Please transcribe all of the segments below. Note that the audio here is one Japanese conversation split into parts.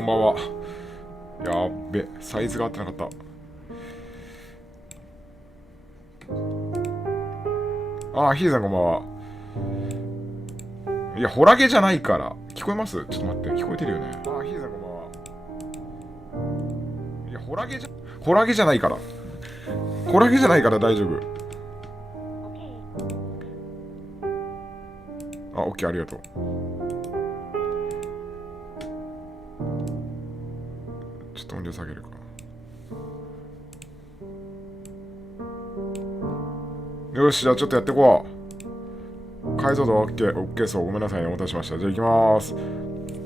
こんばんは。やっべ、サイズが合ってなかった。あ、ヒデさんこんばんは。いや、ホラゲじゃないから。聞こえます？ちょっと待って、聞こえてるよね。あ、ヒデさんこんばんは。いや、ホラゲじゃないから。ホラゲじゃないから大丈夫。あ、オッケー、ありがとう。ちょっと音量下げるか。よし、じゃあちょっとやっていこう。解像度 OK、そう、ごめんなさいね、お待たせしました。じゃあ行きまーす。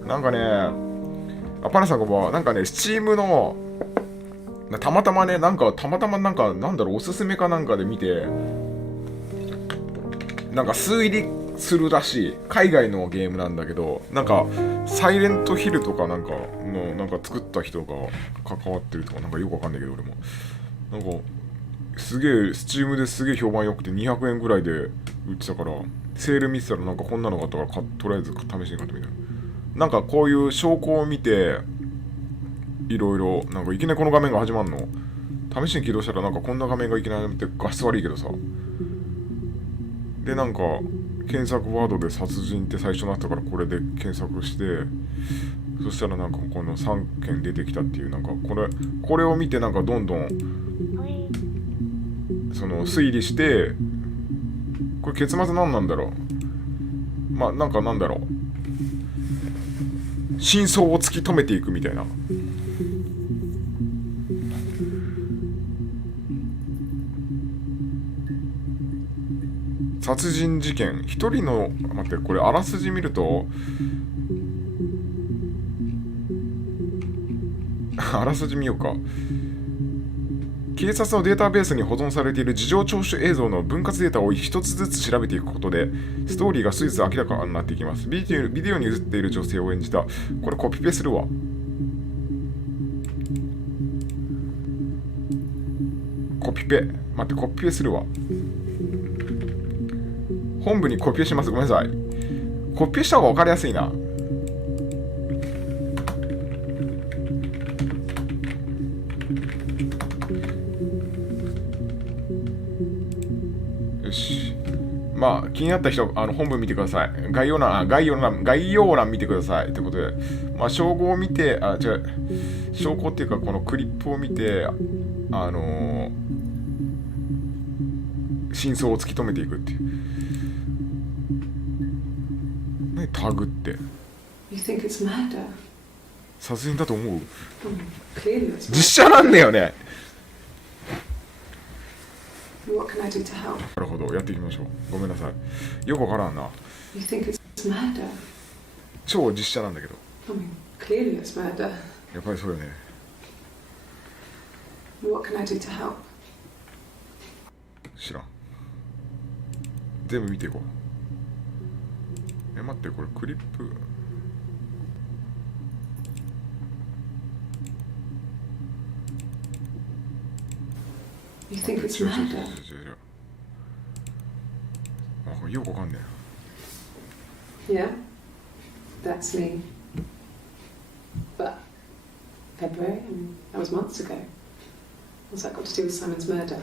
なんかね、パナさんこんばんは。なんかね、スチームの、たまたまなんだろう、おすすめかなんかで見て、なんか推理するらしい海外のゲームなんだけど、なんかサイレントヒルとかなんか作った人が関わってるとかなんかよくわかんないけど、俺もなんかすげえスチームですげえ評判良くて200円ぐらいで売ってたから、セール見てたらなんかこんなのがあったからとりあえず試しに買ってみた。なんかこういう証拠を見ていろいろなんかいきなりこの画面が始まるの、試しに起動したらなんかこんな画面がいきなりって画質悪いけどさ、でなんか検索ワードで殺人って最初になったからこれで検索して、そしたらなんかこの3件出てきたっていう、なんかこれを見てなんかどんどんその推理して、これ結末何なんだろう、まあなんかなんだろう、真相を突き止めていくみたいな。殺人事件、一人の、待って、これあらすじ見るとあらすじ見ようか。警察のデータベースに保存されている事情聴取映像の分割データを一つずつ調べていくことで、ストーリーが数日明らかになっていきます。ビデオに映っている女性を演じた。これコピペするわ。コピペするわ。本部にコピペします。ごめんなさい。コピペした方が分かりやすいな。よし。まあ気になった人、本文見てください。概要欄見てください。ということで、まあ証拠を見て、証拠っていうかこのクリップを見て、真相を突き止めていくっていう。タグって殺人だと思う？実写なんだよね。なるほど、やっていきましょう。ごめんなさい、よくわからんな。超実写なんだけど。やっぱりそうよね。知らん。全部見ていこう。待って、これクリップ。あ、よくわかんねえ。Yeah, that's me. But February, that was months ago. What's that got to do with Simon's murder?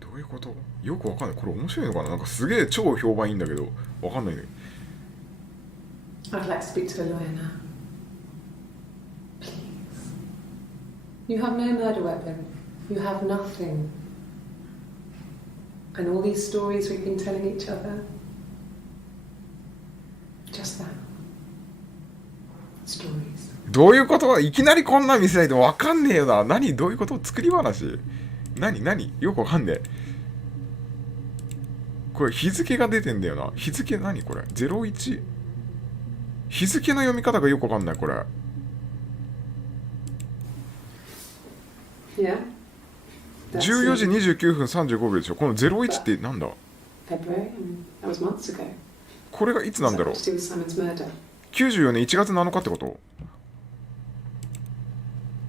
どういうこと？よくわかんない。これ面白いのかな？なんかすげえ超評判いいんだけど、わかんないね。I'd like to speak to a lawyer now. Please. You have no murder weapon. You have nothing. And all these stories we've been telling each other. Just that. Stories. どういうこと？いきなりこんな見せないとわかんねえよな。どういうこと？作り話？よくわかんねえ。これ日付が出てんだよな。日付何これ ?01？ 日付の読み方がよくわかんないこれ。Yeah. 14時29分35秒でしょ。この01ってなんだ？これがいつなんだろう。94年1月7日ってこと？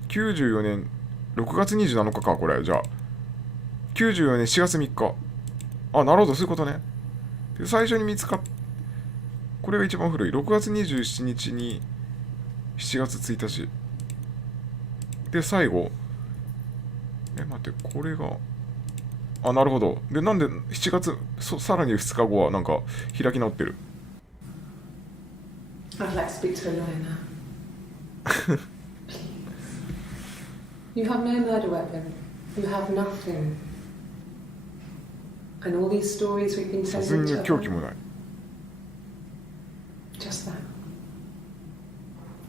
94 年6月27日か、これ。じゃあ94年4月3日。あ、なるほど、そういうことね。で最初に見つかっこれが一番古い。6月27日に7月1日で最後、待って、これがなるほど。でなんで7月さらに2日後はなんか開き直ってる。I'd like to speak to a lawyer now. You have no murder weapon. You have nothing. And all these stories we've been 殺 telling 人 each の凶 other. 器もない。 Just that.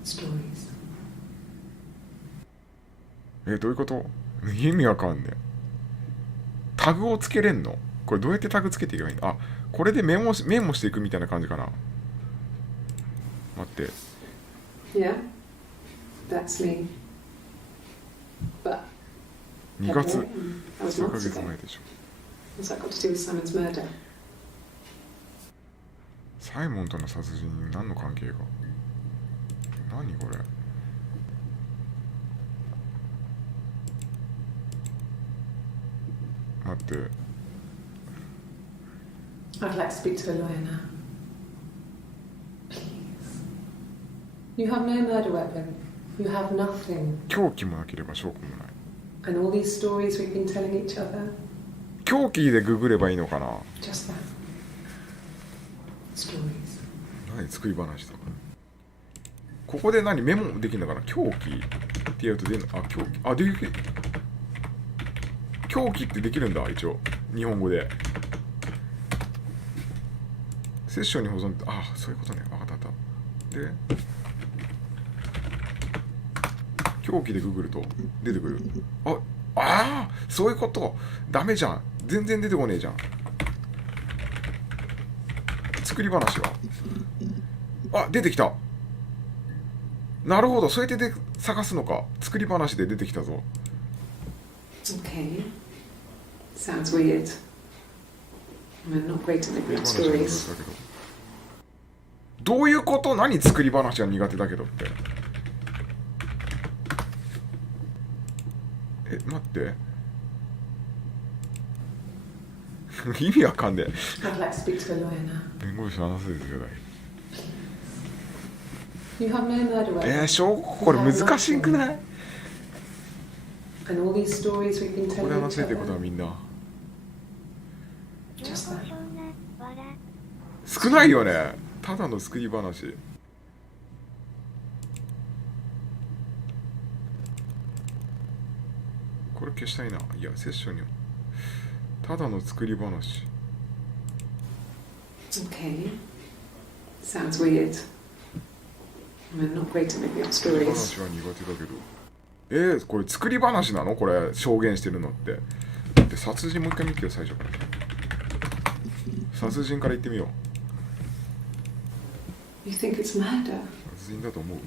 Stories. どういうこと？意味わかんねえ。タグをつけれんの？これどうやってタグつけていけばいいの？これでメモしていくみたいな感じかな。待って。Yeah, that's me. But 2月 that was 数ヶ months 月 ago. 前でしょ。 What's that got to do with Simon's murder? サイモンとの殺人に何の関係が？何これ？待って。I'd like to speak to a lawyer now. Please. You have no murder weapon. You have nothing. 凶器もなければ証拠もない。 And all these stories we've been telling each other. 凶器でググればいいのかな？ Just that. Stories. 何作り話とか。ここで何メモできるのかな？凶器ってやると出るの？凶器。できる。凶器ってできるんだ、一応。日本語で。セッションに保存って、そういうことね。わかった。で、凶器でググると出てくる。そういうこと。ダメじゃん。全然出てこねえじゃん。作り話は出てきた。なるほど、そうやって探すのか。作り話で出てきたぞ。Okay. Sounds weird. I'm not great at making up stories. どういうこと？何作り話が苦手だけどって。待って。意味わかんねえ。I'd like to speak to a lawyer now. 弁護士話せてください。 You have no murder weapon. 証拠これ難しくない？ And all these stories we've been これ telling 話 each せてることは other. みんな Just that. 少ないよね。ただの作り話。これ消したいな。いや、セッションにただの作り話。 Okay. Sounds weird. I'm not great at making up 作り stories. 話は苦手だけど。これ作り話なの？これ証言してるのって。だって殺人もう一回見てよ、最初から。殺人から言ってみよう。 You think it's murder? 殺人だと思う。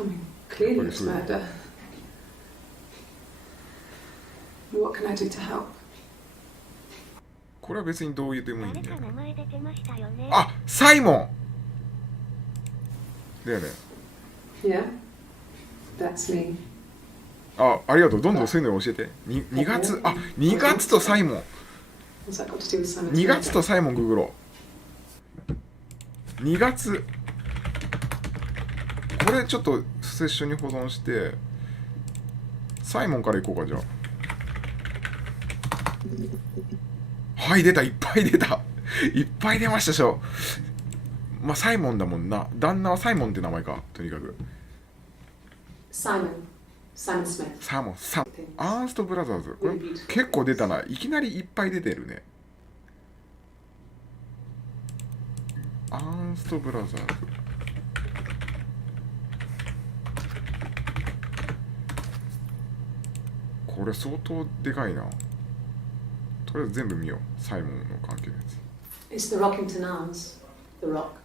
I mean, clearly it's murder. What can I do to help? これは別にどう言ってもいいんだよね。誰か名前出てましたよね。サイモンだよね。 Yeah, that's me. ありがとう。どんどんそういうの教えて。2月、2月とサイモン。 What's that got to do with Simon's 2月 murder? とサイモンググろう。2月。これちょっとセッションに保存して、サイモンからいこうか、じゃあ。はい、出た。いっぱい出た。いっぱい出ましたでしょ。サイモンだもんな。旦那はサイモンって名前か。とにかく。Simon Smith. サモン、アーンストブラザーズ。これ結構出たな。いきなりいっぱい出てるね。アーンストブラザーズ。これ相当でかいな。とりあえず全部見よう。サイモンの関係のやつ。 It's the Rockington Arms. The Rock.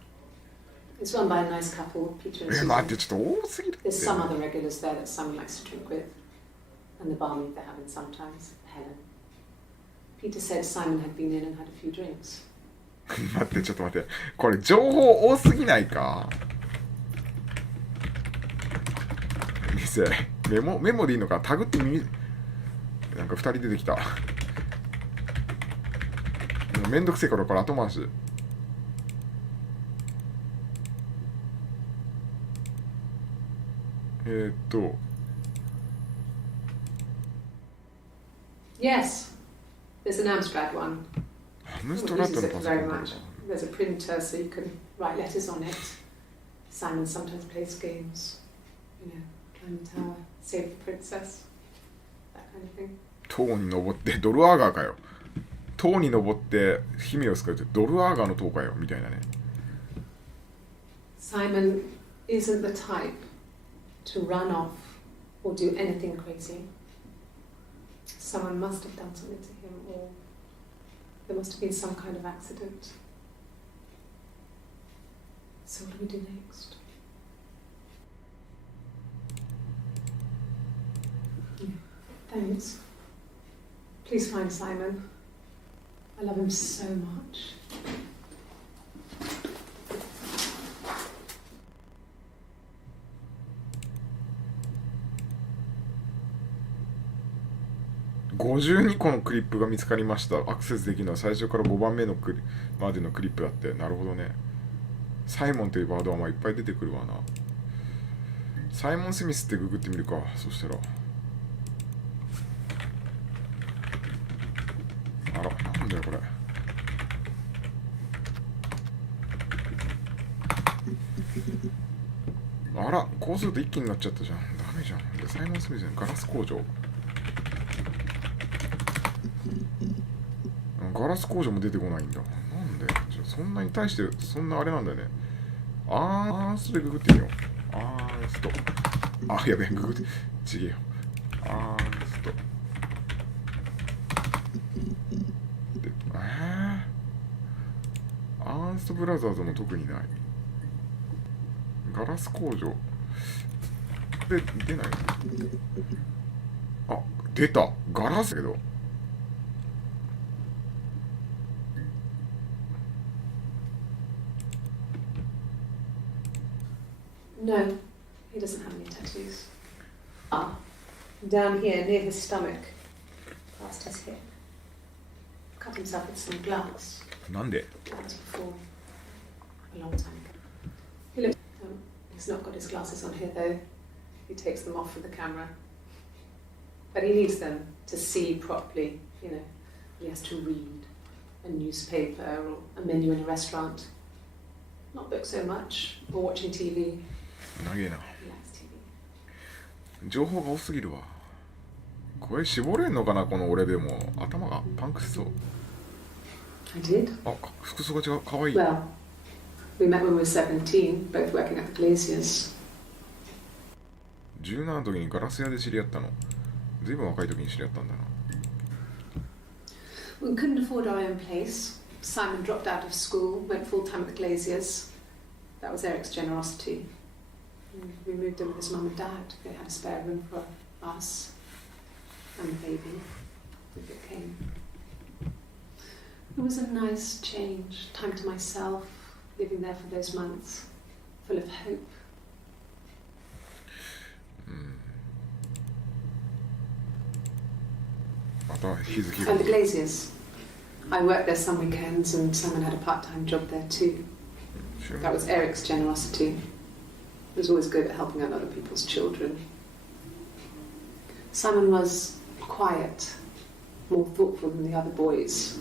It's run by a nice couple, Peter and 待っ Susan. て、ちょっと多すぎるって。 There's some other regulars there that Simon likes to drink with, and the barmaid they have in sometimes, Helen. Peter said Simon had been in and had a few drinks. 待って、ちょっと待って。これ情報多すぎないか？メモでいいのか？タグって耳。なんか2人出てきた。もうめんどくせえからこれ後回し。Yes, there's an Amstrad one. アムストラットのパソコ Very ンか much. There's a printer so you can write letters on it. Simon sometimes plays games. You know, climb the tower, save the princess. That kind of thing. 塔に登ってドルアーガーかよ。塔に登って姫を救うってドルアーガーの塔かよみたいなね。Simon isn't the type to run off or do anything crazy. Someone must have done something to him, or there must have been some kind of accident. So what do we do next? Yeah, thanks. Please find Simon. I love him so much. 52個のクリップが見つかりました。アクセスできるのは最初から5番目のまでのクリップだって。なるほどね。サイモンというワードはまあいっぱい出てくるわな。サイモン・スミスってググってみるか。そしたらあら、なんだよこれ。あら、こうすると一気になっちゃったじゃん。ダメじゃん。でサイモン・スミスのガラス工場。ガラス工場も出てこないんだ。なんでそんなに対してそんなあれなんだよね。アーストでググってみよう。アースト。あ、やべえ、ググって。ちげえよ。アースト。で、アーストブラザーズも特にない。ガラス工場。で、出ない。あ、出た。ガラスだけど。No, he doesn't have any tattoos. Ah, down here near his stomach, past his hip. Cut himself with some glass. なんで That was before, a long time ago. He looks. He's not got his glasses on here though. He takes them off for the camera. But he needs them to see properly. You know, he has to read a newspaper or a menu in a restaurant. Not book so much or watching TV. 長えな。 He likes TV. 情報が多すぎるわ。これ絞れんのかなこの俺でも。頭がパンクしそう。I did. あ、服装が違う。かわいい。 Well, we met when we were 17, both working at the Glaciers. 17の時にガラス屋で知り合ったの。ずいぶん若い時に知り合ったんだな。We couldn't afford our own place. Simon dropped out of school, went full-time at the Glaciers. That was Eric's generosity. We moved in with his mum and dad. They had a spare room for us and the baby if it came. It was a nice change, time to myself, living there for those months, full of hope. また日付が。 And the Glaciers. I worked there some weekends and Simon had a part-time job there too. That was Eric's generosity. He was always good at helping out other people's children. Simon was quiet, more thoughtful than the other boys.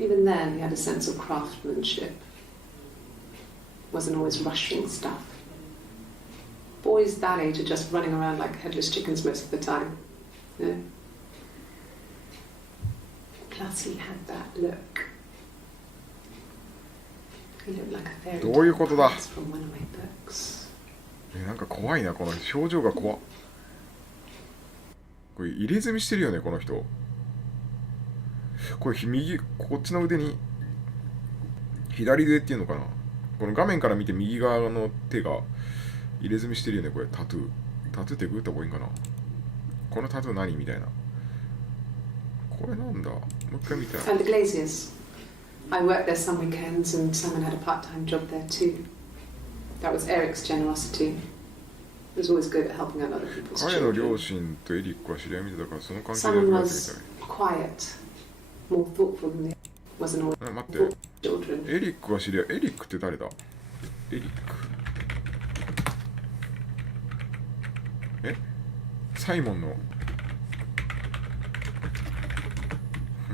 Even then, he had a sense of craftsmanship. Wasn't always rushing stuff. Boys that age are just running around like headless chickens most of the time. You know? Plus, he had that look. He looked like a fairy どういうことだ。 from one of my books. なんか怖いな、この表情が怖っ。これ入れ墨してるよね、この人。これ右、こっちの腕に左腕っていうのかな。この画面から見て右側の手が入れ墨してるよね、これ。タトゥー。タトゥーってグーった方がいいんかな。このタトゥー何みたいな。これなんだ。もう一回見たい。 And the Glaciers. I worked there some weekends and Simon had a part-time job there too. That was Eric's generosity. He was always good at helping out other people's 彼の両 children. 親とエリックは知り合いみたいだからその関係で Simon やってみ was たい。 quiet, more thoughtful than the wasn't always 待って、 thoughtful children. エリックは知り合い。エリックって誰だ。エリック。サイモンの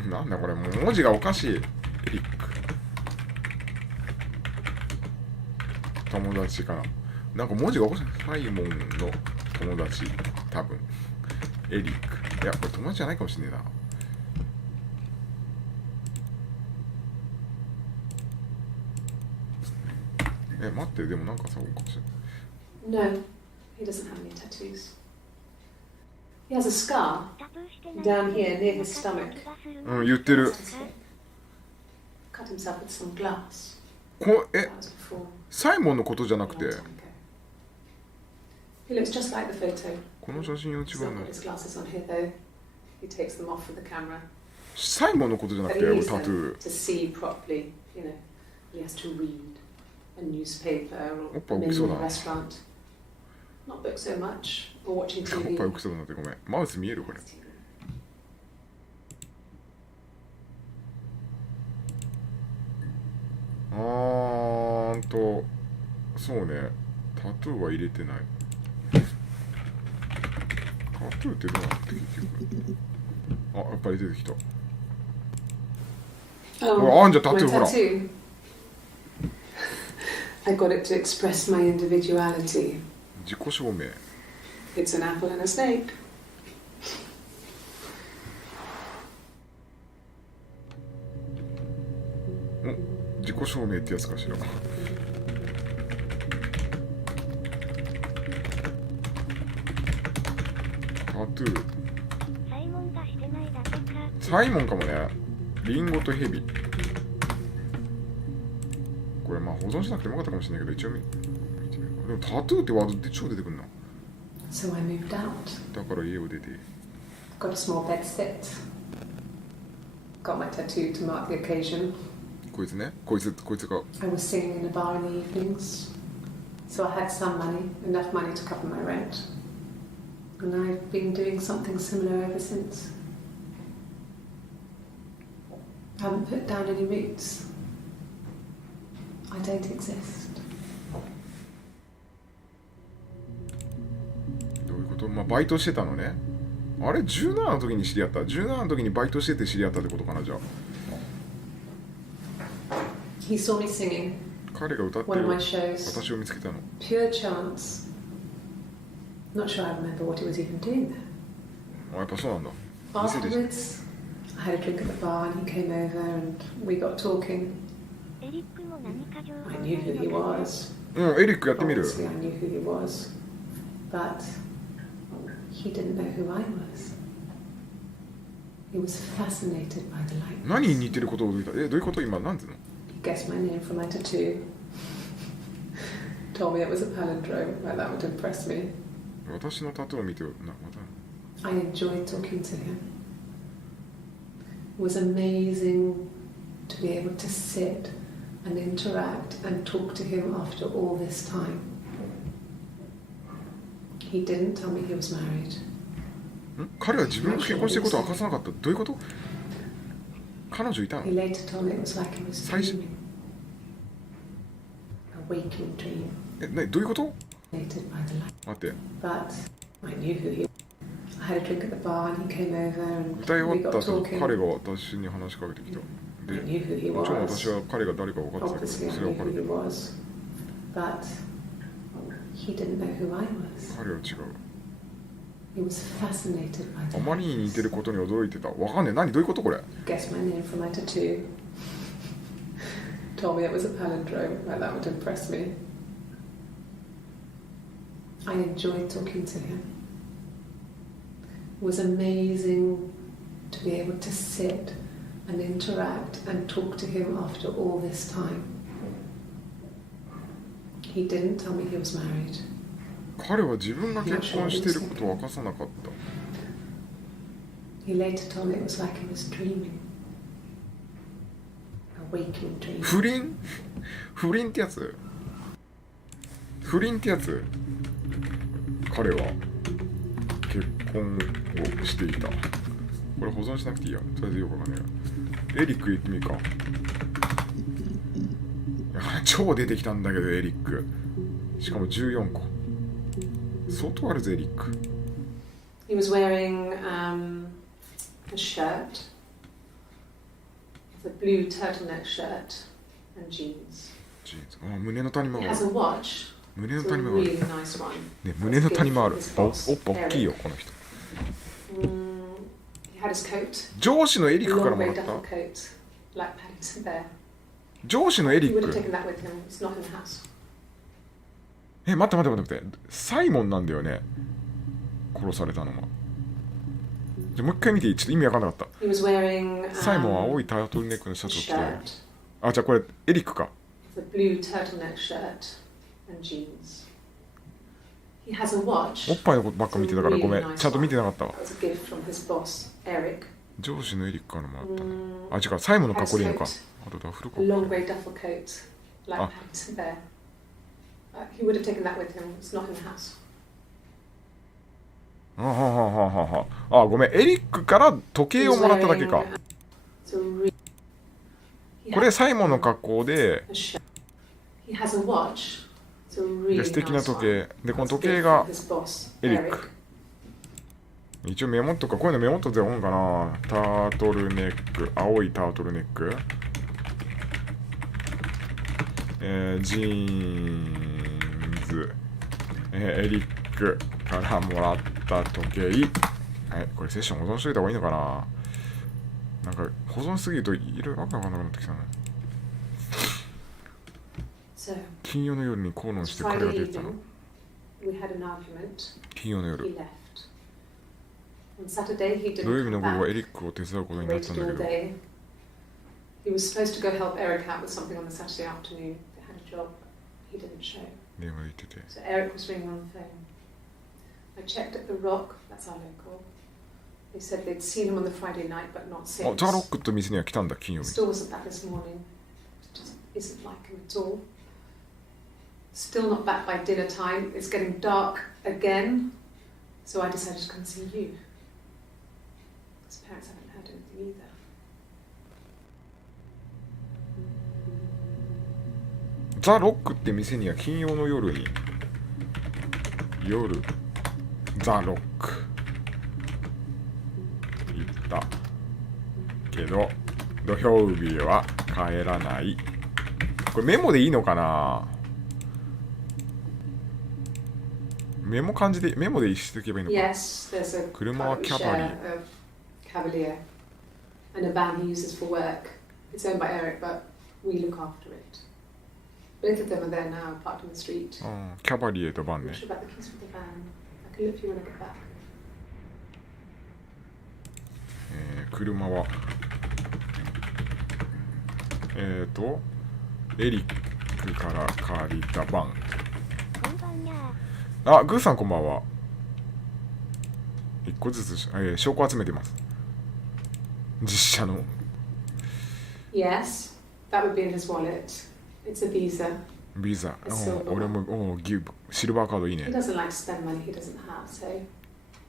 なんだこれ、もう文字がおかしい。エリック友達かな、なんか文字がおかしい。サイモンの友達、多分エリック、いやこれ友達じゃないかもしんねえな。待って、でもなんかさ、おかしい。 No, he doesn't have any tattoos. He has a scar down here near his stomach. うん、言ってる。 Cut himself with some glass. え、 That was before. サイモンのことじゃなく A て long time ago. He looks just like the photo. この写真を違 He's う not の got his glasses on here though. He takes them off with the camera. サイモンのことじゃな But く he て needs タト them ゥー to see properly. You know, he has to read a newspaper or Oppa, a menu in a uksoda. restaurant. Not book so much or watching おっ TV. ぱい浮くそうになってごめん。マウス見えるこれ。そうね。タトゥーは入れてない。タトゥーってどうなって結局。あ、やっぱり出てきた。 Oh, あんじゃタトゥー my ほら。 tattoo. I got it to express my individuality. 自己証明。 It's an apple and a snake. 自己証明ってやつかしら。タトゥー。サイモンがしてないだけか。サイモンかもね。リンゴとヘビ。これまあ保存しなくてもよかったかもしれないけど、一応見てみよう。でもタトゥーってワードで超出てくるな。 So I moved out. だから家を出て。 Got a small bed sit. Got my tattoo to mark the occasion. こいつね。こいつが。 I was singing in a bar in the evenings. So I had some money, enough money to cover my rent. And I've been doing something similar ever since. I haven't put down any roots. I don't exist. どういうこと？まあバイトしてたのね。あれ17の時に知り合った。17の時にバイトしてて知り合ったってことかなじゃあ。 He saw me singing 彼が歌って one of る my shows. 私を見つけたの。 Pure chance. Not sure I remember what he was even doing there. あ、やっぱそうなんだ。店でし Afterwards, I had a drink at the bar and he came over and we got talking. エリックも何か情報 I knew who he was. うん、エリックやってみる。 Obviously, I knew who he was. But he didn't know who I was. He was fascinated by the light. 何に似てることを言った？どういうこと今なんていうの？ He guessed my name from my tattoo. Told me it was a palindrome, like that would impress me. 私のタトゥーを見てまた。 I enjoyed talking to him. It was amazing to be able to sit and interact and talk to him after all this time. He didn't tell me he was married. 彼は自分が結婚してることを明かさなかった。どういうこと？彼女いたの？ He later told me it was like he was 最初 dreaming. A waking dream どういうこと？ created by the light. 待って。 But I knew who he was. I had a drink at the bar and he came over and 歌い we 終わ got った後、 talking. 彼が私に話しかけてきた。 I で、 knew who he もちろん私 was. は彼が誰か分かってたけど、 Obviously, I それは knew 分か who る he。was. But he didn't know who I was. 彼は違う。 He was fascinated by あ the まりに似て lights. ることに驚いてた。わかんねえ。何？どういうことこれ？ Guessed my name from my tattoo. Told me it was a palindrome, like that would impress me. I enjoyed talking to him. It was amazing to be able to sit and interact and talk to him after all this time. He didn't tell me he was married. 彼は自分が結婚していることを明かさなかった。 He later told me it was like he was dreaming. A waking dream. 不倫？不倫ってやつ？不倫ってやつ？彼は結婚をしていた。これ保存しなくていいや。とりあえずよくわかんないや。エリック言ってみるか。いや超出てきたんだけどエリック。しかも14個。相当あるぜエリック。 He was wearing a shirt, a blue turtleneck shirt and jeans. ジーンズ、あ、胸の谷間 He があ has る。 a watch. 胸の It's a 谷間がある。 really nice one. ね、胸の谷間ある。 It's a お gift っ from his boss, ぱ大きいよ Eric. この人。He had his coat, 上司のエリ a ックから long もら grey っ duffel た。 coat, like Paddington Bear. 上司のエリ He ッ would have ク。 taken that with him. It's not in the house. 待って待って待って待って。サイモンなんだよね。殺されたのは。じゃあもう一回見ていい？ちょっと意味わかんなかっ He was wearing た。サイモンは青いタートルネックのシャ a ツを着てる。 shirt, あ、じゃあこれエリックか。 the blue turtleneck shirt and jeans. He has a watch. おっぱいのことばっか見てたからごめん。ちゃんと見てなかったわ。 That was a gift from his boss, Eric. 上司のエリックからもらったね。あ、違う、サイモンの格好でいいのか。あとダフルか A。long grey duffel coat, like Ah. Paddington Bear. He would have taken that with him. It's not in the house. あははははは。あ、ごめん。エリックから時計をもらっただけか。 It's a re- he これ has サイモンの格好で、 a shirt. He has a watch. It's a really で素敵な nice 時 one. 計。で、この That's a 時計 gift が from his boss, エリッ Eric. ク。一応メモっとか、こういうのメモっとって本かな。タートルネック、青いタートルネック。ジーンズ、エリックからもらった時計。はい、これセッション保存しといた方がいいのかな。なんか保存しすぎるといろいろわけわかんなくなってきたな。 So, 金曜の夜に口論して彼が Friday 出てたの。 evening, we had an argument. 金曜の He 夜。 left. On Saturday, he 土曜 didn't 日の come 午後はエ back. リックを手伝うことになったん Waited だ all けど。 day. He was supposed to go help Eric out with something on the Saturday afternoon. They had a job. He didn't show. 電話で言ってて。 So Eric was ringing on the phone. I checked at the Rock. That's our local. They said they'd seen him on the Friday night, but not あ、 since. ザ・ロックって店には来たんだ、金曜 The 日。 store wasn't back this morning. It just isn't like him at all. Still not back by dinner time. It's getting dark again. So I decided to come see you. His parents haven't heard anything either. ザ・ロックって店には金曜の夜にザ・ロック行ったけど土曜日は帰らない。これメモでいいのかな。メモ感じでメモでしておけばいいのか。 Yes, there's a 車は private キャバリ share of Cavalier and a van he uses for work. It's owned by Eric, but we look after it. Both of them are there now, parked on the street. うん、キャバリエとバン I'm ね not。sure about the keys for the van. I can look for you when I get back. 車はエリックから借りたバン。こんばんやあ、グーさんこんばんは。一個ずつ、証拠集めてます。実写の。 Yes, that would be in his wallet. It's a Visa. ビザ。そう俺もシルバーカードいい He ね。 doesn't like to spend money he doesn't have, so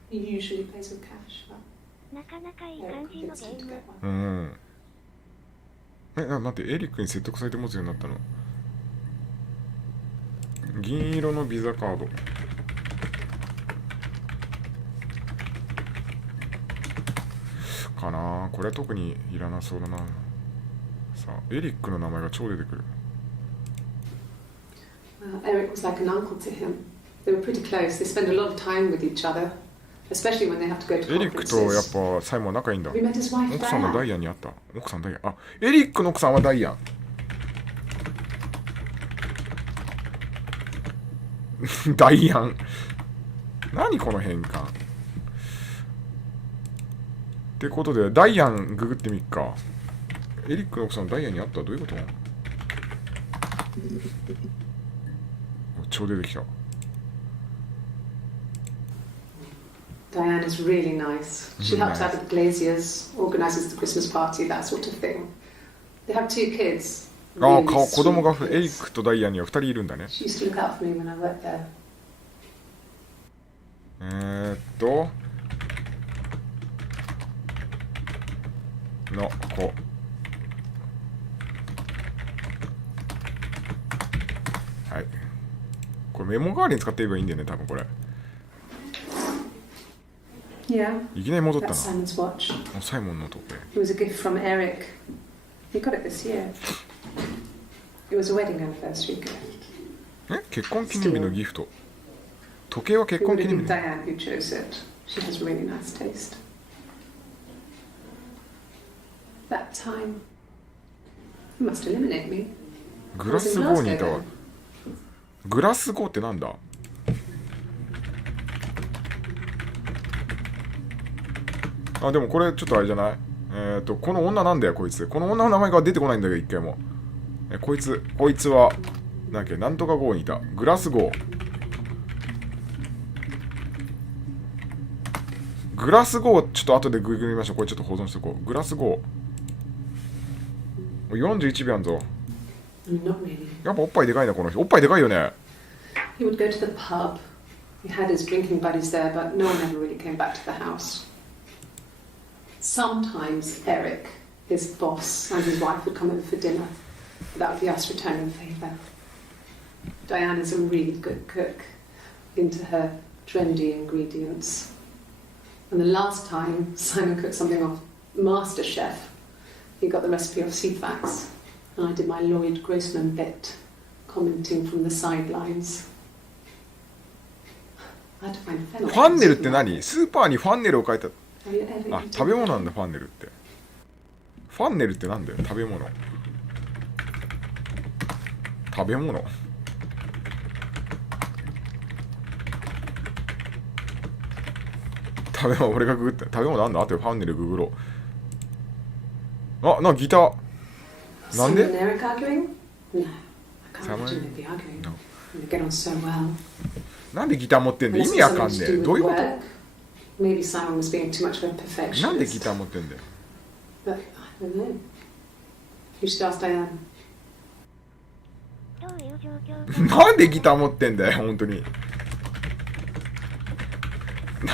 he usually pays with cash. But なかなかいい Eric 感じの convinced ゲ him ー to ム get one. うん。待って、エリックに説得されて持つようになったの。銀色のビザカード。かな。これは特にいらなそうだな。さあ、エリックの名前が超出てくる。Eric was like an uncle to him. They were pretty close. They spend a lot of time with each other, especially when they have to go to エリックとやっ conferences. ぱサイモン仲いいんだ。 Have you met his wife, 奥さんのダ Diane? イアンに会った。奥さんダイアン。あ、エリックの奥さんはダイアン。ダイアン。何この変換。ってことで、ダイアンググってみっか。エリックの奥さんダイアンに会った。どういうこと？超出てきた。 Diane is really nice. She helps out at the Glaziers, organises the Christmas party, that sort of thing. They have 2 kids. ああ、 Really 子供が sweet エリ kids. ックとダイアンには2人いるんだね。 She used to look out for me when I worked there. の子。はい。これメモ代わりに使っていればいいんだよね、多分これ。Yeah, いきなり戻った that's な。 Simon's watch. サイモンの時計。 It was a gift from Eric. He got it this year. It was a wedding anniversary gift. 結婚記念日のギフト。時計は結 It 婚 would 記 have 念 been 日。 Diane who chose it. She has really nice taste. That time, you must eliminate me. グラスゴーにいたわ。グラスゴーってなんだ？あ、でもこれちょっとあれじゃない？この女なんだよこいつ。この女の名前が出てこないんだけど一回も。こいつはなんだっけ、なんとかゴーにいた。グラスゴー。グラスゴーちょっと後でググりましょう。これちょっと保存しておこう。グラスゴー。41秒あんぞ。Not really. やっぱおっぱいでかいなこの人。おっぱいでかいよね。He would go to the pub. He had his drinking buddies there, but no one ever really came back to the house. Sometimes Eric, his boss, and his wife would come over for dinner. That would be us returning the favour. Diane is a really good cook, into her trendy ingredients. And the last time Simon cooked something off MasterChef, he got the recipe off CFAX, and I did my Lloyd Grossman bit, commenting from the sidelines. I had to find fennel. ファンネルって何？スーパーにファンネルを書いた。 Have you ever あ、 eaten 食べ物なんだファンネルって。ファンネルってなんだよ。食べ物。食べ物。食べ物、俺がググって。食べ物なんだ？あとファンネルググろう。あ、なんかギター。なんで？ Simon and Eric arguing? No, I can't Simon? imagine they'd be arguing. No. They get on so well. なんでギター持ってんだよ。意 Unless 味わ it's かん something ね to え。 do どういう with こ work. Maybe Simon was being too much of a と？なんでギ perfectionist. ター持ってんだよ。 But I don't know. You should ask Diane. どういう状況かなんでギター持ってんだよ、本当に。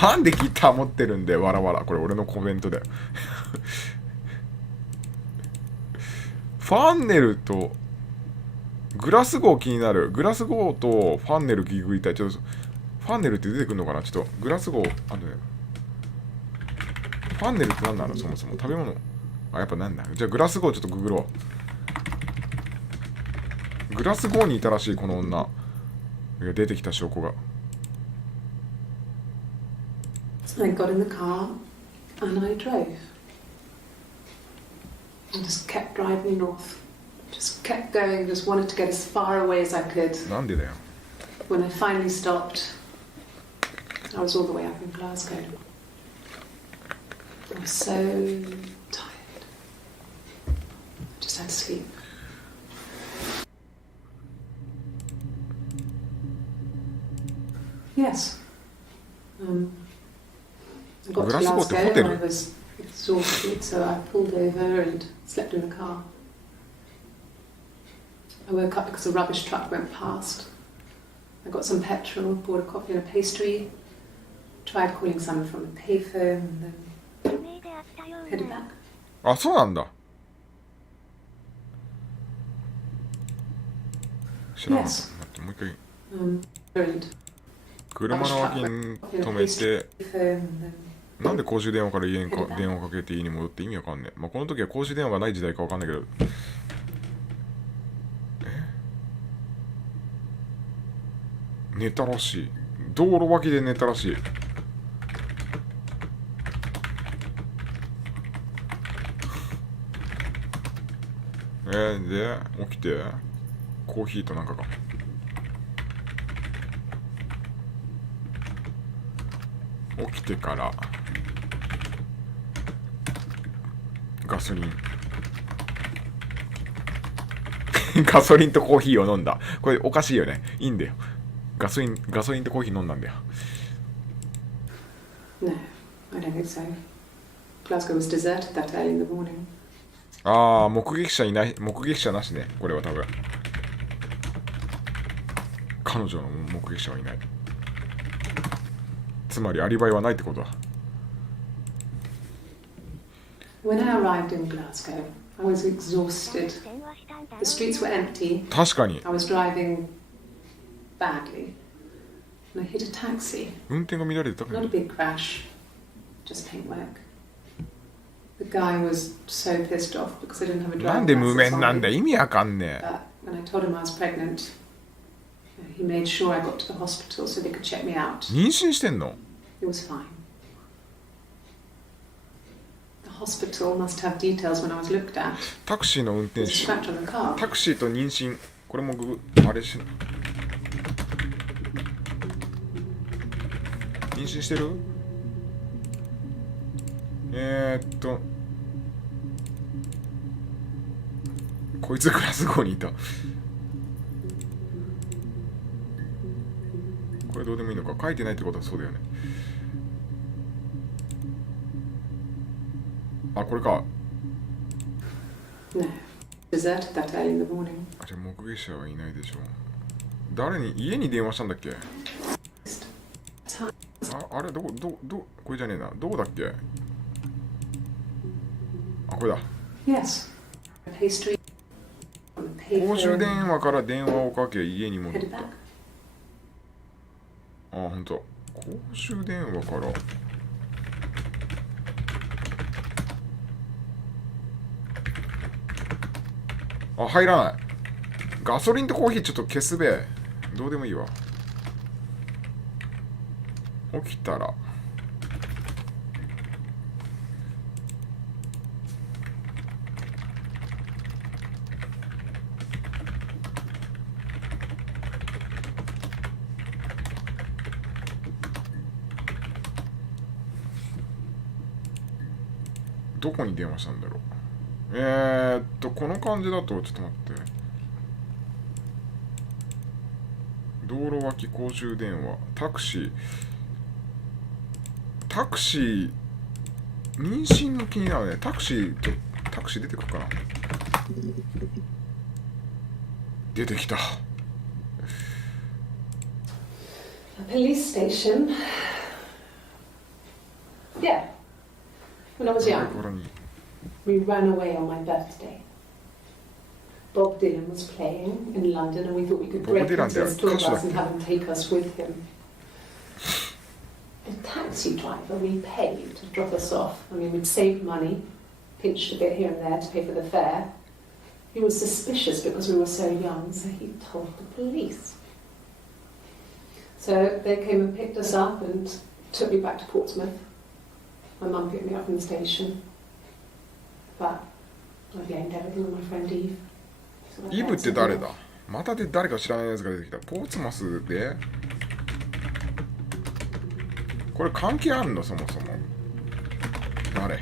なんでギター持ってるんだよ、わらわら。これ俺のコメントだよ。ファンネルとグラスゴー気になる。グラスゴーとファンネルギグいたい。ちょっとファンネルって出てくるのかな。ちょっとグラスゴーあのね。ファンネルって何なのそもそも。食べ物。あ、やっぱなんだ。じゃあグラスゴーちょっとググろう。グラスゴーにいたらしいこの女。いや出てきた証拠が。 I got in the car and I drove. I just kept driving north. Just kept going, just wanted to get as far away as I could. なんでだよ。 When I finally stopped, I was all the way up in Glasgow. I was so tired. I just had to sleep. Yes. I got to Glasgow to Glasgow and hotel. I was exhausted, so I pulled over and slept in the car. I woke up because a rubbish truck went past. I got some petrol, bought a coffee and a pastry, tried calling someone from a payphone, and then 不明であったよう headed な back. あ、そうなんだ。知らなかった。 Yes. 待ってもう一回。 And 車の脇に止めて、 payphone, and then なんで公衆電話から家に電話かけて家に戻って意味わかんねえ。まあ、この時は公衆電話がない時代かわかんないけど。寝たらしい。道路脇で寝たらしい。で、起きて、コーヒーとなんかか。起きてから、ガソリン。ガソリンとコーヒーを飲んだ。これおかしいよね。いいんだよ。ガソリンとコーヒー飲んだんだよ。 no, I don't think so. Glasgow was deserted that early in the morning. ああ、目撃者いない、目撃者なしね。これは多分。彼女の目撃者はいない。つまりアリバイはないってことだ。 When I arrived in Glasgow, I was exhausted. 電話したんだ The よ streets were empty. 確かに。 I was driving badly. And I hit a taxi. 運転が乱れてたか Not a ら。 big crash. just paintwork. The guy was so pissed off because I didn't have a なん driving で無 license 免な on んだ me. 意味わかんねえ。 But when I told him I was pregnant, he made sure I got to the hospital so they could check me out. 妊娠してんの？ It was fine. The hospital must have details when I was looked at. タクシーの運 It 転 was 手。 strapped on the car. タクシーと妊娠。これもあれし。妊娠してる？こいつグラスゴーにいた。これどうでもいいのか。書いてないってことはそうだよね。あ、これか。No. Deserted that early in the morning. あ、じゃあ目撃者はいないでしょう。誰に家に電話したんだっけ？あれこれじゃねえな。どこだっけ？あ、これだ。Yes. A pastry. 公衆電話から電話をかけ家に戻っ Headed た。 back. あ、ほんと。公衆電話から。あ、入らない。ガソリンとコーヒーちょっと消すべ。どうでもいいわ。起きたら。どこに電話したんだろう。この感じだと、ちょっと待って。道路脇公衆電話、タクシー、妊娠の気になるね。タクシー出てくるかな。出てきた。A police station. Yeah. When I was young, これに we ran away on my birthday. Bob Dylan was playing in London, and we thought we could Bob break Dylan, into his tour yeah, bus and have him take us with him. The taxi driver we paid to drop us off. I mean, we'd saved money, pinched a bit here and there to pay for the fare. He was suspicious because we were so young, so he told the police. So they came and picked us up and took me back to Portsmouth. My mum picked me up from the station. But I blamed everything on my friend Eve. So my イブっ parents て said 誰 no. だ？またで誰か知らないやつが出てきた。ポーツマスでこれ関係あんの？そもそも誰？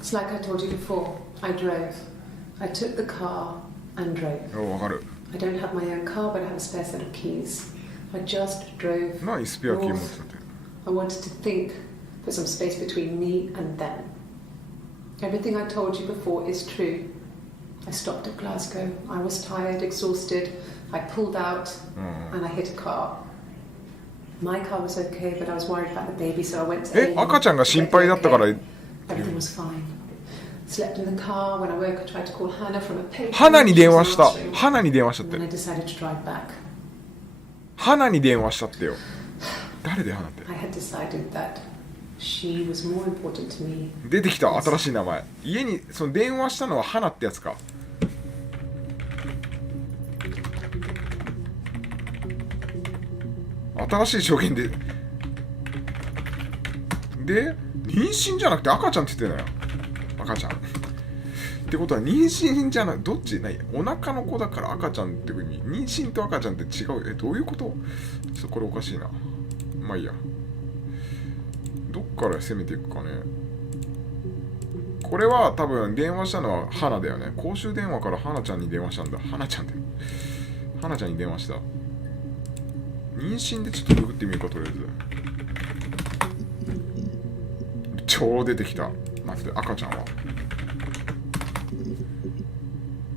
It's like I told you before. I drove. I took the car and drove. わかる。 I don't have my own car, but I have a spare set of keys. I just drove 何スペアキー持って north. たって。 I wanted to think, put some space between me and them. Everything I told you before is true. I stopped at Glasgow. I was tired, exhausted. I pulled out and I hit a car. My car was okay, but I was worried about the baby, so I went to え、赤ちゃんが心配だったから。 Everything was fine. Slept in the car. When I woke, I tried to call Hannah from a payphone. 花に電話した。 She wasn't answering. 花に電話したっ And then I て。 decided to drive back. 花に電話したってよ。誰で花って。 I had decided that she was more important to me. 出てきた新しい名前。家にその電話したのは花ってやつか。新しい証言で。で、妊娠じゃなくて赤ちゃんって言ってんだよ。赤ちゃん。ってことは妊娠じゃない、どっちないお腹の子だから赤ちゃんって意味。妊娠と赤ちゃんって違う。どういうこと？ちょっとこれおかしいな。まあいいや。どっから攻めていくかね。これは多分電話したのは花だよね。公衆電話から花ちゃんに電話したんだ。花ちゃんって。花ちゃんに電話した。妊娠でちょっとググってみるか、とりあえず。超出てきた。待って、赤ちゃんは。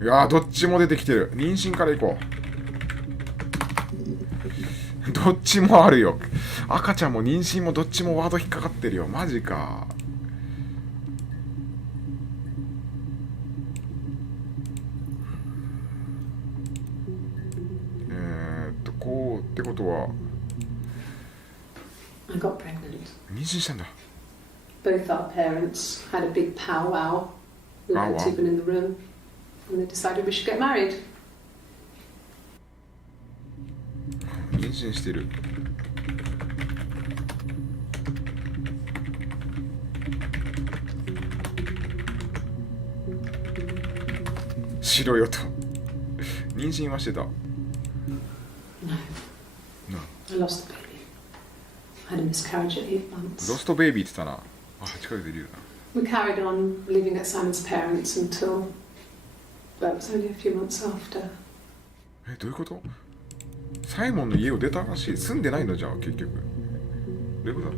いやー、どっちも出てきてる。妊娠から行こう。どっちもあるよ。赤ちゃんも妊娠もどっちもワード引っかかってるよ。マジか。こうてことは I got pregnant. 妊娠したんだ。 Both our parents had a big powwow. We Powwow? had people in the room, and they decided we should get married. 妊娠してる。しろよと。妊娠はしてた。 No, No. I lost the baby. I had a miscarriage at 8 months. ロストベイビーって言ったな。あ、8ヶ月でいるよな。 We carried on living at Simon's parents until, well, it was only a few months after. どういうこと？サイモンの家を出たらしい。住んでないのじゃあ結局。どういうことだ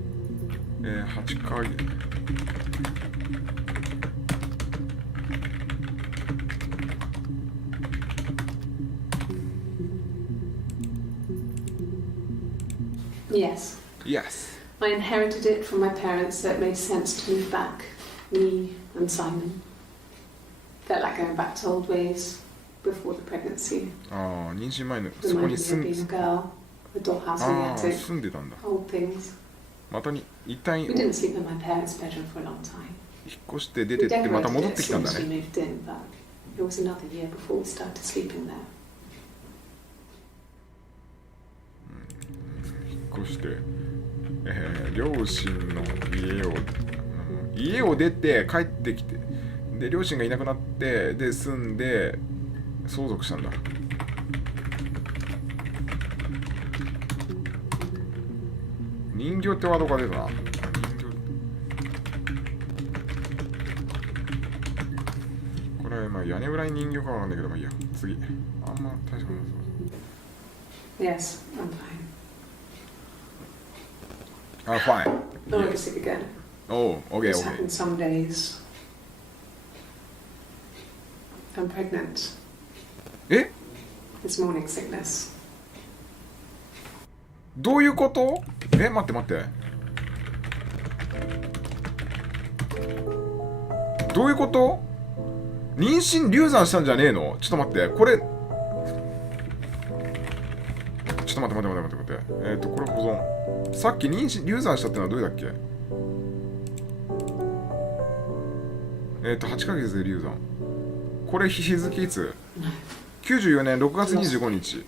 ？8ヶ月。Yes. Yes. I inherited it from my parents, so it made sense to move back. Me and Simon. Felt like going back to old ways before the pregnancy. ああ、妊娠前のそこに Reminded me 住 of ん being a girl, a dollhouse in ああ the attic, 住んでたんだ。 old things. またに一旦 We 引 didn't sleep in my parents' bedroom for a long time. っ越して出 We てってまた decorated 戻っ it てきたん as だ soon as we ね。 moved in, but it was another year before we started sleeping there. 引っ越して、両親の家を出て帰ってきて、で両親がいなくなってで住んで相続したんだ。人形ってワードが出たな。人形。これはまあ屋根裏に人形かわかんないけど、まあいいや。次。あんま大したことない。 Yes, I'm fine. あ、fine. I'm going to sleep again. Oh, okay, This okay. happens some days. I'm pregnant. え？ It's morning sickness. どういうこと？待って待って。どういうこと？妊娠流産したんじゃねえの？ちょっと待って。これ。ちょっと待って。これ保存。さっき妊娠流産したってのはどれだっけ？8ヶ月で流産。これ日付いつ？ 94年6月25日。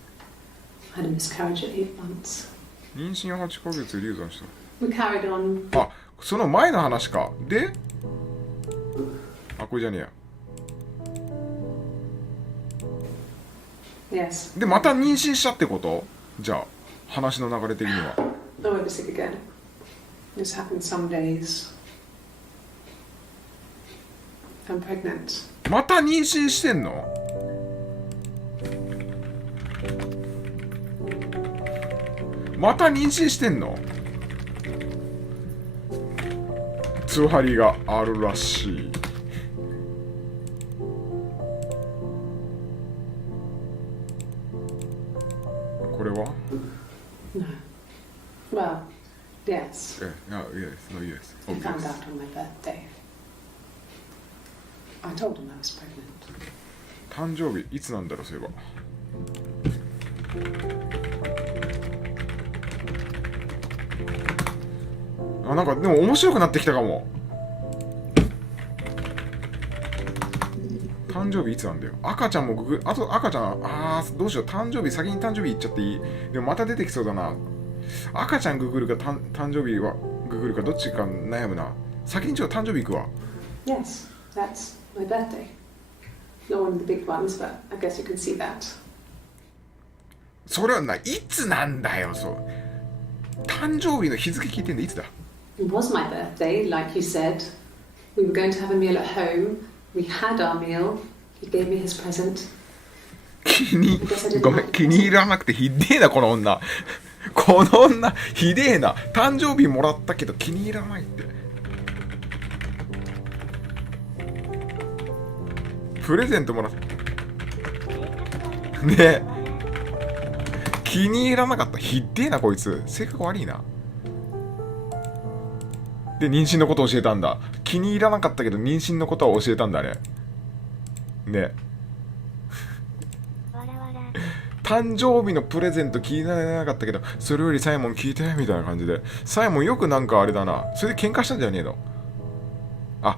I had a miscarriage at 8 months. 妊娠8ヶ月で流産し We carried on. た。あ、その前の話か。で、あ、これじゃねえや。 Yes. で、また妊娠したってこと？じゃあ、話の流れ的には。 I'm going to sleep again. This happens some days. I'm pregnant. また妊娠してんの？また妊娠してんの？つわりがあるらしい。これは？ No. Well, yes. Yes, no, yes. I found Obvious. out on my birthday. I told him I was pregnant. 誕生日いつなんだろう、そういえば。あ、なんかでも面白くなってきたかも。誕生日いつなんだよ。赤ちゃんもあと赤ちゃん、どうしよう。誕生日、先に誕生日言っちゃっていい？でもまた出てきそうだな。赤ちゃんググるか誕生日はググるかどっちか悩むな。先にちょっと誕生日行くわ。 Yes, that's my birthday. Not one of the big ones, but I guess you can see that. それはないつなんだよ、そう。誕生日の日付聞いてんでいつだ？ It was my birthday, like you said. We were going to have a meal at home. We had our meal. He gave me his present. ごめん、気に入らなくてひでえな、この女。この女、ひでえな。誕生日もらったけど気に入らないって。プレゼントもらった。ねえ。気に入らなかった。ひでえな、こいつ。性格悪いな。で、妊娠のことを教えたんだ。気に入らなかったけど、妊娠のことは教えたんだね。ね。誕生日のプレゼント聞いてなかったけど、それよりサイモン聞いてみたいな感じで、サイモンよくなんかあれだな、それで喧嘩したんじゃねえの。あ、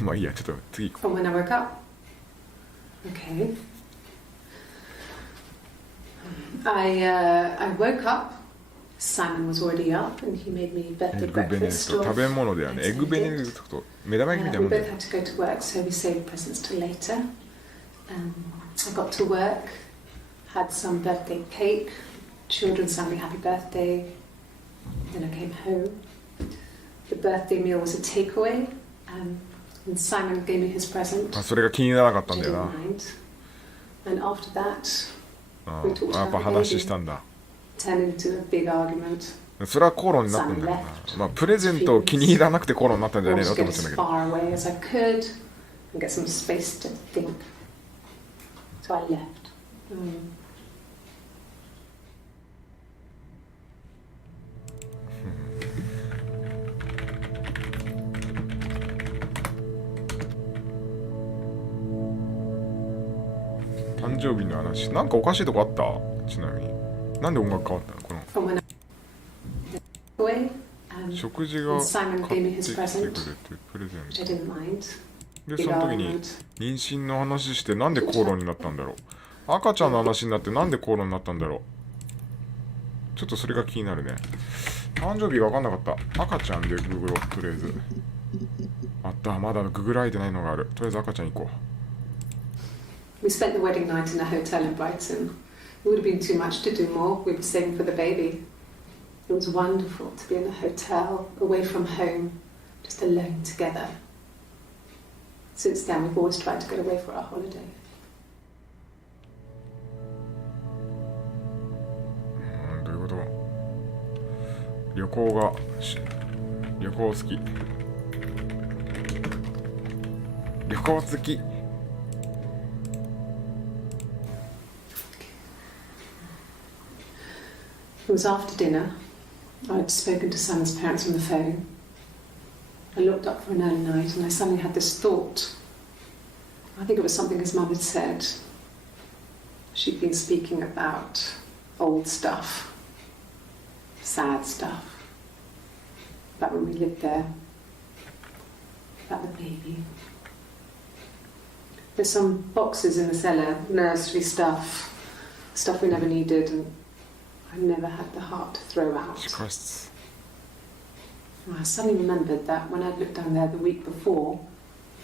まあいいや、ちょっと次行こう。From when I woke up. Okay. I woke up. Simon was already up, and he made me エ birthday ッグベネディ breakfast. クト、食べ物だよね。エッグベネディクト、目玉焼きみたい We なもんだ both よ。 had to go to work, so we saved presents till later. I got to work, had some birthday cake, children sang me happy birthday. Then I came home. The birthday meal was a takeaway, and Simon gave me his present. あ、それが気にならなかったん I だよ didn't な。 mind. And after that, あ we talked やっぱ about the 話 baby. したんだ。 Turned into a big argument. それは口論になったんだよな。まあプレゼントを気に入らなくて口論になったんじゃ I ねえ wanted の to と get 思ってたん as だけど。 far away as I could and get some space to think. So I left. 誕生日の話、なんかおかしいとこあった？ちなみに。なんで音楽変わったの？この From when I away, 食事が Simon 買 gave me って his きてくれ present, てプレゼン which I ト。 didn't mind. で、その時に妊娠の話してなんで口論になったんだろう。赤ちゃんの話になってなんで口論になったんだろう。ちょっとそれが気になるね。誕生日が分かんなかった。赤ちゃんでググろう、とりあえず。あった、まだググられてないのがある。とりあえず赤ちゃん行こ We spent the wedding night in a hotel in Brighton. It would have been too much to do more. We were saving for the baby. It was wonderful to be in a hotel, away from home, just alone together. Since then, we've always tried to get away for our holiday. う。どういうこと？旅行好き。旅行好き。It was after dinner. I'd spoken to Sam's parents on the phone. I looked up for an early night and I suddenly had this thought. I think it was something his mum had said. She'd been speaking about old stuff, sad stuff, about when we lived there, about the baby. There's some boxes in the cellar, nursery stuff we never needed, and I never had the heart to throw out. 控室。 I suddenly remembered that when I'd looked down there the week before,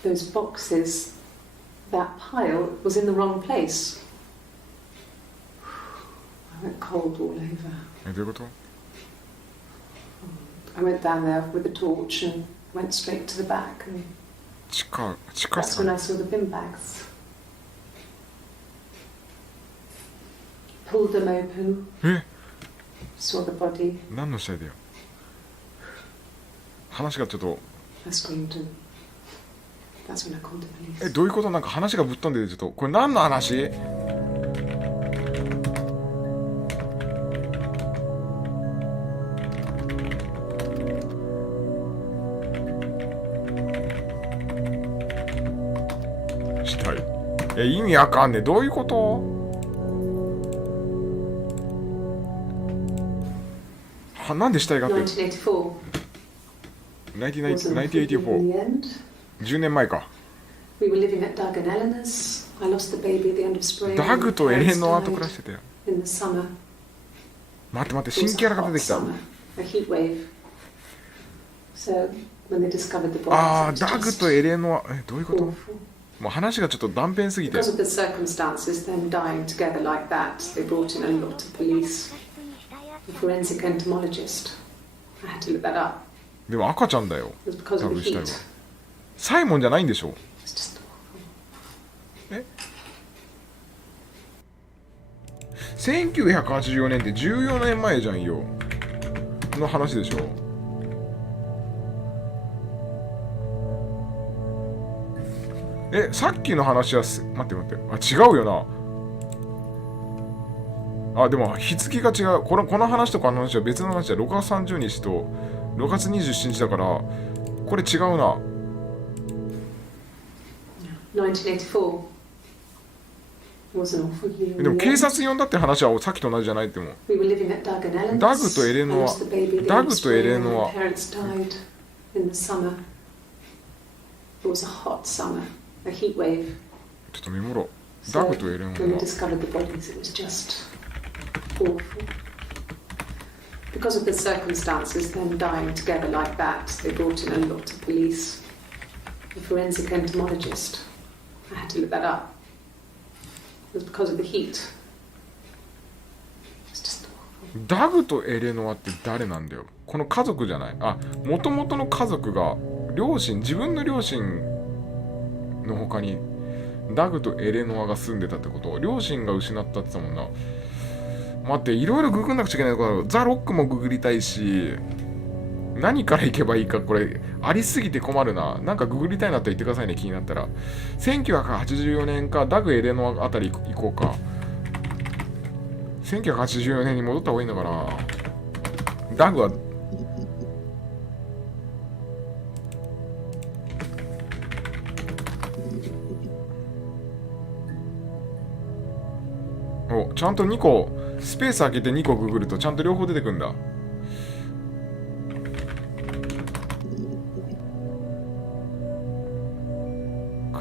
those boxes, that pile was in the wrong place. I went cold all over. どういうこと？ I went down there with a torch and went straight to the back, and 地下 that's 室 when I saw the bin bags. Pulled them open, え？ saw the body. 何の試合だよ。話がちょっと I screamed, and that's when I called the police. どういうこと？なんか話がぶっ飛んでてちょっとこれ何の話？死体。意味わかんねえ。どういうこと？なんで死体があって1984. 1984 10年前か。 We were living at Doug and Eleanor's. I lost the baby at the end of spring. ダグとエレノアと暮らしてたよ。 In the summer. 待って、新キャラが出てきた。 A heat wave. So when they discovered the body, ああ、 it was ダグ just とエレノア。どういうこと？ awful. もう話がちょっと断片すぎて。 Because of the circumstances, them dying together like that, they brought in a lot of police. A forensic entomologist. I had to look that up. でも赤ちゃんだよ。 It was because 多 of 分 the 死体 heat. は。サイモンじゃないんでしょ？ It's just awful. 1984年って14年前じゃんよ。の話でしょ。さっきの話は待って。あ、違うよな。あ、でも日付が違う。この話とかの話は別の話だ。6月30日と6月27日だから、これ違うな。 1984. It was an awful year. でも警察呼んだって話はさっきと同じじゃないっても We were living at Doug and Ellen's. ダグとエレノア I lost the baby in ダグ the とエ spring レ and ノア my parents died in the summer. It was a hot summer, a heat wave. ちょっとメモろダ So グとエレノ when we ア discovered the bodies, it was just awful. Because of the circumstances, them dying together like that, they brought in a lot of police. A forensic entomologist. I had to look that up. It was because of the heat. It's just awful. ダグとエレノアって誰なんだよこの家族じゃないあ元々の家族が自分の両親の他にダグとエレノアが住んでたってこと両親が失ったって言ったもんな待っていろいろググんなくちゃいけないからザ・ロックもググりたいし何から行けばいいかこれありすぎて困るななんかググりたいなって言ってくださいね気になったら1984年かダグ・エレノアあたり行こうか1984年に戻った方がいいのかなダグはおちゃんと2個スペース開けて2個ググるとちゃんと両方出てくんだ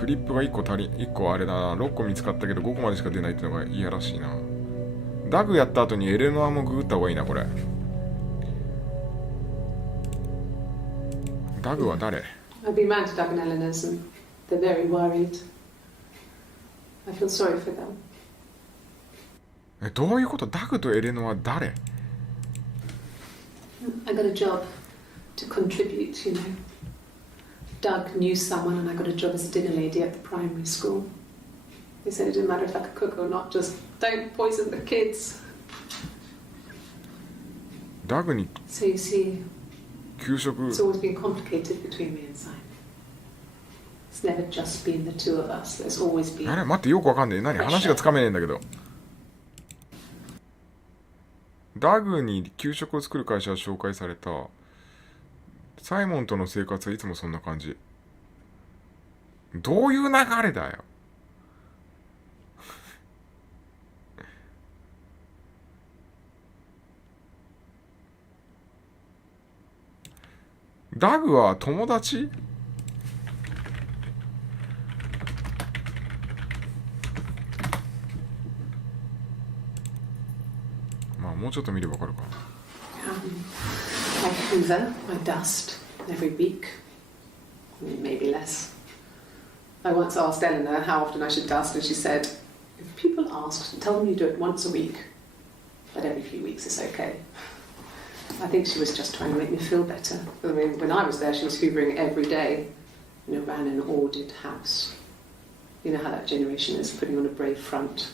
クリップが1個あれだな6個見つかったけど5個までしか出ないってのが嫌らしいなダグやった後にエレノアもググった方がいいなこれダグは誰 I've been round to Doug and Eleanor's and they're very worried. I feel sorry for them. どういうことダグとエレノア誰 I got a job to contribute, you know. Doug knew someone and I got a job as a dinner lady at the primary school. They said it didn't matter if I could cook or not, just don't poison the kids. ダグに So you see, 給食 it's always been complicated between me and Simon. It's never just been the two of us. There's always been... あれ待ってよくわかんねえ何話がつかめねえんだけどダグに給食を作る会社が紹介されたサイモンとの生活はいつもそんな感じどういう流れだよダグは友達まあもうちょっと見ればわかるかI hoover, I dust every week, maybe less. I once asked Eleanor how often I should dust, and she said, if people ask, tell them you do it once a week, but every few weeks is okay. I think she was just trying to make me feel better. I mean, when I was there, she was hoovering every day, you know, ran an ordered house. You know how that generation is, putting on a brave front.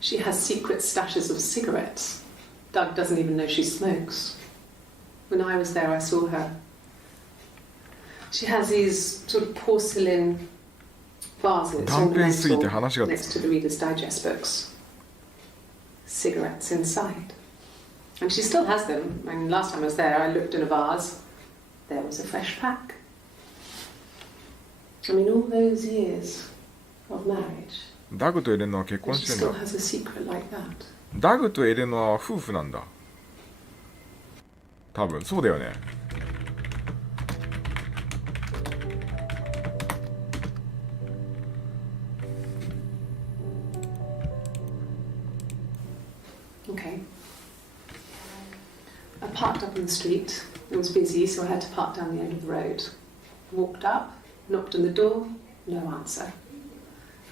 She has secret stashes of cigarettes. Doug doesn't even know she smokes. When I was there, I saw her. She has these sort of porcelain vases ornamental next to the Reader's Digest books. Cigarettes inside. And she still has them. I mean, last time I was there, I looked in a vase. There was a fresh pack. I mean, all those years of marriage. ダグとエレノアは結婚してんだ。 She still has a secret like that. ダグとエレノアは夫婦なんだ。多分そうだよね。Okay. I parked up in the street. It was busy, so I had to park down the end of the road. Walked up, knocked on the door, no answer.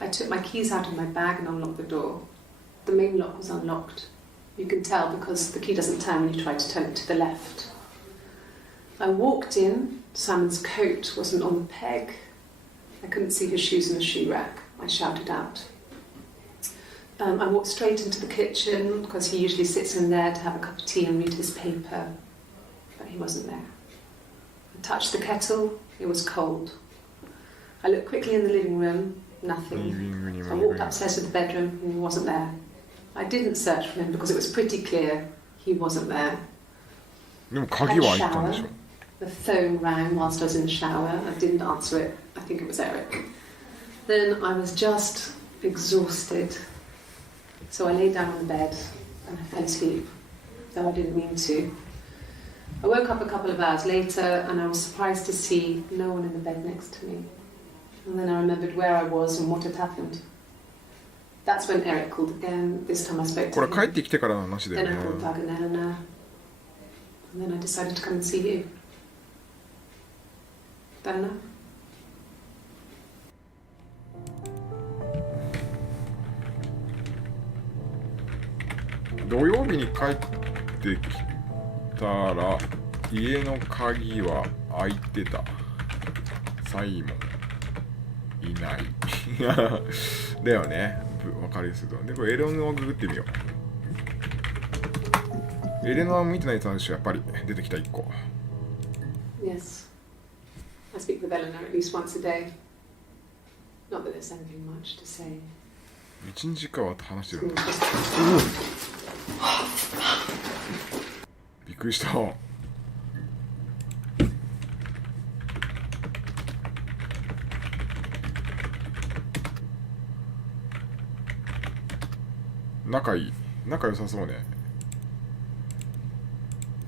I took my keys out of my bag and unlocked the door. The main lock was unlocked. You can tell because the key doesn't turn when you try to turn it to the left. I walked in. Simon's coat wasn't on the peg. I couldn't see his shoes in the shoe rack. I shouted out. I walked straight into the kitchen because he usually sits in there to have a cup of tea and read his paper. But he wasn't there. I touched the kettle. It was cold. I looked quickly in the living room. Nothing. I walked upstairs to the bedroom and he wasn't there. I didn't search for him because it was pretty clear he wasn't there. でも鍵は開いたんでしょ。The phone rang whilst I was in the shower. I didn't answer it. I think it was Eric. Then I was just exhausted. So I lay down on the bed and I fell asleep, though I didn't mean to. I woke up a couple of hours later and I was surprised to see no one in the bed next to me. And then I remembered where I was and what had happened. That's when Eric called again. This time I spoke こ to れ帰っ him. てきてからの話だよ Then I ね。 called Doug and Eleanor. And then I decided to come and see you. That enough? 土曜日に帰ってきたら家の鍵は開いてた。サイモンいないだよね。わかりやすいと。でこれエレノアググってみよう。エレノア見てないやつなんでしょ。やっぱり出てきた1個。 Yes. I speak with Eleanor at least once a day. Not that there's anything much to say. 1日かは話してるんだ。びっくりした。仲いい。仲良さそうね。ね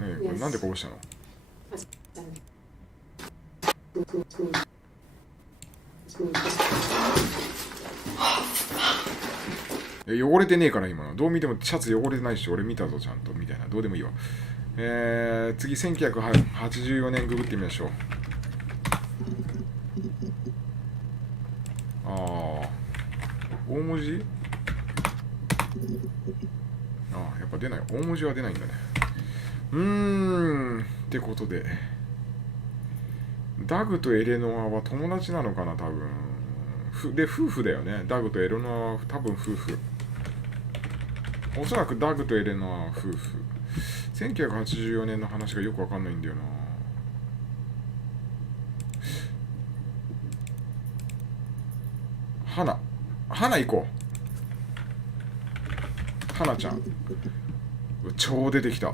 え、これなんでこぼしたの？汚れてねえから今の。どう見てもシャツ汚れてないし、俺見たぞちゃんとみたいな。どうでもいいわ。次1984年ググってみましょう。ああ、大文字？ああ、やっぱ出ない。大文字は出ないんだね。ってことで、ダグとエレノアは友達なのかな、多分。で、夫婦だよね。ダグとエレノアは多分夫婦。おそらくダグとエレノアは夫婦。1984年の話がよくわかんないんだよな。花行こう。花ちゃん。超出てきた。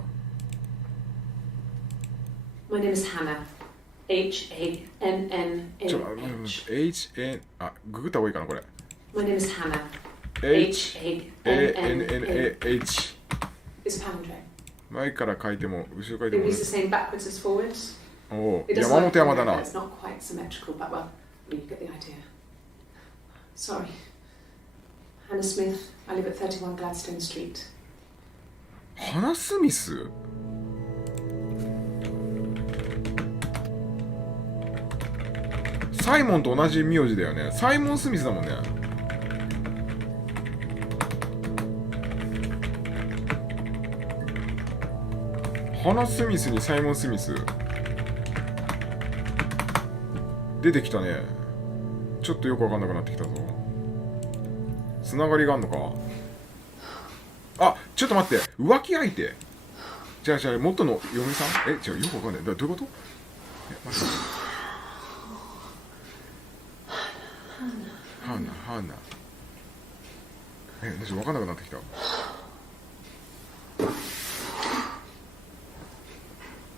My name is Hannah. H-A-N-N-A-H.ググった方がいいかな、これ。My name is Hannah. H-A-N-N-A-H. It's a palindrome. 前から書いても、後ろ書いて It も。 reads the same backwards as forwards. おお、 It doesn't 山 like 本山だ Hannah, な but。it's not quite symmetrical, but well, you get the idea. Sorry. Hannah Smith. I live at 31 Gladstone Street. ハナ・スミス？サイモンと同じ名字だよね。サイモン・スミスだもんね。ハナ・スミスにサイモン・スミス出てきたね。ちょっとよくわかんなくなってきたぞ。つながりがあんのか。あ、ちょっと待って。浮気相手。じゃあ元の嫁さん？違う、よくわかんない。どういうこと？待って。花。私分かんなくなってきた。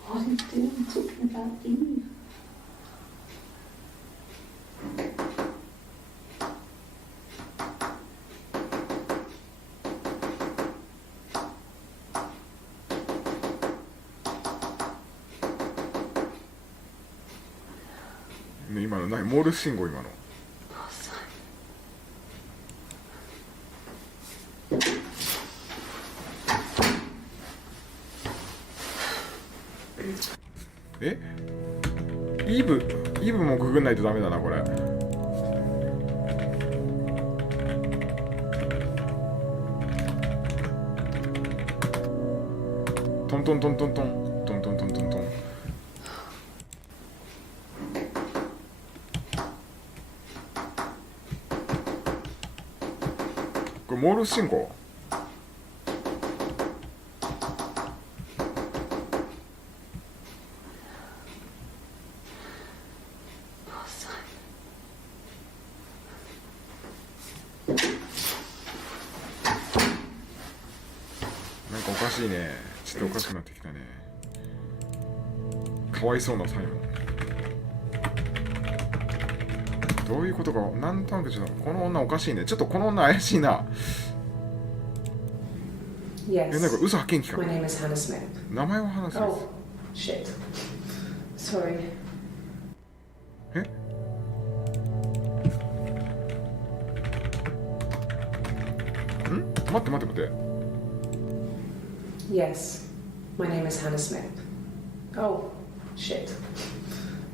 What are you doing talking about Eve? ね、今の何？モールス信号今の。イブもググんないとダメだなこれ。トントントントントントントントントントン。これモールス信号？なんかおかしいね。ちょっとおかしくなってきたね。かわいそうなサイモン。どういうことかなんとなくちょっとこの女おかしいね。ちょっとこの女怪しいな。Yes. なんか嘘発見企 My 画。 name is Hannah Smith. 名前は話す。 Oh, shit. Sorry. え待って。 Yes. My name is Hannah Smith. Oh, shit.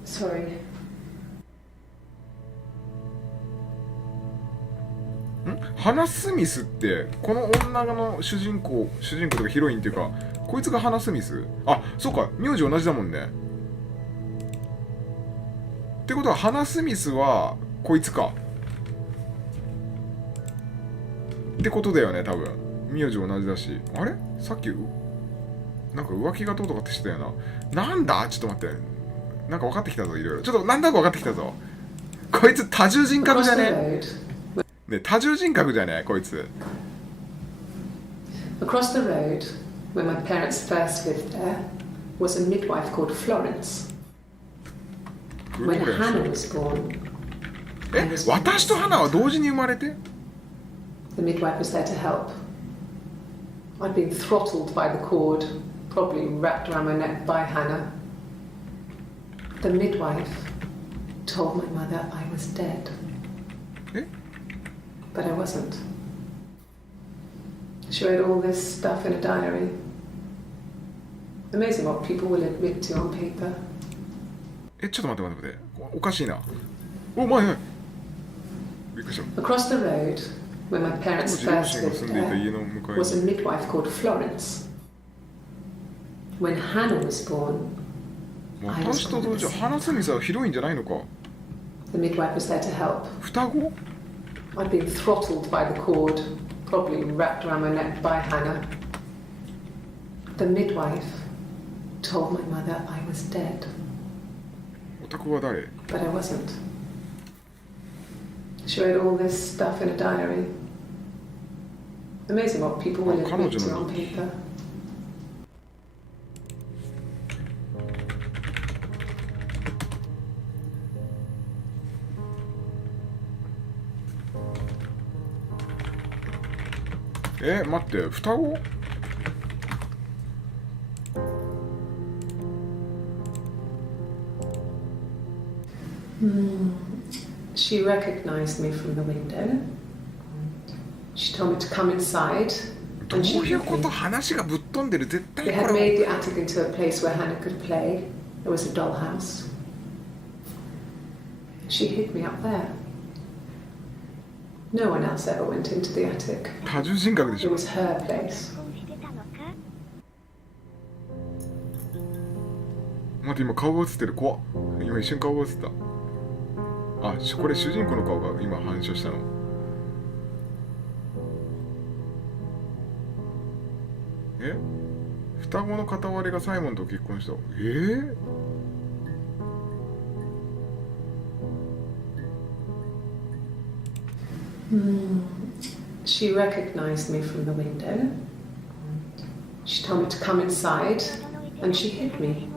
Sorry. ハナ・スミスってこの女の主人公とかヒロインっていうか、こいつがハナ・スミス。あ、そうか、名字同じだもんね。ってことはハナ・スミスはこいつかってことだよね、多分。名字同じだし。あれさっきなんか浮気がどうとかってしてたよな。なんだちょっと待って。なんか分かってきたぞ、いろいろ。ちょっとなんだか分かってきたぞ。こいつ多重人格じゃねね、多重人格じゃねこいつ。 Across the road, where my parents first lived there, was a midwife called Florence. When Hannah was born, 私と花は同時に生まれて the midwife was there to help. I'd been throttled by the cord, probably wrapped around my neck by Hannah. The midwife told my mother I was dead. But I wasn't. She wrote all this stuff in a diary. Amazing what people will admit to on paper. ちょっと待っておかしいな。お前びっくりした。 Across the road, where my parents first lived there, was a midwife called Florence. When Hannah was born, I was 私と同時。ハナ・スミスはヒロインじゃないのか。 The midwife was there to help. 双子 I'd been throttled by the cord, probably wrapped around my neck by Hannah. The midwife told my mother I was dead. オタクは誰 But I wasn't. She wrote all this stuff in a diary. Amazing what people will admit to on paper. 待って、双子 She recognized me from the window. She told me to come inside. どういうこと？話がぶっ飛んでる。絶対 They こ had れ made the attic into a place where Hannah could play. There was a dollhouse. She hid me up there. No one else ever went into the attic. 多重人格でし It ょ。 was her place. こうしてたのか。待って今顔が映ってる。怖っ。今一瞬顔が映った。あ、これ主人公の顔が今反射したの。双子の片割れがサイモンと結婚した。She recognized me from the window. She told me to come inside, and she hid me.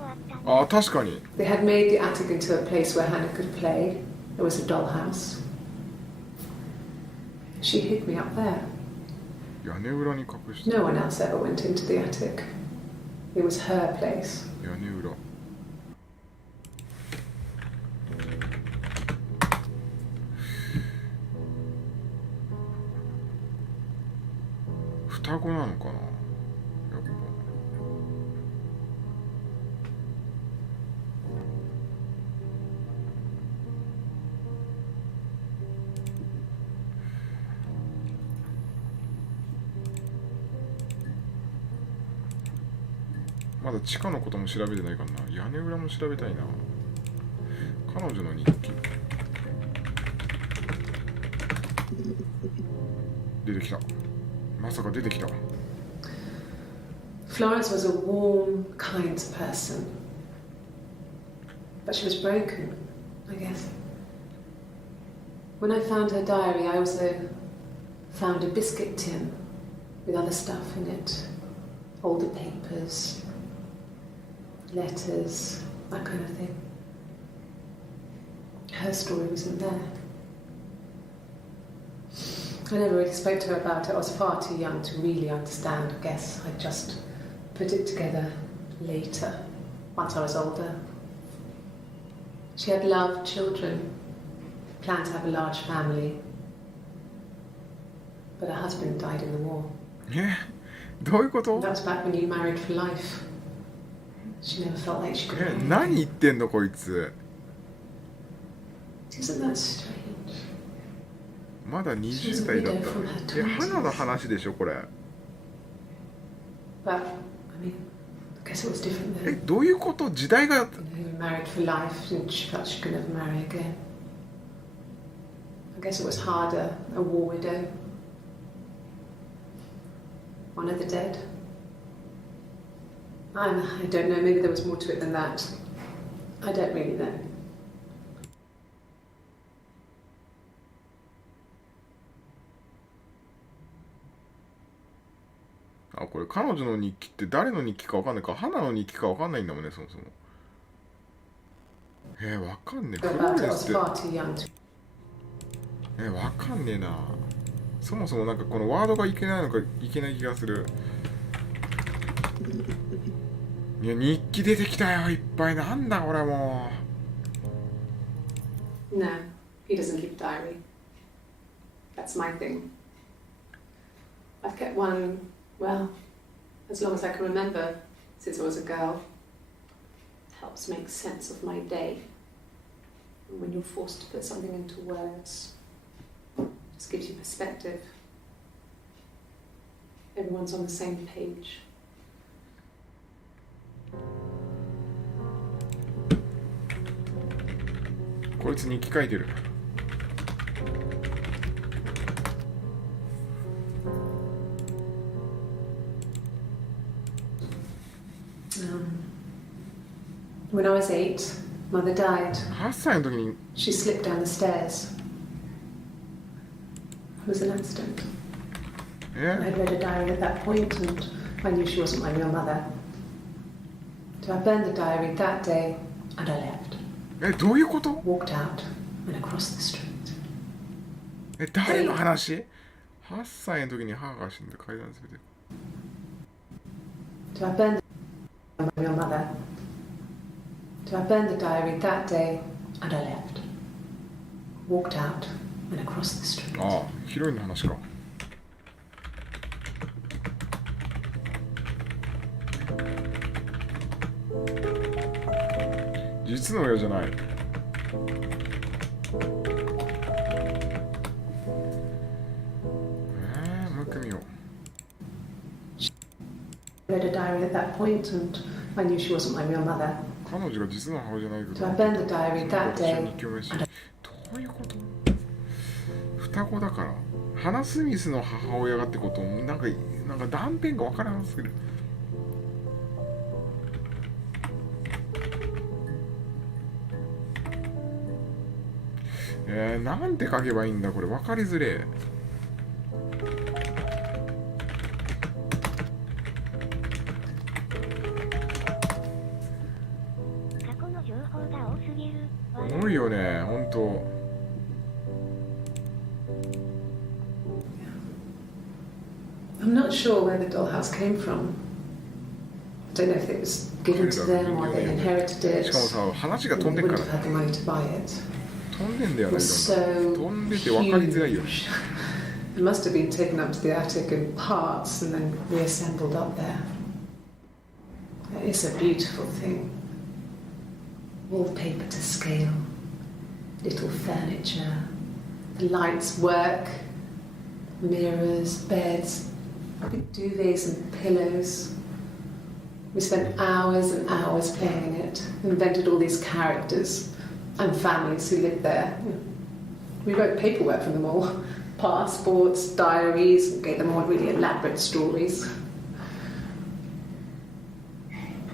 あ、確かに。 They had made the attic into a place where Hannah could play. There was a dollhouse. She hid me up there. 屋根裏に隠して。 No one else ever went into the attic. It was her place. 屋根裏。双子なのかな。やっぱ。まだ地下のことも調べてないからな。屋根裏も調べたいな。彼女の日記。出てきた。まさか出てきた。 Florence was a warm, kind person. But she was broken, I guess. When I found her diary, I also found a biscuit tin with other stuff in it. Older papers, letters, that kind of thing. Her story wasn't there. I never really spoke to her about it. I was far too young to really understand. I guess I just put it together later, once I was older. She had loved children, planned to have a large family, but her husband died in the war. どういうこと？ That was back when you married for life. She never felt like she could marry. 何言ってんのこいつ。 Isn't that strange? まだ20代だったの。花の話でしょこれ。 But, I mean, I guess it was different then. どういうこと？時代が。 You know, married for life and she felt she could never marry again. I guess it was harder, a war widow. One of the dead. I don't know, maybe there was more to it than that. I don't really know. あ、これ彼女の日記って誰の日記かわかんないか、花の日記かわかんないんだもんね、そもそも。わかんねえ。フローレンスって。わかんねえな。そもそもなんかこのワードがいけないのかいけない気がする。いや、日記出てきたよ、いっぱい。なんだこれもう。No, he doesn't keep a diary. That's my thing. I've kept one, well, as long as I can remember, since I was a girl. It helps make sense of my day. And when you're forced to put something into words, it just gives you perspective. Everyone's on the same page. こいつ日記書いてる。When I was 8, mother died. 8歳の時に She slipped down the stairs. It was an accident. I had read a diary at that point and I knew she wasn't my real mother. So I burned the diary that day and I left. どういうこと？ Walked out and across the street. 誰の話？ 8歳の時に母が死んで階段滑って。So I burned my real mother. So I burned the diary that day and I left. Walked out and across the street. ああ、ヒロインの話か。実の親じゃない。もう一回見よう。Read a diary at that point and I knew she wasn't my real mother. 彼女が実の母親じゃないけど。So I burned the diary that day. どういうこと？双子だから。ハナ・スミスの母親がってこと？なんか断片が分からなすぎる。なんて書けばいいんだこれ分かりづれえ。過去の情報が多すぎる。多いよね、ほんと。I'm not sure where the dollhouse came from. I don't know if it was given to them or they inherited it. しかもさ、話が飛んで They っ wouldn't から have had the money to buy it. 飛んでんだよ It ね、 was いろんな。 so 飛んでて分かりづらいよ。 huge. It must have been taken up to the attic in parts and then reassembled up there. It's a beautiful thing. Wallpaper to scale, little furniture, the lights work, mirrors, beds, big duvets and pillows. We spent hours and hours playing in it, invented all these characters and families who lived there. We wrote paperwork for them all, passports, diaries, and gave them all really elaborate stories.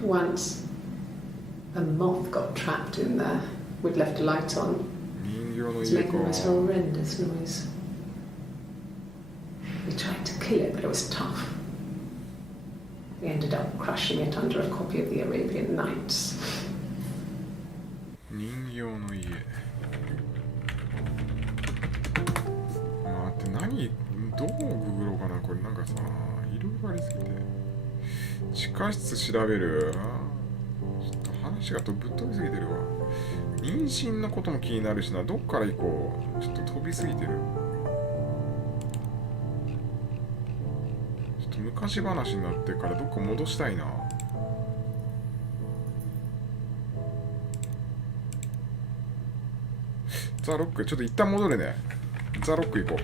Once, a moth got trapped in there. We'd left a light on. 人形の It was 家 making the most か。 horrendous noise. We tried to kill it, but it was tough. We ended up crushing it under a copy of the Arabian Nights. どうググろうかな。これなんかさ、いろいろありすぎて。地下室調べる。ちょっと話がぶっ飛びすぎてるわ。妊娠のことも気になるしな。どっから行こう。ちょっと飛びすぎてる。ちょっと昔話になってからどっか戻したいな。ザ・ロック、ちょっと一旦戻るね。ザ・ロック行こう。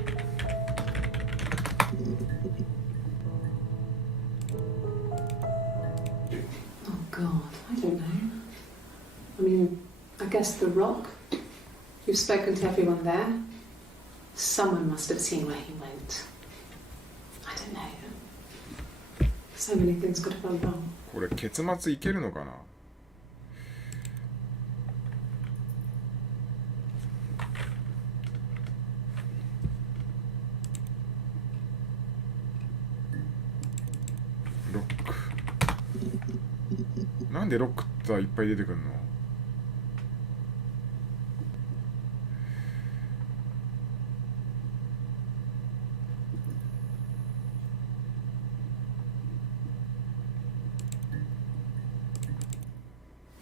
Oh God, I don't know. I mean, I guess the Rock. You've spoken to everyone there. Someone must have seen where he went. I don't know. So many things could have gone wrong. これ結末いけるのかな。ロック。なんでロックっていっぱい出てくるの。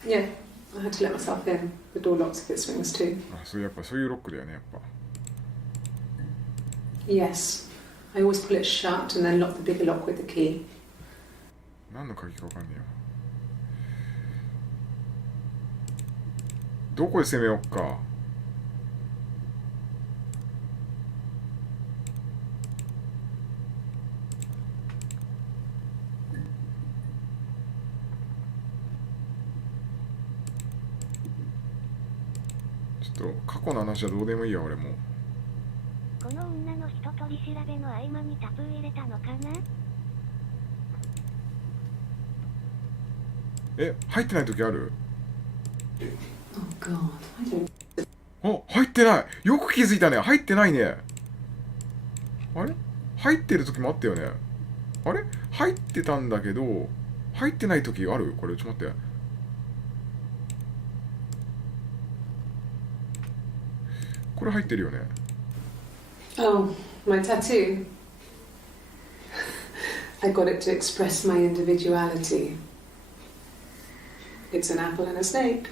Yeah, I had to let myself in. The door locks if it swings too. あ、そうやっぱそういうロックだよね、やっぱ。Yes, I always pull it shut and then lock the bigger lock with the key. 何の鍵かわかんねえよ。どこで攻めよっか。ちょっと過去の話はどうでもいいや、俺も。この女の人取り調べの合間にタトゥー入れたのかな。え、入ってない時ある？ Oh God, I don't. あ、入ってない。よく気づいたね。入ってないね。あれ？入ってる時もあったよね。あれ？入ってたんだけど、入ってない時ある？これちょっと待って。これ入ってるよね。Oh, my tattoo. I got it to express my individuality. It's an apple and a snake.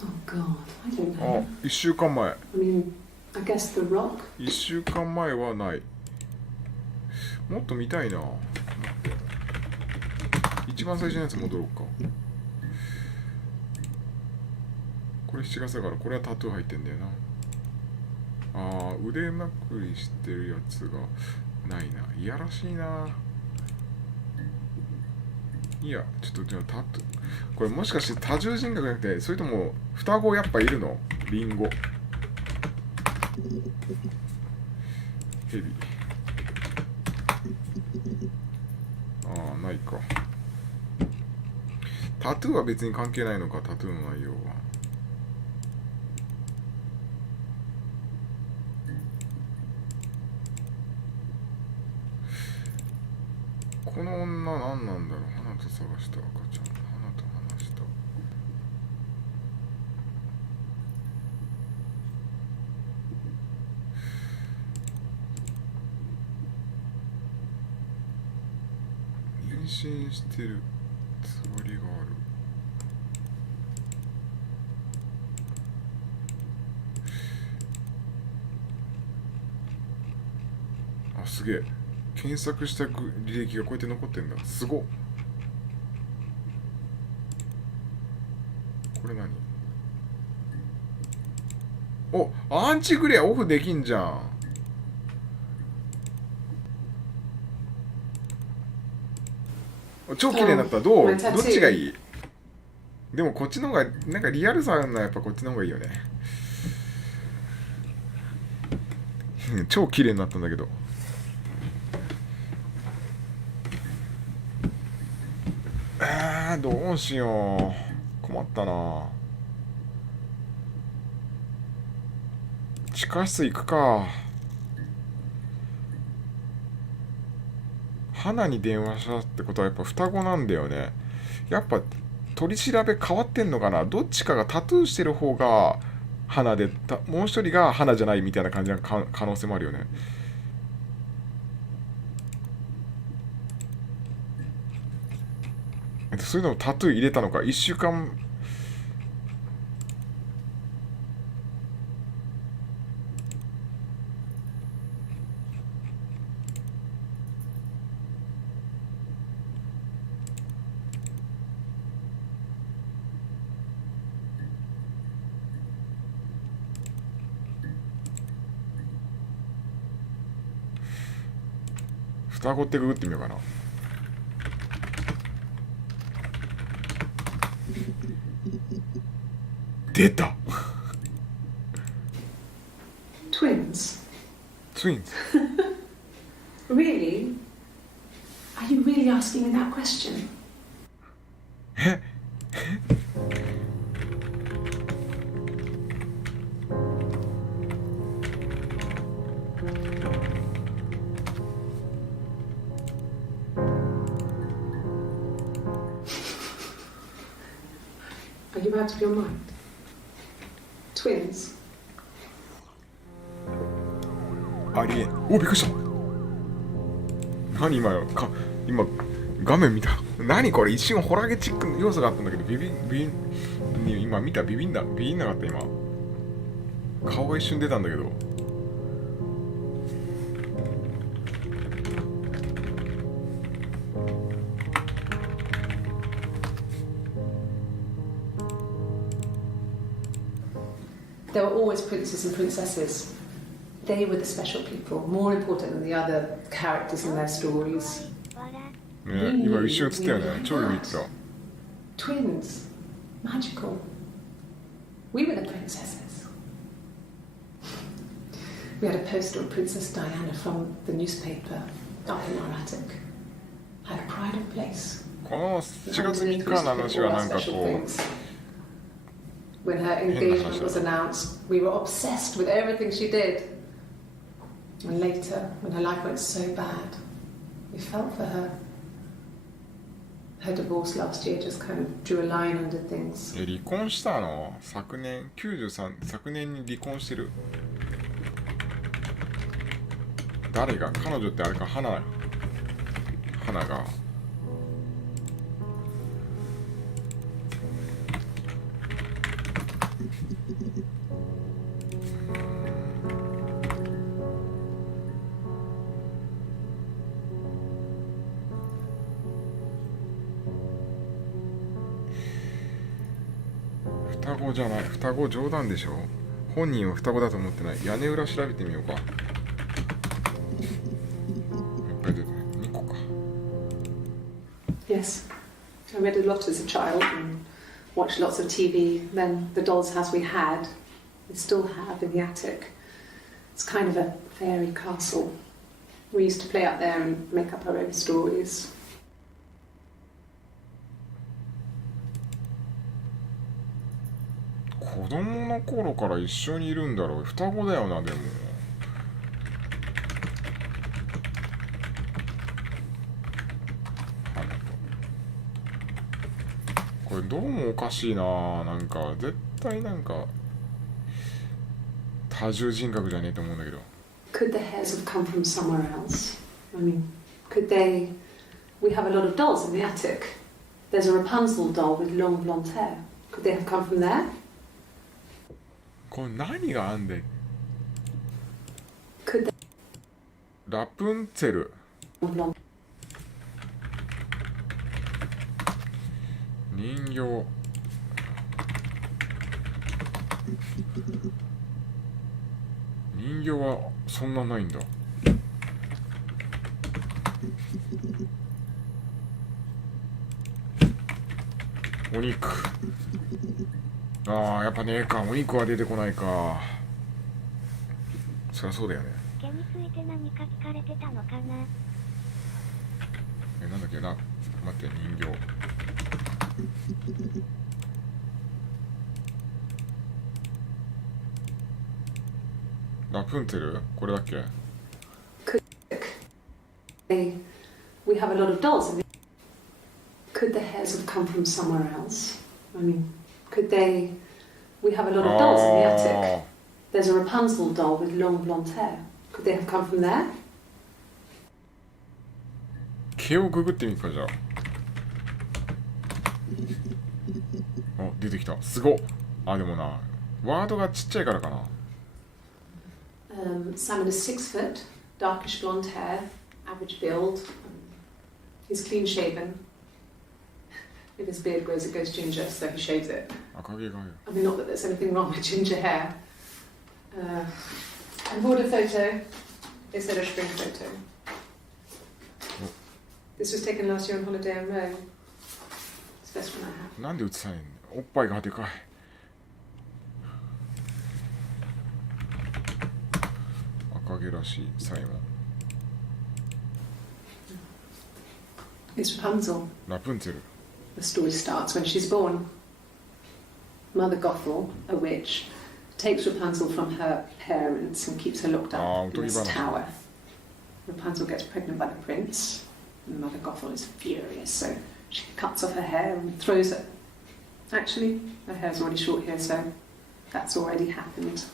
Oh God, I don't あ know. 1週間前。 I mean, I guess the rock. 1週間前はない。もっと見たいな。一番最初のやつ戻ろうか。これ7月だから、これはタトゥー入ってんだよな。ああ、腕まくりしてるやつがないな。いやらしいな。いや、ちょっとじゃあタトゥー。これもしかして多重人格じゃなくて、それとも双子やっぱいるの？リンゴ。ヘビ。ああ、ないか。タトゥーは別に関係ないのか、タトゥーの内容は。この女何なんだろう。花と探した赤ちゃん。花と話した。妊娠してるつもりがある。あ、すげえ。検索した履歴がこうやって残ってんだ。すごっ。これ何？お、アンチグレアオフできんじゃん。超綺麗になった。どっちがいい？でもこっちの方がなんかリアルさな、やっぱこっちの方がいいよね。超綺麗になったんだけど。どうしよう。困ったな。地下室行くか。花に電話したってことはやっぱ双子なんだよね。やっぱ取り調べ変わってんのかな。どっちかがタトゥーしてる方が花で、もう一人が花じゃないみたいな感じの可能性もあるよね。それでもタトゥー入れたのか。1週間双子ってググってみようかな。出たTwins? Twins. Really? Are you really asking me that question? Are you out of your mind? Twins? ありえん。お、びっくりした。何今よ今画面見た。何これ。一瞬ホラゲチックの要素があったんだけど、今見た。ビビんなかった今。顔が一瞬出たんだけど。There were always princes and princesses. They were the special people, more important than the other characters in their stories. ね、今一瞬映ったよね。超ビビってた。Twins. Magical. We were the princesses. We had a poster of Princess Diana from the newspaper up in our attic. Like a pride of place. この7月3日の話はなんかこう When her engagement was announced, we were obsessed with everything she did. And later, when her life went so bad, we felt for her. Her divorce last year just kind of drew a line under things. 離婚したの昨年昨年に離婚してる。誰が彼女ってあれか花が双子じゃない。双子冗談でしょ。本人は双子だと思ってない。屋根裏調べてみようか。やっぱり出てない。2個か。Yes, I read a lot as a child and watched lots of TV. Then the doll's house we had, we still have in the attic. It's kind of a fairy castle. We used to play out there and make up our own stories. 子供の頃から一緒にいるんだろう。双子だよな。でもこれどうもおかしいな。なんか絶対なんか多重人格じゃねえと思うんだけど。 Could the hairs have come from somewhere else? I mean, could they... We have a lot of dolls in the attic. There's a Rapunzel doll with long blonde hair. Could they have come from there? これ何があんで。 Could they... ラプンツェル。 Blonde... 人形。人形はそんなないんだ。お肉。ああ、やっぱねえか。お肉は出てこないか。そりゃそうだよね。毛について何か聞かれてたのかな。なんだっけな。待って、人形。ラプンツェルこれだっけ。 We have a lot of dolls in the... Could the hairs have come from somewhere else? I mean, could they... We have a lot of dolls in the attic. There's a Rapunzel doll with long blonde hair. Could they have come from there? 毛をググってみるかじゃあ。あ、出てきた。すごっ。あ、でもな、ワードがちっちゃいからかな。Simon is 6 foot, darkish blonde hair, average build. He's clean shaven. If his beard grows, it goes ginger, so he shaves it. 赤毛がよ。I mean, not that there's anything wrong with ginger hair. And border photo instead of spring photo. This was taken last year on holiday in Rome. It's the best one I have. なんで映さないんだ。おっぱいがでかい。赤毛らしいサイモン。It's Rapunzel. ラプンツェル。The story starts when she's born. Mother Gothel, a witch, takes Rapunzel from her parents and keeps her locked up in this tower. Rapunzel gets pregnant by the prince, and Mother Gothel is furious, so she cuts off her hair and throws it. Actually, her hair's already short here, so that's already happened.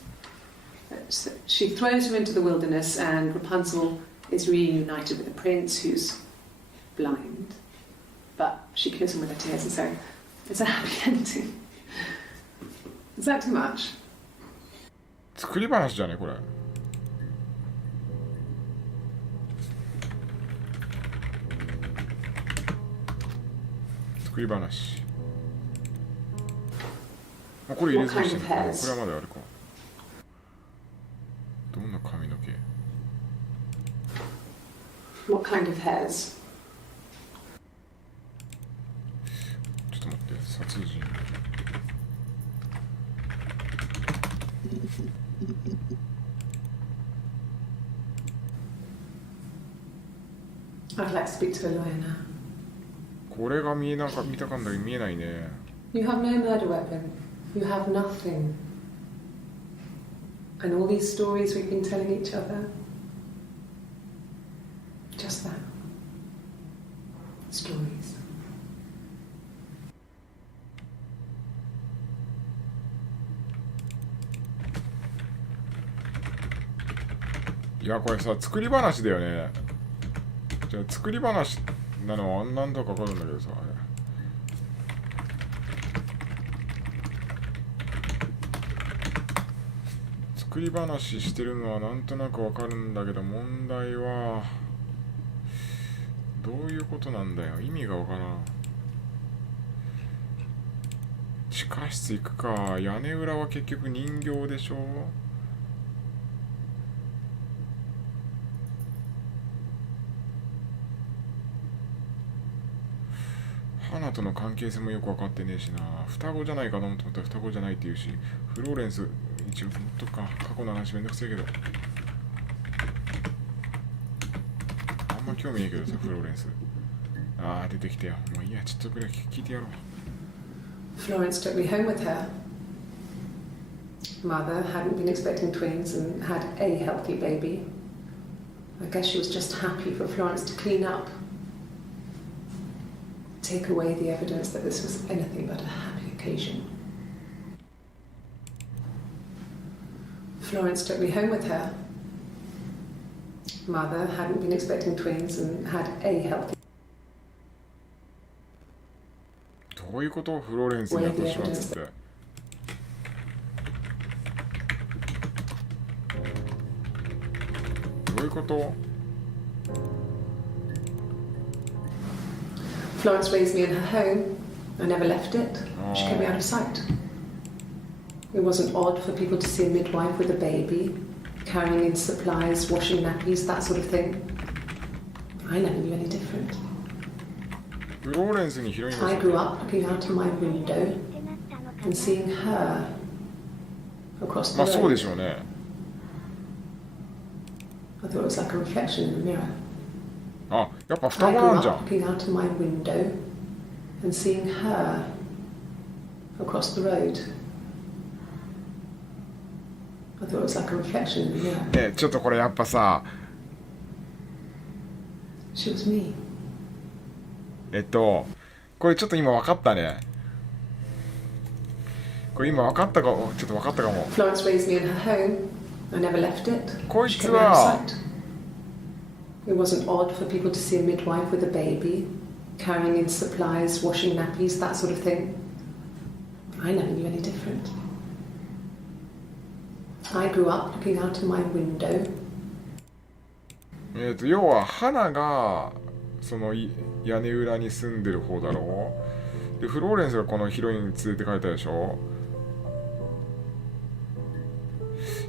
So she throws her into the wilderness, and Rapunzel is reunited with the prince, who's blind. But she kills him with her tears, and so it's a happy ending. Is that too much? 作り話じゃねこれ。作り話。あ、これ入れずにしてる。これはまだあるか。どんな髪の毛？ What kind of hairs? ちょっと待って、殺人。I'd like to speak to a lawyer now. これが見たかんだけど見えないね。You have no murder weapon. You have nothing. And all these stories we've been telling each other. Just that. Stories. いやこれさ作り話だよね。じゃあ作り話なのはなんだかわかるんだけどさ。作り話してるのはなんとなくわかるんだけど問題はどういうことなんだよ。意味がわからん。地下室行くか。屋根裏は結局人形でしょ。花との関係性もよく分かってねえしな。双子じゃないかなと思ったら双子じゃないって言うし、フローレンス一応もっとか過去の話めんどくせえけど、あんま興味ねえけどさフローレンス。ああ出てきてよ。もういいや、ちょっとくらい聞いてやろう。Florence took me home with her. Mother hadn't been expecting twins and had a healthy baby. I guess she was just happy for Florence to clean up. Take away the evidence that this was anything but a happy occasion. Florence took me home with her. Mother hadn't been expecting twins and had a healthy どういうこと？フローレンスになってしまって。どういうこと？ Florence raised me in her home. I never left it. She kept me out of sight. It wasn't odd for people to see a midwife with a baby, carrying in supplies, washing nappies, that sort of thing. I never knew any different. I grew up looking out of my window and seeing her across the road. I thought it was like a reflection in the mirror. I grew up looking out of my window and seeing her across the road. I thought it was like a reflection in the mirror. ね、ちょっとこれやっぱさ、She was me. これちょっと今分かったね。これ今分かったかも。ちょっと分かったかも。 Florence raised me in her home. I never left it. こい She つ kept me out は of sight. It wasn't odd for people to see a midwife with a baby, carrying in supplies, washing nappies, that sort of thing. I never knew any different. I grew up looking out of my window. 要は花がその屋根裏に住んでる方だろう。でフローレンスがこのヒロインに連れて帰ったでしょ。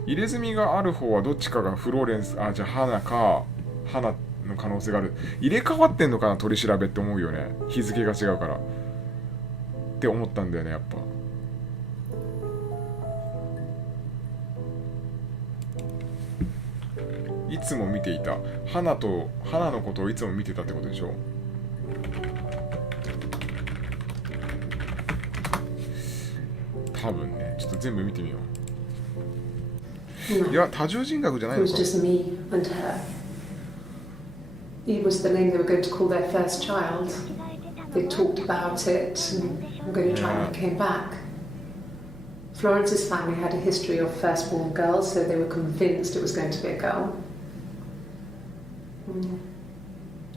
入れ墨がある方はどっちかがフローレンス、あ、じゃあ花か花の可能性がある。入れ替わってんのかな、取り調べって思うよね。日付が違うからって思ったんだよね、やっぱ。いつも見ていた。花のことをいつも見てたってことでしょ。多分ね、ちょっと全部見てみよう。いや、多重人格じゃない It の was か。 just me and her. Eve was the name they were going to call their first child. They talked about it and were going to try when it came back. Florence's family had a history of firstborn girls, so they were convinced it was going to be a girl.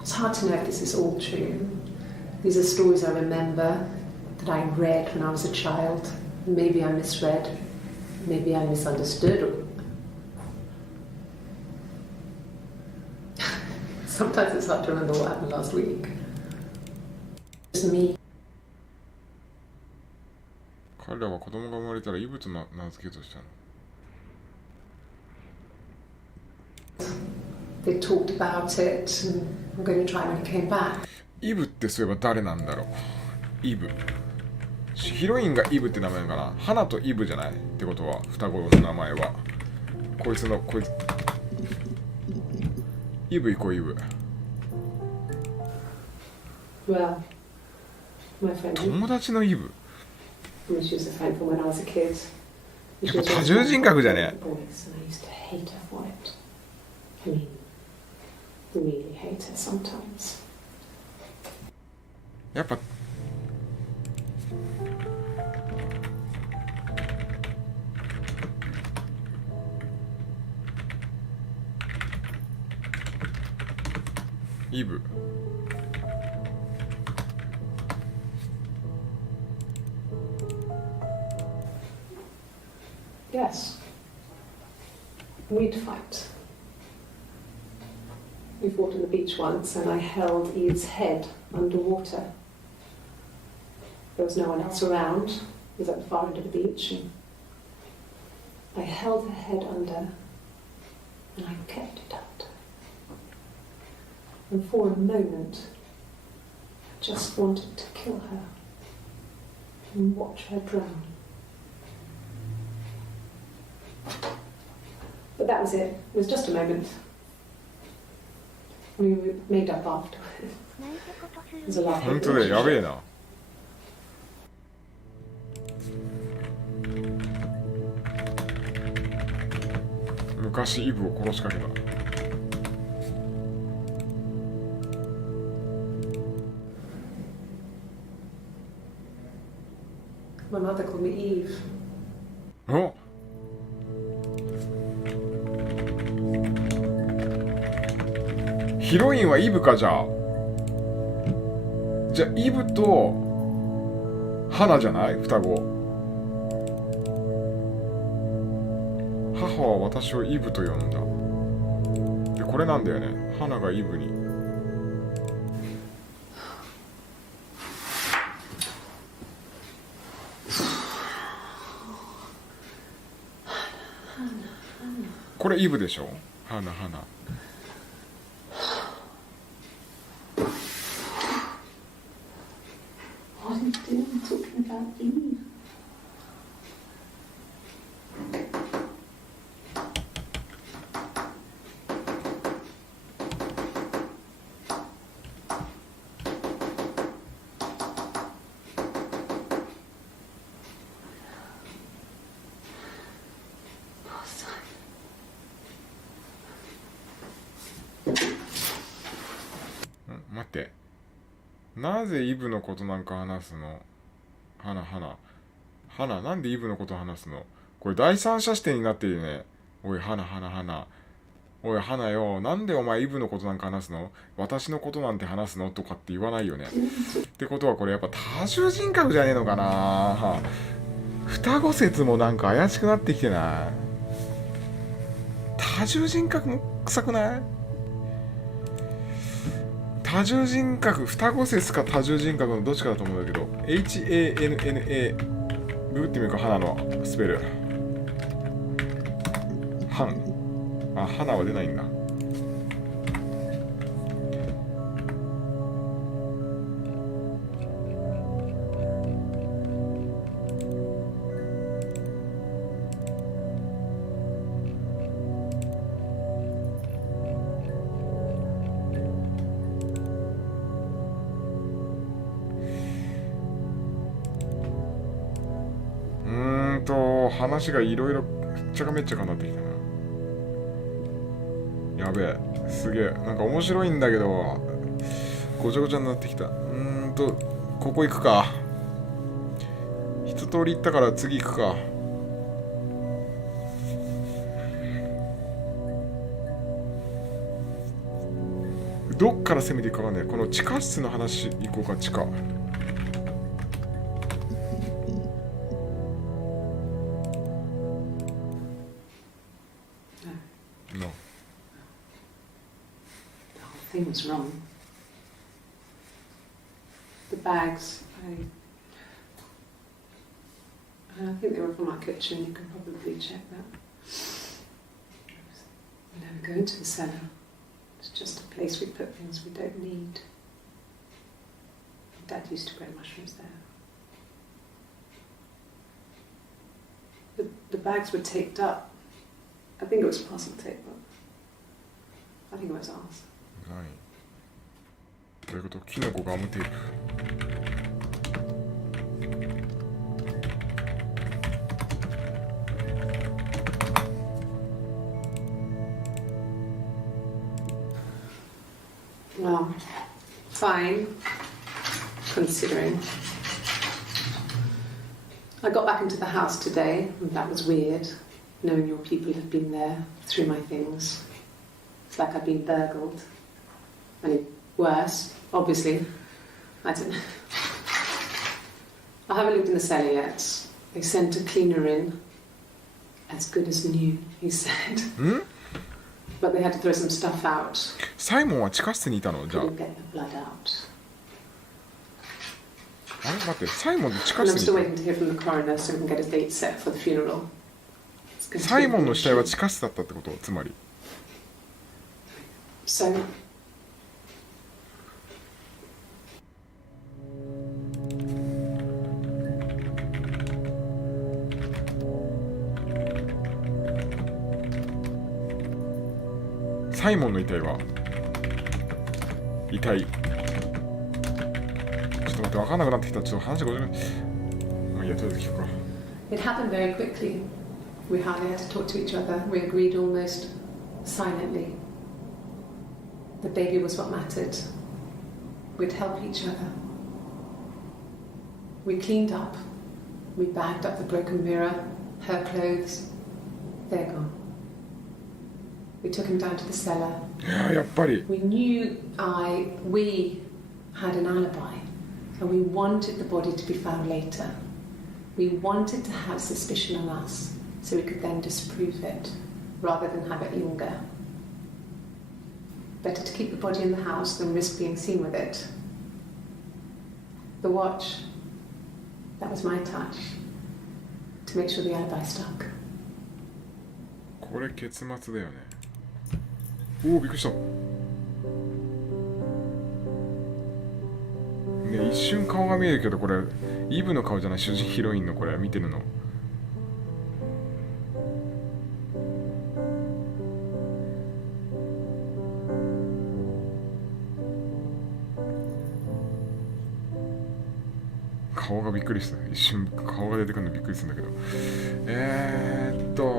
It's hard to know if this is all true. These are stories I remember that I read when I was a child. Maybe I misread, maybe I misunderstood. Sometimes it's hard to remember what happened last week. It's me. 彼らは子供が生まれたら異物と名付けようとしたの。They talked about it and were going to try when it came back. イブってそういえば誰なんだろう。イブ。ヒロインがイブって名前なのかな。花とイブじゃないってことは、双子の名前は。こいつ。イブイコイブ。Well, my friend. 友達のイブ。She was a friend from when I was a kid. やっぱ多重人格じゃね。 Boys, and I used to hate her for it. I mean, really hate her sometimes. やっぱイブ。Yes. We'd fight. We fought on the beach once, and I held Eve's head underwater. There was no one else around. It was at the far end of the beach, and I held her head under, and I kept it under. And for a moment, I just wanted to kill her and watch her drown. But that was it. It was just a moment. We made up afterwards. It was a laugh. 本当だよ、やべえな。昔イブを殺しかけた。My mother called me Eve. お、ヒロインはイブか。じゃあイブと花じゃない。双子。母は私をイブと呼んだ。でこれなんだよね。花がイブに。これイブでしょ。花。What are you doing talking about Eve? なぜイブのことなんか話すの？花、なんでイブのこと話すの？これ第三者視点になってるよね。おい、花。おい、花よ。なんでお前イブのことなんか話すの？私のことなんて話すの？とかって言わないよね。ってことはこれやっぱ多重人格じゃねえのかな。双子説もなんか怪しくなってきてない？多重人格も臭くない？多重人格、双子説か多重人格のどっちかだと思うんだけど、HANNA、ググってみるか、花のスペル。花は出ないんだ。話がいろいろめっちゃかめっちゃかになってきたな。やべえ、すげえ、なんか面白いんだけどごちゃごちゃになってきた。ここ行くか。一通り行ったから次行くか。どっから攻めていくかわかんない。この地下室の話行こうか。地下thing was wrong. The bags, I think they were from our kitchen, you can probably check that. We never go into the cellar. It's just a place we put things we don't need. Dad used to grow mushrooms there. The bags were taped up. I think it was parcel tape, but I think it was ours. ない。どういうこと？キノコガムテープ。Well, fine, considering. I got back into the house today, and that was weird, knowing your people have been there through my things. It's like I've been burgled. I mean, worse, obviously. I don't know. I haven't lived in the cellar yet. They sent a cleaner in. As good as new, he said. But they had to throw some stuff out. サイモンは地下室にいたの？じゃあ。Couldn't get the blood out. あれ待って、サイモンって地下 And I'm 室 still にい waiting to hear from the coroner so we can get a date set for the funeral. た。サイモンの死体は地下室だったってこと？つまり。So, サイモンの遺体は遺体。ちょっと待って、分かんなくなってきた。ちょっと話が50年。まあいいや、とりあえず聞くか。 it happened very quickly. We hardly had to talk to each other. We agreed almost silently. The baby was what mattered. We'd help each other. We cleaned up. We bagged up the broken mirror, her clothes. They're gone. We took him down to the cellar. いややっぱり。 We knew we had an alibi, and we wanted the body to be found later. We wanted to have suspicion on us, so we could then disprove it, rather than have it linger. Better to keep the body in the house than risk being seen with it. The watch, that was my touch, to make sure the alibi stuck. これ結末だよね。おお、びっくりした。ね、一瞬顔が見えるけど、これイブの顔じゃない、主人ヒロインのこれ見てるの。顔がびっくりした。一瞬顔が出てくるのびっくりするんだけど。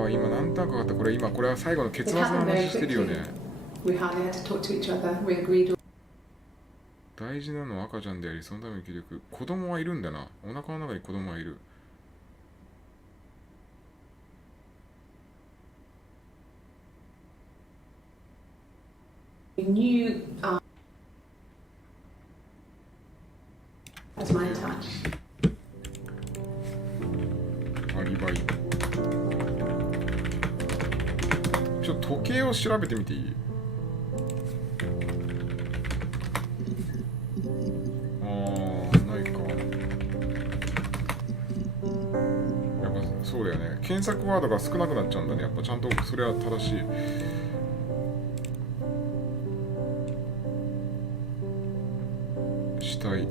今何ターンかかった。これ今これは最後の結末の話してるよね。We hardly had to talk to each other. We agreed. 大事なのは赤ちゃんであり、そのために結局子供はいるんだな。お腹の中に子供はいる。You That's my touch. アリバイ。ちょっと時計を調べてみていい？ないか。やっぱそうだよね。検索ワードが少なくなっちゃうんだね。やっぱちゃんとそれは正しい。死体。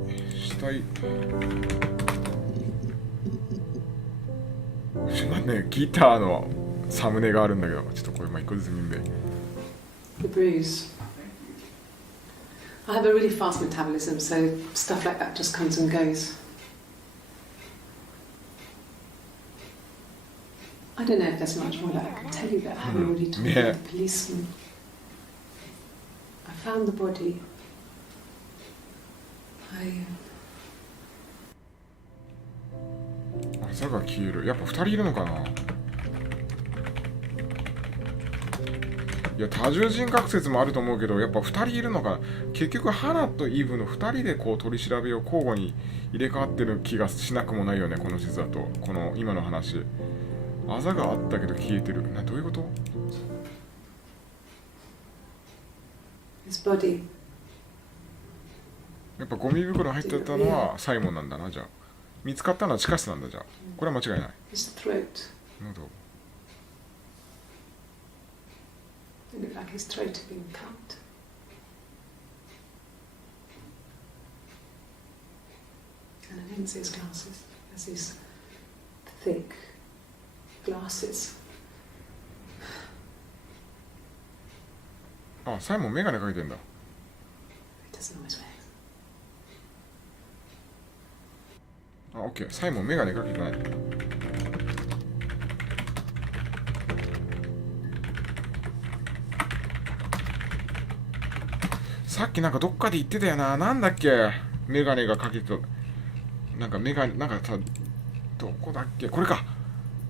なんでギターのサムネがあるんだけど、ちょっとこれ一個ずつ見んで。The bruise. I have a really fast metabolism, so stuff like that just comes and goes. I don't know if there's much more that I can tell you, but I haven't really talked to the policeman. I found the body. I 朝が消える。やっぱ2人いるのかな。いや、多重人格説もあると思うけど、やっぱ2人いるのかな。結局ハナとイブの2人でこう取り調べを交互に入れ替わってる気がしなくもないよね、この説だと。この今の話、あざがあったけど消えてる。どういうこと？ His body. やっぱゴミ袋入ってたのはサイモンなんだな。じゃあ見つかったのは地下室なんだ。じゃあこれは間違いない。 His throat. 喉。 It looked like his throat had been cut. And I didn't see his glasses. He has these thick glasses. あ、サイモンメガネかけてんだ。 He doesn't always wear. あ、オッケー。サイモンメガネかけてない。さっきなんかどっかで言ってたよな。なんだっけ、メガネがかけてた。なんかメガネ、なんかさ、どこだっけ、これか。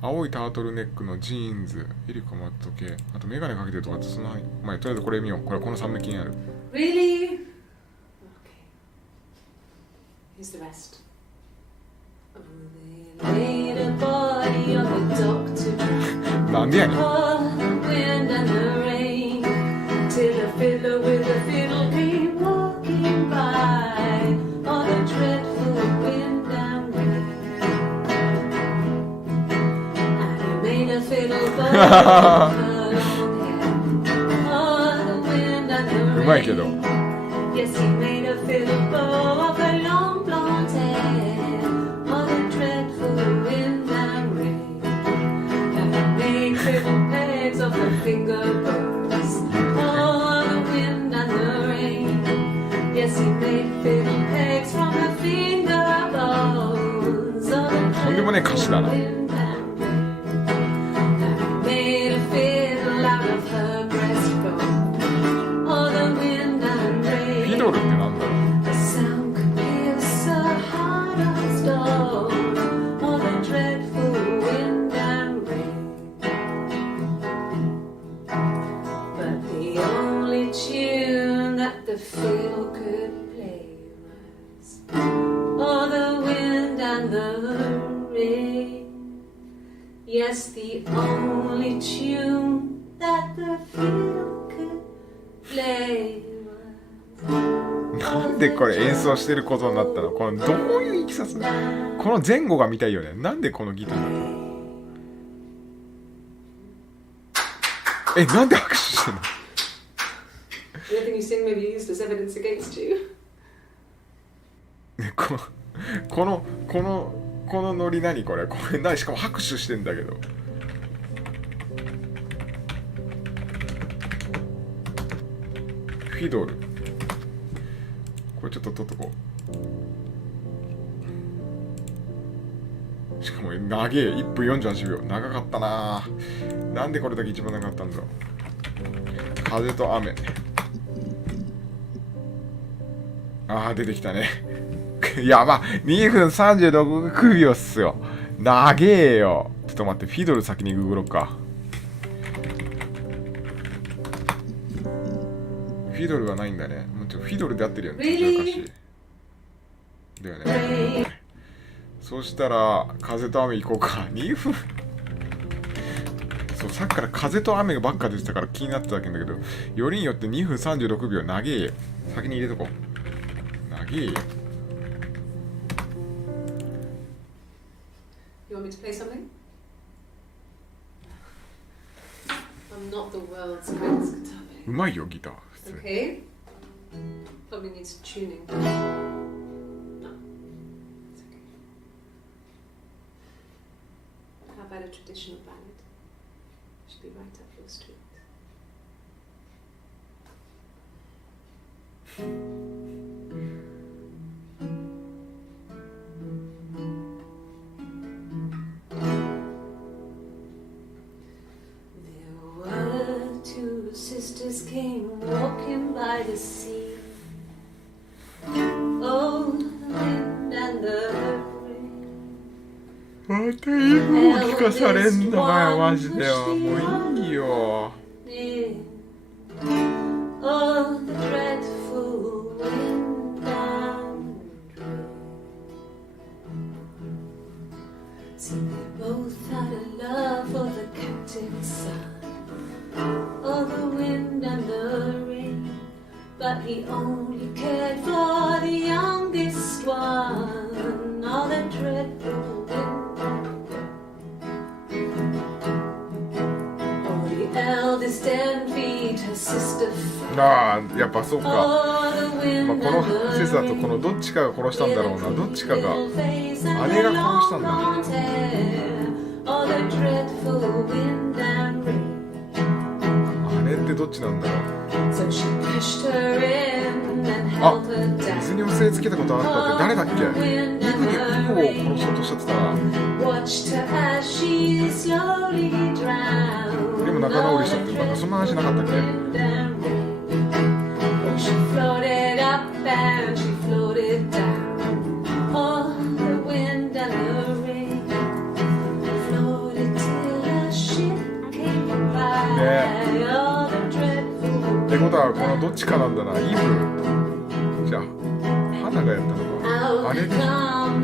青いタートルネックのジーンズ、エリカマット系、あとメガネかけてるとかって、その前、とりあえずこれ見よう。この3名気になる。Really? Okay. Here's the rest. They made a body of a doctor. なんでやねん。 Wind and the rain. Till a fiddler with a fiddle came walking by. On a dreadful wind and rain. And he made a fiddle bow of her long hair. On the wind and the うまいけど。 rain. Yes, he made a fiddle bow of her long blonde hair. On the dreadful wind and rain. And he made fiddle pegs of her finger bows. On the wind and the rain. Yes, he made fiddle pegs from her finger bows. On the とんでもねえ歌詞だな。 wind and rain. And he made a fiddle out of her breastbone. On the wind and フ rain. ィドルってなんだろう。 The sound could pierce a heart of stone. On the dreadful wind and rain. But the only tune that the fiddle could play was Oh, the wind and the rain. Yes, the only tune that the fiddle could play was なんでこれ演奏してることになったの？このどういういきさつ？この前後が見たいよね。なんでこのギターなの？なんで拍手してんの？ Anything you sing may be used as evidence against you. ね、このノリ何これ？これ何？しかも拍手してんだけど。フィドル。これちょっと取っとこう。しかも長え。1分48秒。長かったな。なんでこれだけ一番長かったんだろう。風と雨。ああ、出てきたね。やば、2分36秒っすよ。長えよ。ちょっと待って、フィドル先にググろうか。フィドルはないんだね。もうフィドルで合ってるよね。Really? だよね。そしたら、風と雨行こうか。2分そう、さっきから風と雨がばっか出てたから気になってたけど、よりによって2分36秒長えよ。先に入れとこう。長えよ。You want me to play something? I'm not the world's greatest guitar player. うまいよ、ギター。普通に。Okay. Probably needs tuning. No. It's okay. How about a traditional ballad? Should be right up your street. Sisters came walking by the sea. Oh, the wind and the rain. またイブを聞かされんのかよ、マジでよ。もういいよ。Oh, the dreadful wind and rain. See, they both had a love for the captain's son.Oh, the wind and the rain, but he only cared for the youngest one. Oh, the dreadful wind and rain. Oh, the eldest envied her sister. ああ、やっぱそうか。Oh, the wind まあ、この説だとこのどっちかが殺したんだろうな。どっちかが姉が殺したんだ。Oh, the dreadful wind and rain.姉ってどっちなんだろう。あ、水に押さえつけたことあったって誰だっけ。イブでイブを殺そうとしちゃってたな。でも仲直りしたってなんかそんな話なかったっけ。ってことはこのどっちかなんだな。イブじゃあ花がやったのか。あれでああ。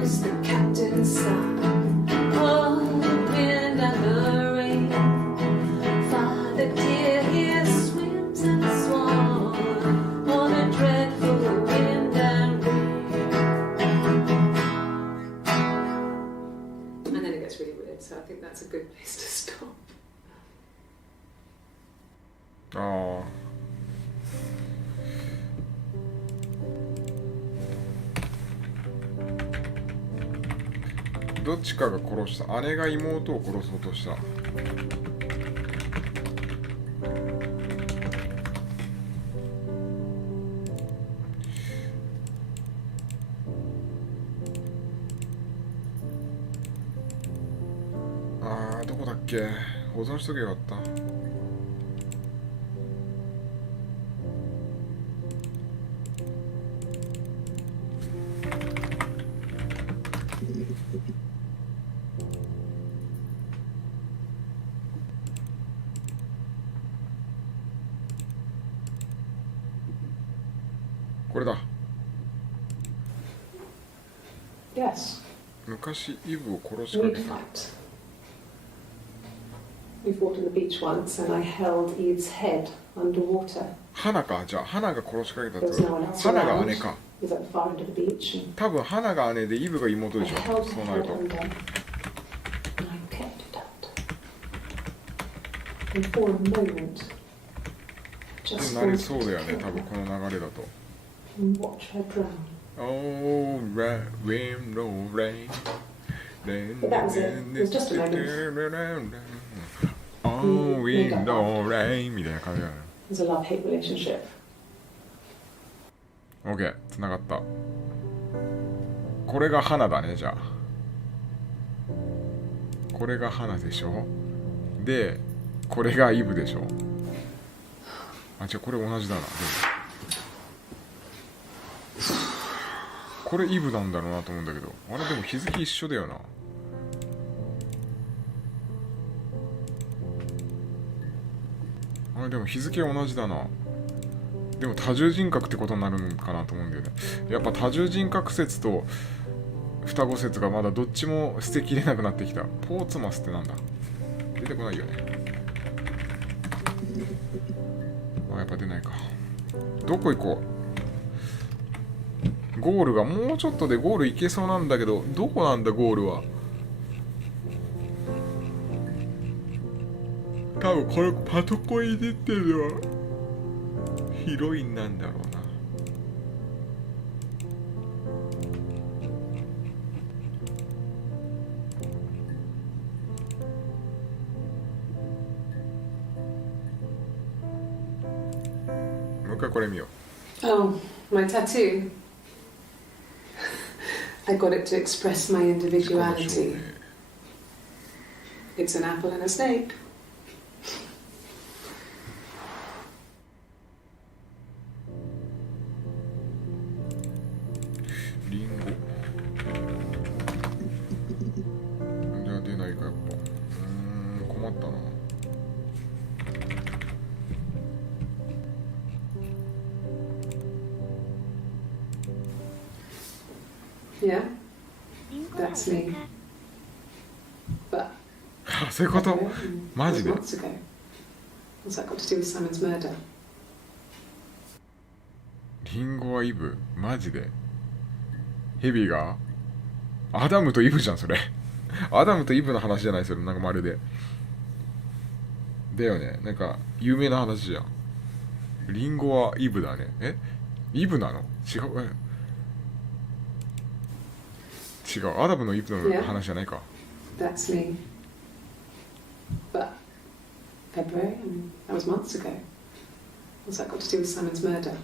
どっちかが殺した。姉が妹を殺そうとした。あー、どこだっけ。保存しとけばよかった。これだ。Yes. 昔イブを殺しかけた。We fought on the beach once, and I held Eve's head underwater. 花か。じゃあ花が殺しかけたってこと。花が姉か。多分花が姉でイブが妹でしょ。そうなると。なりそうだよね。多分この流れだと。Oh, rain, no rain. But that was it. It was just a moment. Oh, wind, no rain みたいな感じだね。It was a love-hate relationship. OK、つながった。これが花だね、じゃあ。これが花でしょ。で、これがイブでしょ。あ、違う、これ同じだな。でもこれイブなんだろうなと思うんだけど、あれでも日付一緒だよな。あれでも日付同じだな。でも多重人格ってことになるのかなと思うんだよね。やっぱ多重人格説と双子説がまだどっちも捨てきれなくなってきた。ポーツマスってなんだ？出てこないよね。あ、やっぱ出ないか。どこ行こう。ゴールがもうちょっとでゴール行けそうなんだけど、どこなんだゴールは。多分これパソコンに出てるのはヒロインなんだろうな。もう一回これ見よう。Oh, my tattoo. I got it to express my individuality. It's an apple and a snake. リンゴ。じゃあ出ないかやっぱ。困ったな。Yeah, リンゴは that's me. But あ、そういうこと？マジで？ months ago. What's that got to do with Simon's murder? リンゴはイブ？マジで？ヘビが？アダムとイブじゃんそれ。アダムとイブの話じゃないそれ、なんかまるで。だよね、なんか有名な話じゃん。リンゴはイブだね。え？イブなの？違う。違う、アダムのイブの話じゃないか。That's me. But February, that was months ago. What's that got to do with Simon's murder?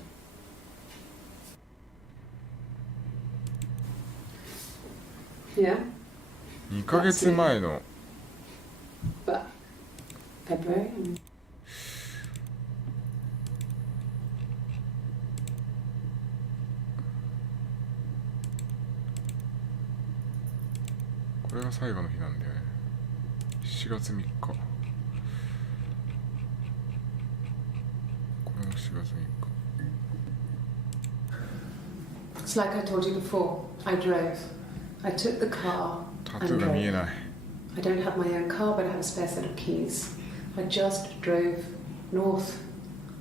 Yeah, 2ヶ月前の。 but February. これが最後の日なんだよね。7月3日。これも4月3日。 It's like I told you before. I drove. I took the car タ and トゥーが見え drove. ない。 I don't have my own car, but I have a spare set of keys. I just drove north.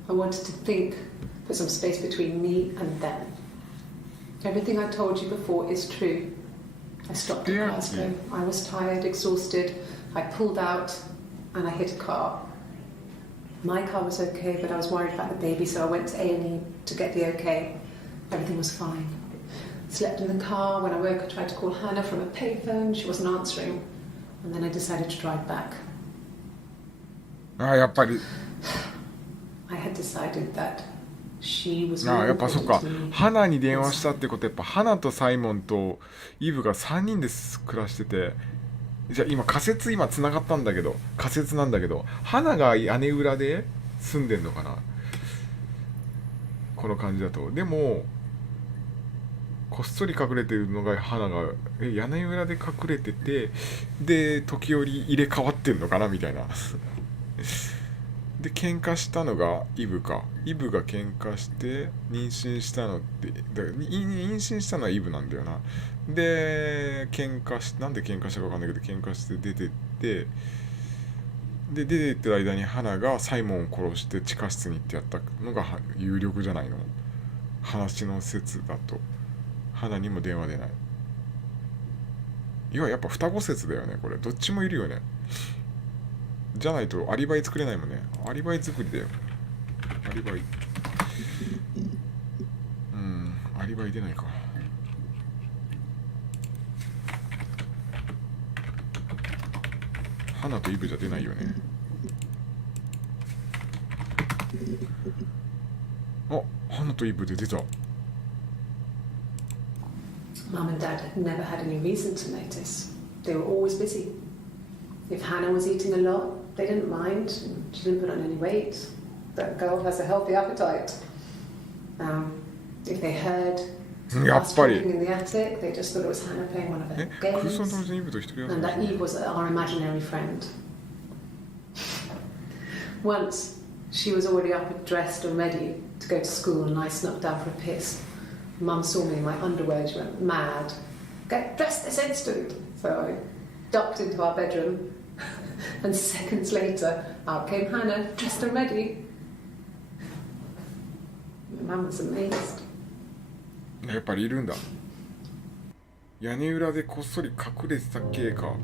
I wanted to think, put some space between me and them. Everything I told you before is true. I stopped at Glasgow. I was tired, exhausted. I pulled out and I hit a car. My car was okay, but I was worried about the baby, so I went to A&E to get the okay. Everything was fine. Slept in the car. When I woke, I tried to call Hannah from a payphone. She wasn't answering. And then I decided to drive back. ああ、やっぱり。 I had decided that she was ああ、 more やっぱそっか important to me. 花に電話したってことはやっぱ花とサイモンとイブが3人で暮らしてて、じゃあ今仮説今つながったんだけど、仮説なんだけど、花が屋根裏で住んでんのかな、この感じだと。でもこっそり隠れてるのが花が屋根裏で隠れてて、で時折入れ替わってんのかなみたいな。で喧嘩したのがイブか。イブが喧嘩して妊娠したのって妊娠したのはイブなんだよな。で喧嘩しなんで喧嘩したか分かんないけど喧嘩して出てって、で出てってる間に花がサイモンを殺して地下室に行ってやったのが有力じゃないの、話の説だと。花にも電話出ない。やっぱ双子説だよねこれ。どっちもいるよね。じゃないとアリバイ作れないもんね。アリバイ作りだよ。アリバイ。アリバイ出ないか。花とイブじゃ出ないよね。あ、花とイブで出た。Mum and Dad had never had any reason to notice. They were always busy. If Hannah was eating a lot, they didn't mind. She didn't put on any weight. That girl has a healthy appetite. If they heard やっぱり。 In the attic, they just thought it was Hannah playing one of her 空想 games, のイブと一人遊び and that Eve was our imaginary friend. Once, she was already up and dressed and ready to go to school, and I snuck down for a piss. Mum saw me in my underwear, she went mad. Get dressed this instant! So I ducked into our bedroom, and seconds later, out came Hannah, dressed and ready. My mum was amazed. やっぱりいるんだ。屋根裏でこっそり隠れてた系か。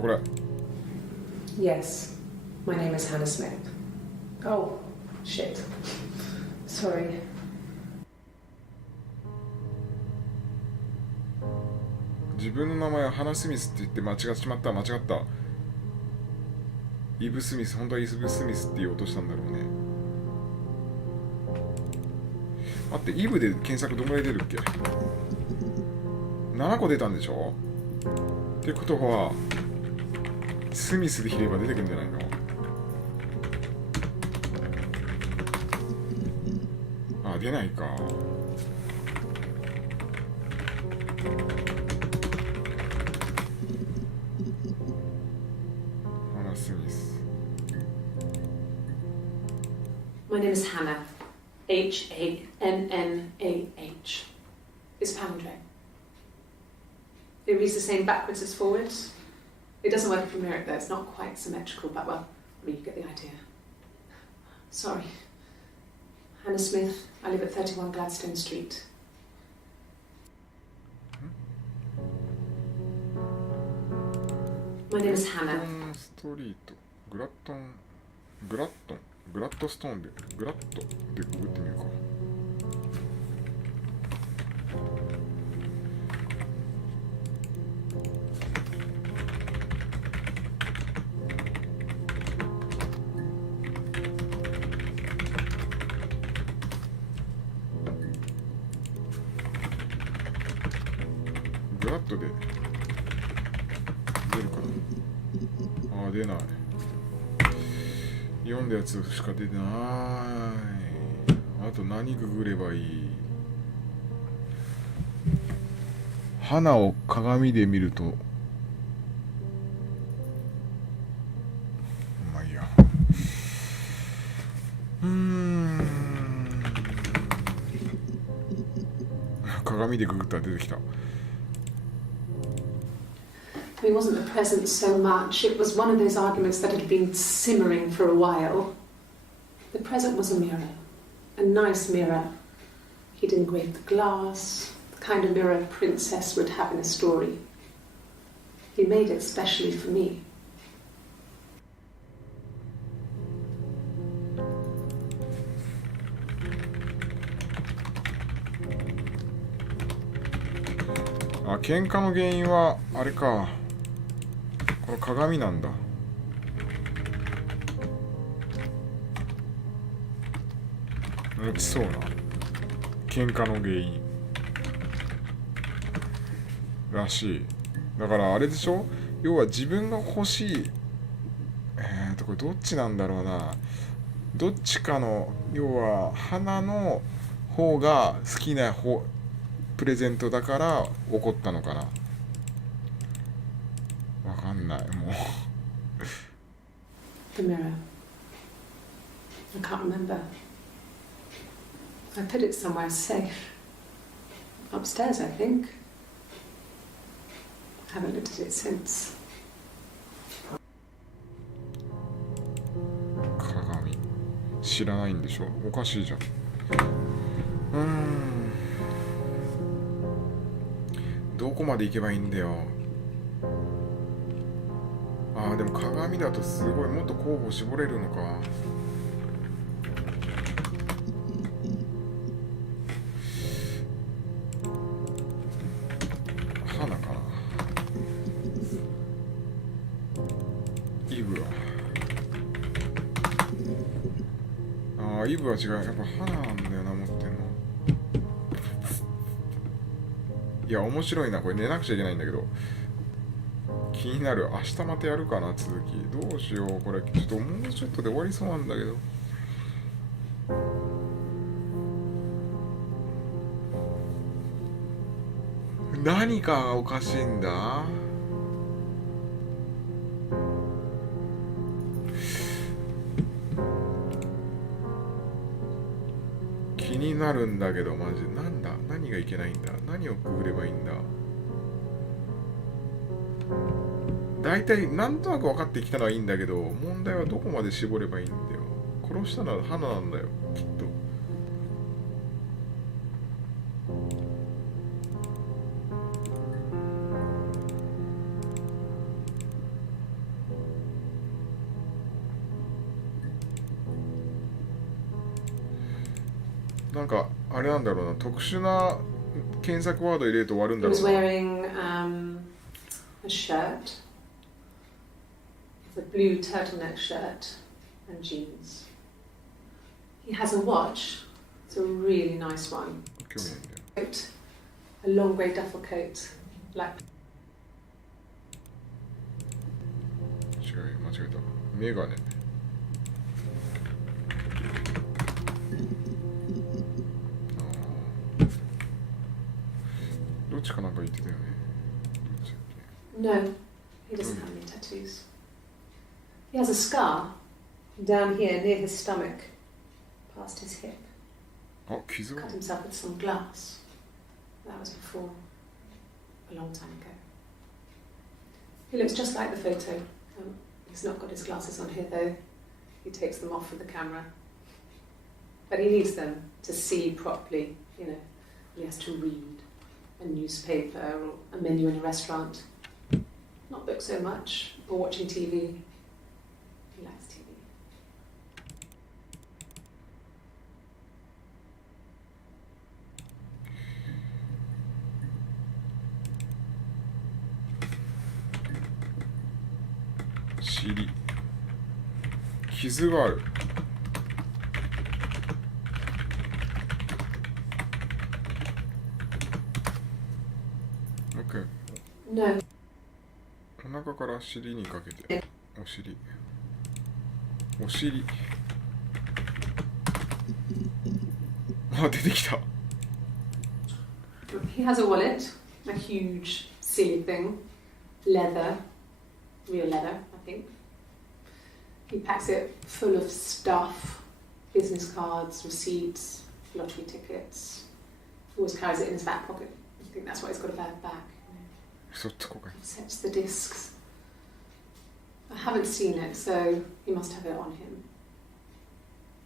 これ。 Yes, my name is Hannah Smith. Oh, shit. Sorry. 自分の名前はハナ・スミスって言って間違ってしまった。間違った。イブ・スミス、本当はイブ・スミスって言おうとしたんだろうね。待って、イブで検索どんぐらい出るっけ？ 7 個出たんでしょ？ってことはスミスで拾えば出てくるんじゃないの？あ、出ないか。ハナ・スミス。 My name is Hannah. H-A-N-N-A-H. It's palindrome. It reads the same backwards as forwards. It doesn't work if you mirror it though, it's not quite symmetrical, but well, I mean, you get the idea. Sorry. Hannah Smith, I live at 31 Gladstone Street. My name is Hannah. ストリート、グラッドストーンで、グラッドでググってみるか。グラッドで出るかな。ああ、出ない。読んだやつしか出てない。あと何ググればいい？花を鏡で見ると、まあいいや。鏡でググったら出てきた。It wasn't the present so much, it was one of those arguments that had been simmering for a while. The present was a mirror, a nice mirror. He'd engraved the glass, the kind of mirror a princess would have in a story. He made it specially for me. Ah, 喧嘩の原因はあれか。この鏡なんだ。落ちそうな。喧嘩の原因らしい。だからあれでしょ？要は自分が欲しい。これどっちなんだろうな。どっちかの、要は花の方が好きな方、プレゼントだから怒ったのかな。わかんない、もう。The mirror. I can't remember. I put it somewhere safe. Upstairs, I think. I haven't looked at it since. 鏡。知らないんでしょ？おかしいじゃん。どこまで行けばいいんだよ。ああ、でも鏡だとすごいもっと候補絞れるのか。あ、イブは違う。やっぱ花なんだよな、持ってんの。いや、面白いな。これ寝なくちゃいけないんだけど。気になる。明日またやるかな、続き。どうしよう。これ、ちょっともうちょっとで終わりそうなんだけど。何かがおかしいんだ。気になるんだけど、マジ。なんだ、何がいけないんだ。何をくぐればいいんだ。大体なんとなく分かってきたのはいいんだけど、問題はどこまで絞ればいいんだよ。殺したのは花なんだよ、きっと。なんかあれなんだろうな、特殊な検索ワード入れると終わるん He だろ was うな。 wearing a shirt, a blue turtleneck shirt and jeans. He has a watch. It's a really nice one. 興味ないんだよ。 Coat, a long grey duffel coat, black. 違う、間違えた。メガネ。どっちかなんか言ってたよね。どっちだっけ。 No, he doesn't have any tattoos. He has a scar down here near his stomach, past his hip. あ、傷が。 Cut himself with some glass. That was before, a long time ago. He looks just like the photo. He's not got his glasses on here though. He takes them off with the camera. But he needs them to see properly, you know. He has to read a newspaper or a menu in a restaurant. Not book so much, or watching TV. He likes TV. 尻。傷がある。もう一回。 No. お腹から尻にかけて。お尻。お尻。あ、出てきた。 He has a wallet, a huge silly thing, leather, real leather, I think. He packs it full of stuff, business cards, receipts, lottery tickets. He always carries it in his back pocket. I think that's why he's got a bad back. そっちこかい。 He sets the discs. I haven't seen it, so he must have it on him.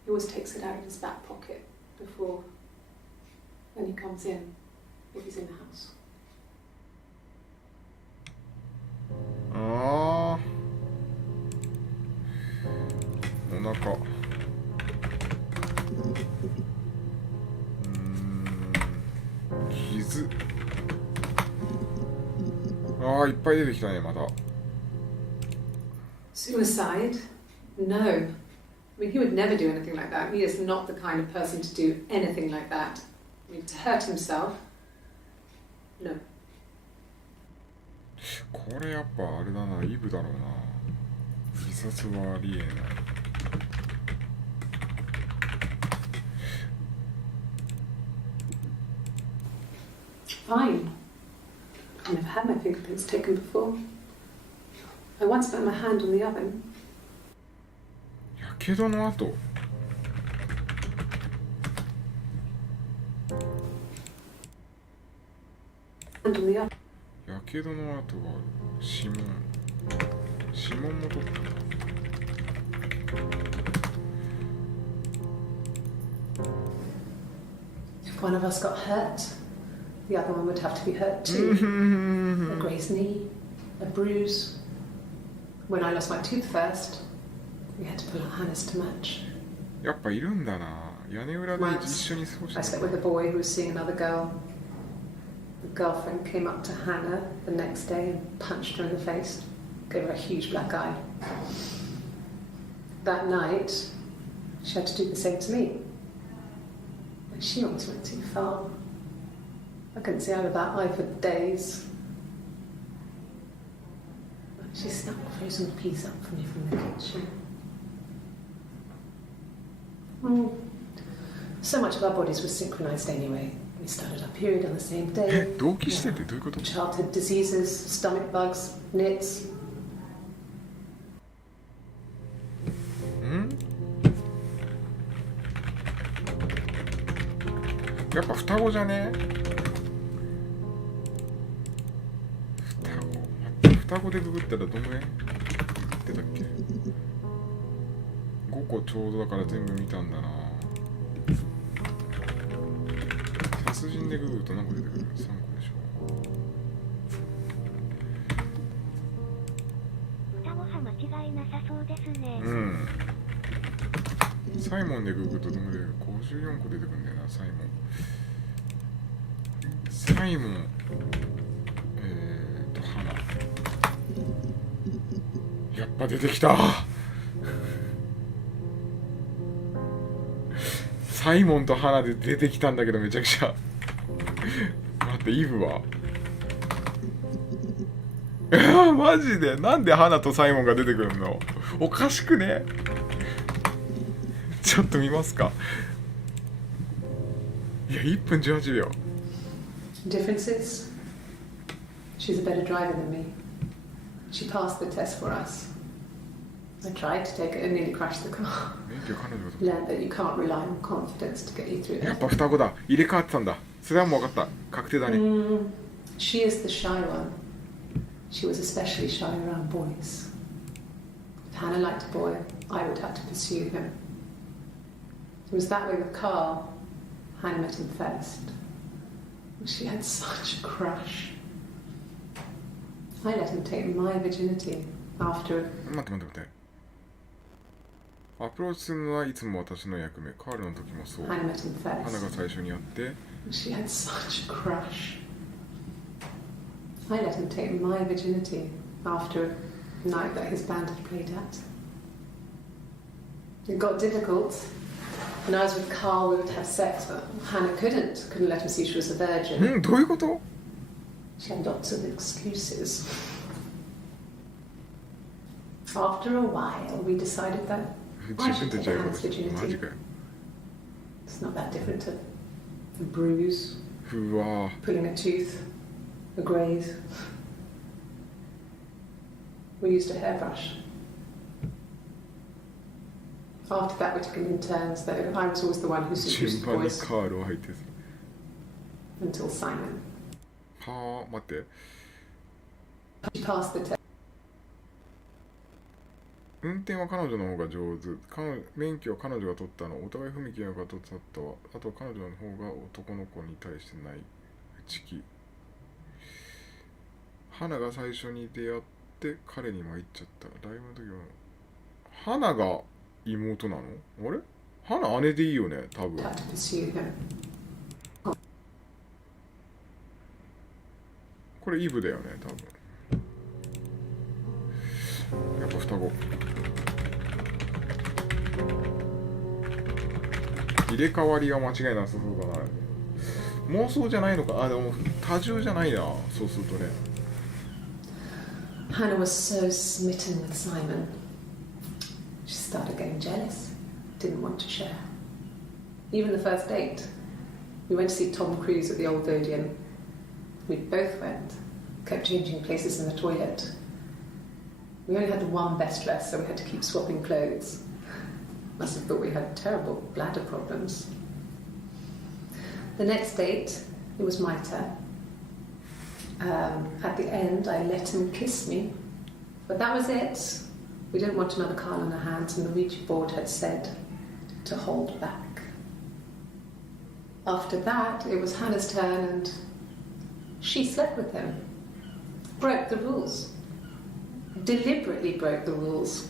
He always takes it out of his back pocket before when he comes in, if he's in the house. ああ。お腹。傷。ああ、いっぱい出てきたね、また。 Suicide? No. I mean, he would never do anything like that. He is not the kind of person to do anything like that. I mean, to hurt himself? No. これやっぱあれだな、イブだろうな。自殺はありえない。 Fine. I've never had my fingerprints taken before. I once put my hand on the oven. やけどの跡。 Hand on the oven. やけどの跡がある。指紋。指紋も取ったな。 If one of us got hurt, the other one would have to be hurt too. A grazed knee, a bruise. When I lost my tooth first, we had to pull out Hannah's to match. やっぱいるんだな。屋根裏で一緒に過ごし I た slept with a boy who was seeing another girl. The girlfriend came up to Hannah the next day and punched her in the face, gave her a huge black eye. That night, She had to do the same to me. But she almost went too far. I couldn't see out of that eye for days. But she snapped a frozen piece up for me from the kitchen. So much of our bodies was synchronized anyway. We started our period on the same day. 同期してってどういうこと？ Childhood diseases, stomach bugs, nits. やっぱ双子じゃね？双子でググったらどんぐらいググってたっけ？5個ちょうどだから全部見たんだな。殺人でググると何個出てくる？ 3個でしょ。双子は間違いなさそうですね。うん。サイモンでググるとどんぐらい54個出てくるんだよな、サイモン。サイモン、花。やっぱ出てきた。サイモンと花で出てきたんだけどめちゃくちゃ。待って、イブはマジでなんで花とサイモンが出てくるの？おかしくね？ちょっと見ますか。いや、1分18秒。Differences? She's a better driver than me. She passed the test for us. I tried to take it and nearly crashed the car. Learned that you can't rely on confidence to get you through that. やっぱ双子だ。入れ替わってたんだ。それはもう分かった。確定だね。She is the shy one. She was especially shy around boys. If Hannah liked a boy, I would have to pursue him. It was that way with Carl. Hannah met him first. She had such a crush. I let him take my virginity after. 待って。アプローチするのはいつも私の役目。カールの時もそう。 Hannah met him first. 花が最初にやって。She had such a crush. I let him take my virginity after a night that his band had played at. It got difficult. When I was with Carl, we would have sex, but Hannah couldn't let him see she was a virgin. どういうこと？ She had lots of excuses. After a while, we decided that I should take Hannah's virginity. It's not that different to a bruise, pulling a tooth, a graze. We used a hairbrush. After that, we took it in turns, though. I was always the one who seduced the boys. Until Simon. はあ、待って。 She passed the test. 運転は彼女の方が上手。免許は彼女が取ったの。お互い踏切が取ったわ。あとは彼女の方が男の子に対してない。内気。花が最初に出会って彼に参っちゃった。ライブの時は花が妹なの？あれ？花姉でいいよね、多分。これイブだよね、多分。やっぱ双子。入れ替わりが間違いなさそうだな。妄想じゃないのか。あ、でも多重じゃないな。そうするとね。Hannah was so smitten with Simon. She started getting jealous. Didn't want to share. Even the first date, we went to see Tom Cruise at the Old Odeon. We both went. Kept changing places in the toilet. We only had one best dress, so we had to keep swapping clothes. Must have thought we had terrible bladder problems. The next date, it was my turn. At the end, I let him kiss me. But that was it. We didn't want another Carl on our hands, and the Ouija board had said to hold back. After that, it was Hannah's turn, and she slept with him. Broke the rules. Deliberately broke the rules.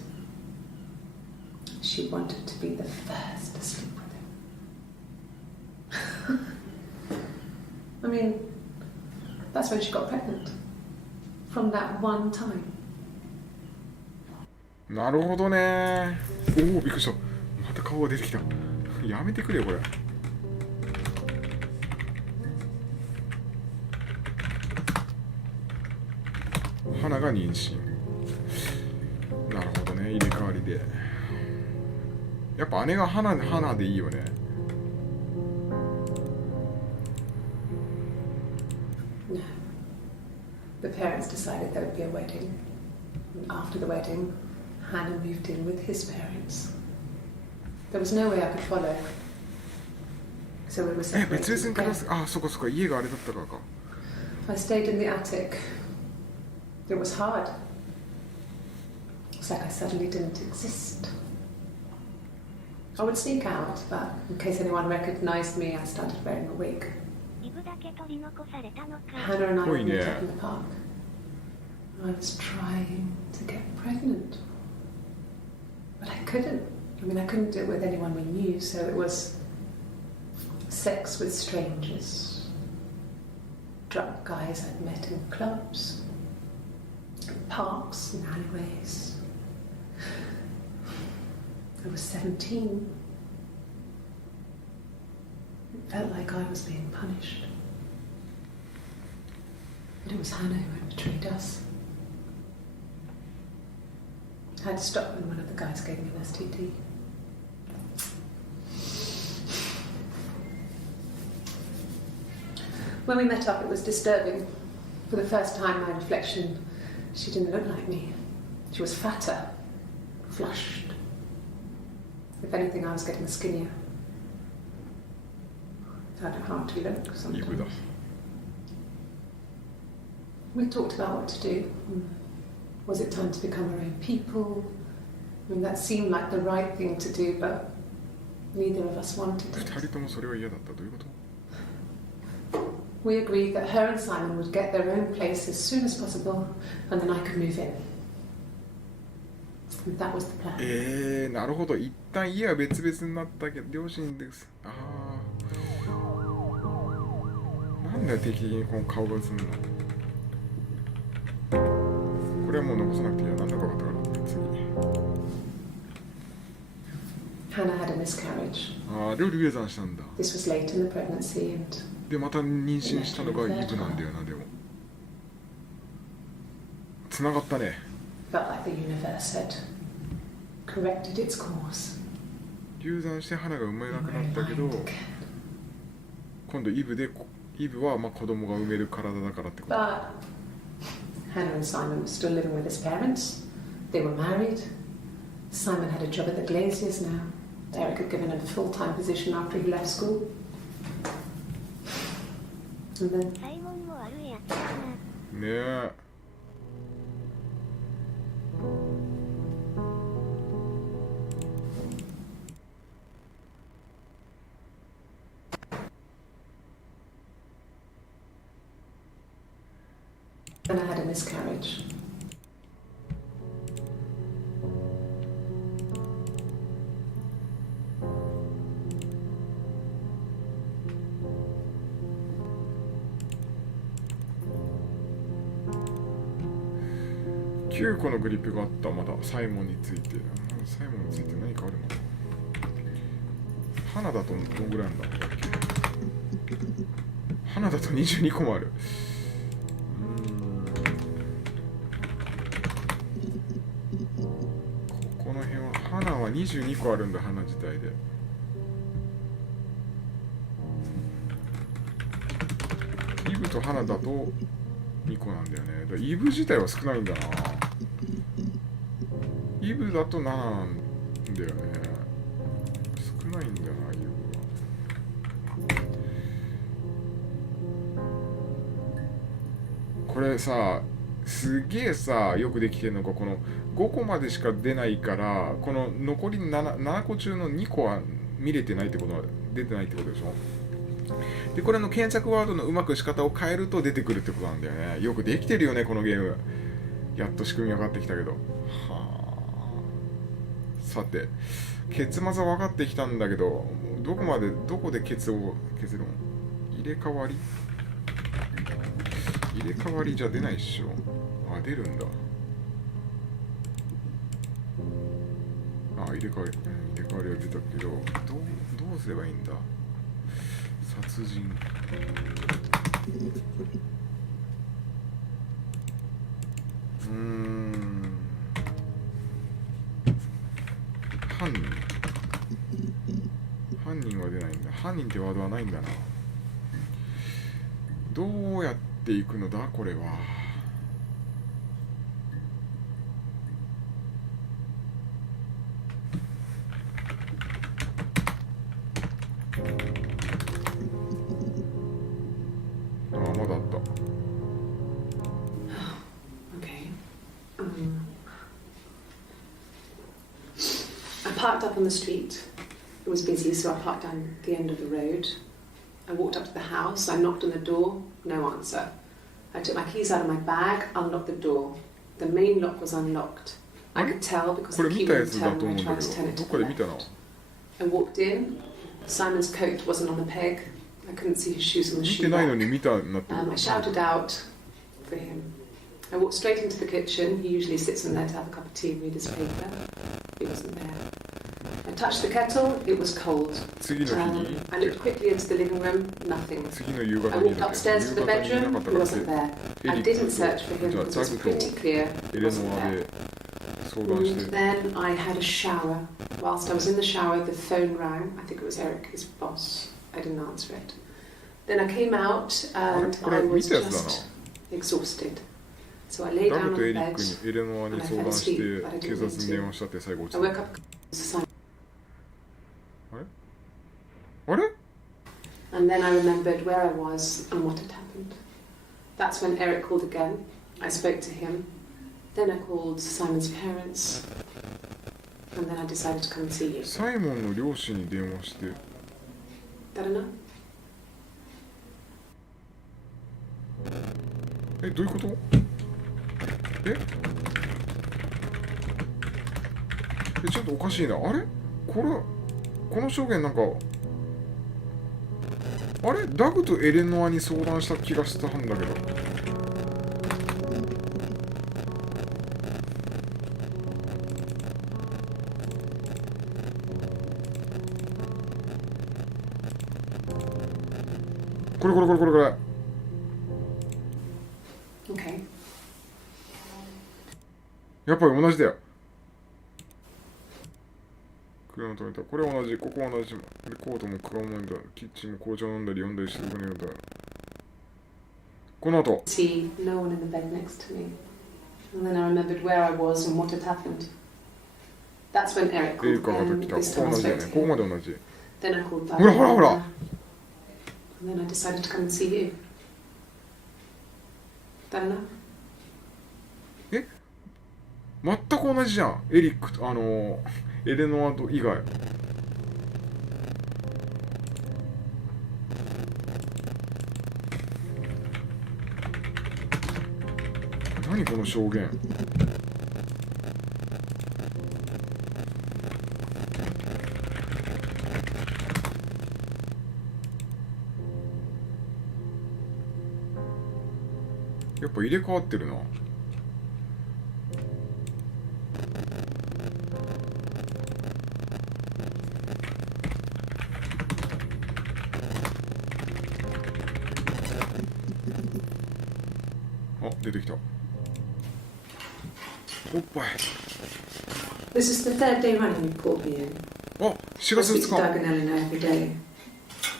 She wanted to be the first to sleep with him. I mean, that's when she got pregnant. From that one time. なるほどね。おお、びっくりした。待った顔が出てきた。やめてくれよこれ。花が妊娠。なるほどね、入れ替わりで。やっぱ姉が花でいいよね。No. The parents decided there would be a wedding. And after the wedding, Hannah moved in with his parents. There was no way I could follow. So we were 別 separated 々に暮ら again. す。あ、そっかそっか、家があれだったからか。I stayed in the attic. It was hard. It's like I suddenly didn't exist. I would sneak out, but in case anyone recognized me, I started wearing a wig. イブだけ取り残されたのか。 Hannah and I would meet yeah. up in the park. I was trying to get pregnant. But I couldn't. I mean, I couldn't do it with anyone we knew, so it was sex with strangers. Drunk guys I'd met in clubs, parks and alleyways. I was 17. It felt like I was being punished. But it was Hannah who had betrayed us. I had to stop when one of the guys gave me an STD. When we met up, it was disturbing. For the first time, my reflection, she didn't look like me. She was fatter, flushed. If anything, I was getting skinnier. I found it hard to look イブだ。 sometimes. We talked about what to do. Was it time to become our own people? I mean, that seemed like the right thing to do, but neither of us wanted 二 it. 人ともそれは嫌だった。どういうこと？ We agreed that her and Simon would get their own place as soon as possible, and then I could move in. And that was the plan. なるほど。一旦家は別々になったけど、両親です。ああ。なんだよ、定期的にこの顔が映るの。これはもう残さなくていいや。なんだか分かったから、次。 Hannah had a miscarriage. ああ、料理流産したんだ。 This was late in the pregnancy, and で、また妊娠したのがイブなんだよな、でも。繋がったね。 felt like the universe had corrected its course. 流産して花が産めなくなったけど、 Mind again. 今度イブはまあ子供が産める体だからってこと。 But Hannah and Simon were still living with his parents. They were married. Simon had a job at the Glaziers now. Derek had given him a full-time position after he left school. And then サイモンも悪いやつだな。ねえ。 I had a miscarriage.9個のグリップがあった。まだサイモンについて。サイモンについて何かあるの？花だとどのぐらいなんだ？花だと22個もある。この辺は花は22個あるんだ。花自体で。イブと花だと2個なんだよね。だからイブ自体は少ないんだな。イブだと7なんだよね。少ないんだよな、イブは。これさ、すげえさ、よくできてるのが、この5個までしか出ないから、この残り 7個中の2個は見れてないってことは、出てないってことでしょ。で、これの検索ワードのうまく仕方を変えると出てくるってことなんだよね。よくできてるよね、このゲーム。やっと仕組み分かってきたけど。はあ。さて、結末は分かってきたんだけど、どこで結論入れ替わりじゃ出ないっしょ。あ、出るんだ。あ、入れ替わりは出たけど、どうすればいいんだ。殺人。犯人は出ないんだ。犯人ってワードはないんだな。どうやっていくのだこれは。あ、まだあった。Okay. I parked up on the street. It was busy, so I parked down the end of the road. I walked up to the house. I knocked on the door. No answer. I took my keys out of my bag, unlocked the door. The main lock was unlocked. I could tell because the key wouldn't turn when I tried to turn it to the left. I walked in. Simon's coat wasn't on the peg. I couldn't see his shoes on the shoe rack. I shouted out for him. I walked straight into the kitchen. He usually sits in there to have a cup of tea and read his paper. He wasn't there. I touched the kettle. It was cold. I looked quickly into the living room. Nothing. I walked upstairs to the bedroom. He wasn't there. I didn't search for him because it was pretty clear he wasn't there. And then I had a shower. Whilst I was in the shower, the phone rang. I think it was Eric, his boss. I didn't answer it. Then I came out and I was just exhausted. So I lay down on the bed and I fell asleep, but I didn't mean to. I woke up to Simon. And then I remembered where I was and what had happened. That's when Eric called again. I spoke to him. Then I called Simon's parents. And then I decided to come and see you. サイモンの両親に電話して。I don't know. どういうこと？ちょっとおかしいな。あれ？この証言なんか、あれ？ダグとエレノアに相談した気がしたんだけど。これ。Okay. やっぱり同じだよ。車を止めた。これは同じ。ここは同じ。レコードも顔も飲んだ。キッチンも紅茶を飲んだり読んだりしてる子に読んだ。この後。See no one in the bed next to me. And then I remembered where I was and what had happened. That's when Eric called again. This time I spoke to him. ここまで同じ。Then I called back. ほら。And then I decided to come and see you. Don't know. 全く同じじゃん。エリックとエレノアと以外。何この証言。やっぱ入れ替わってるな。あ、出てきた。おっぱい。This is the third day running you called me in. あ、4月2 I speak to 日。Doug and Eleanor every day.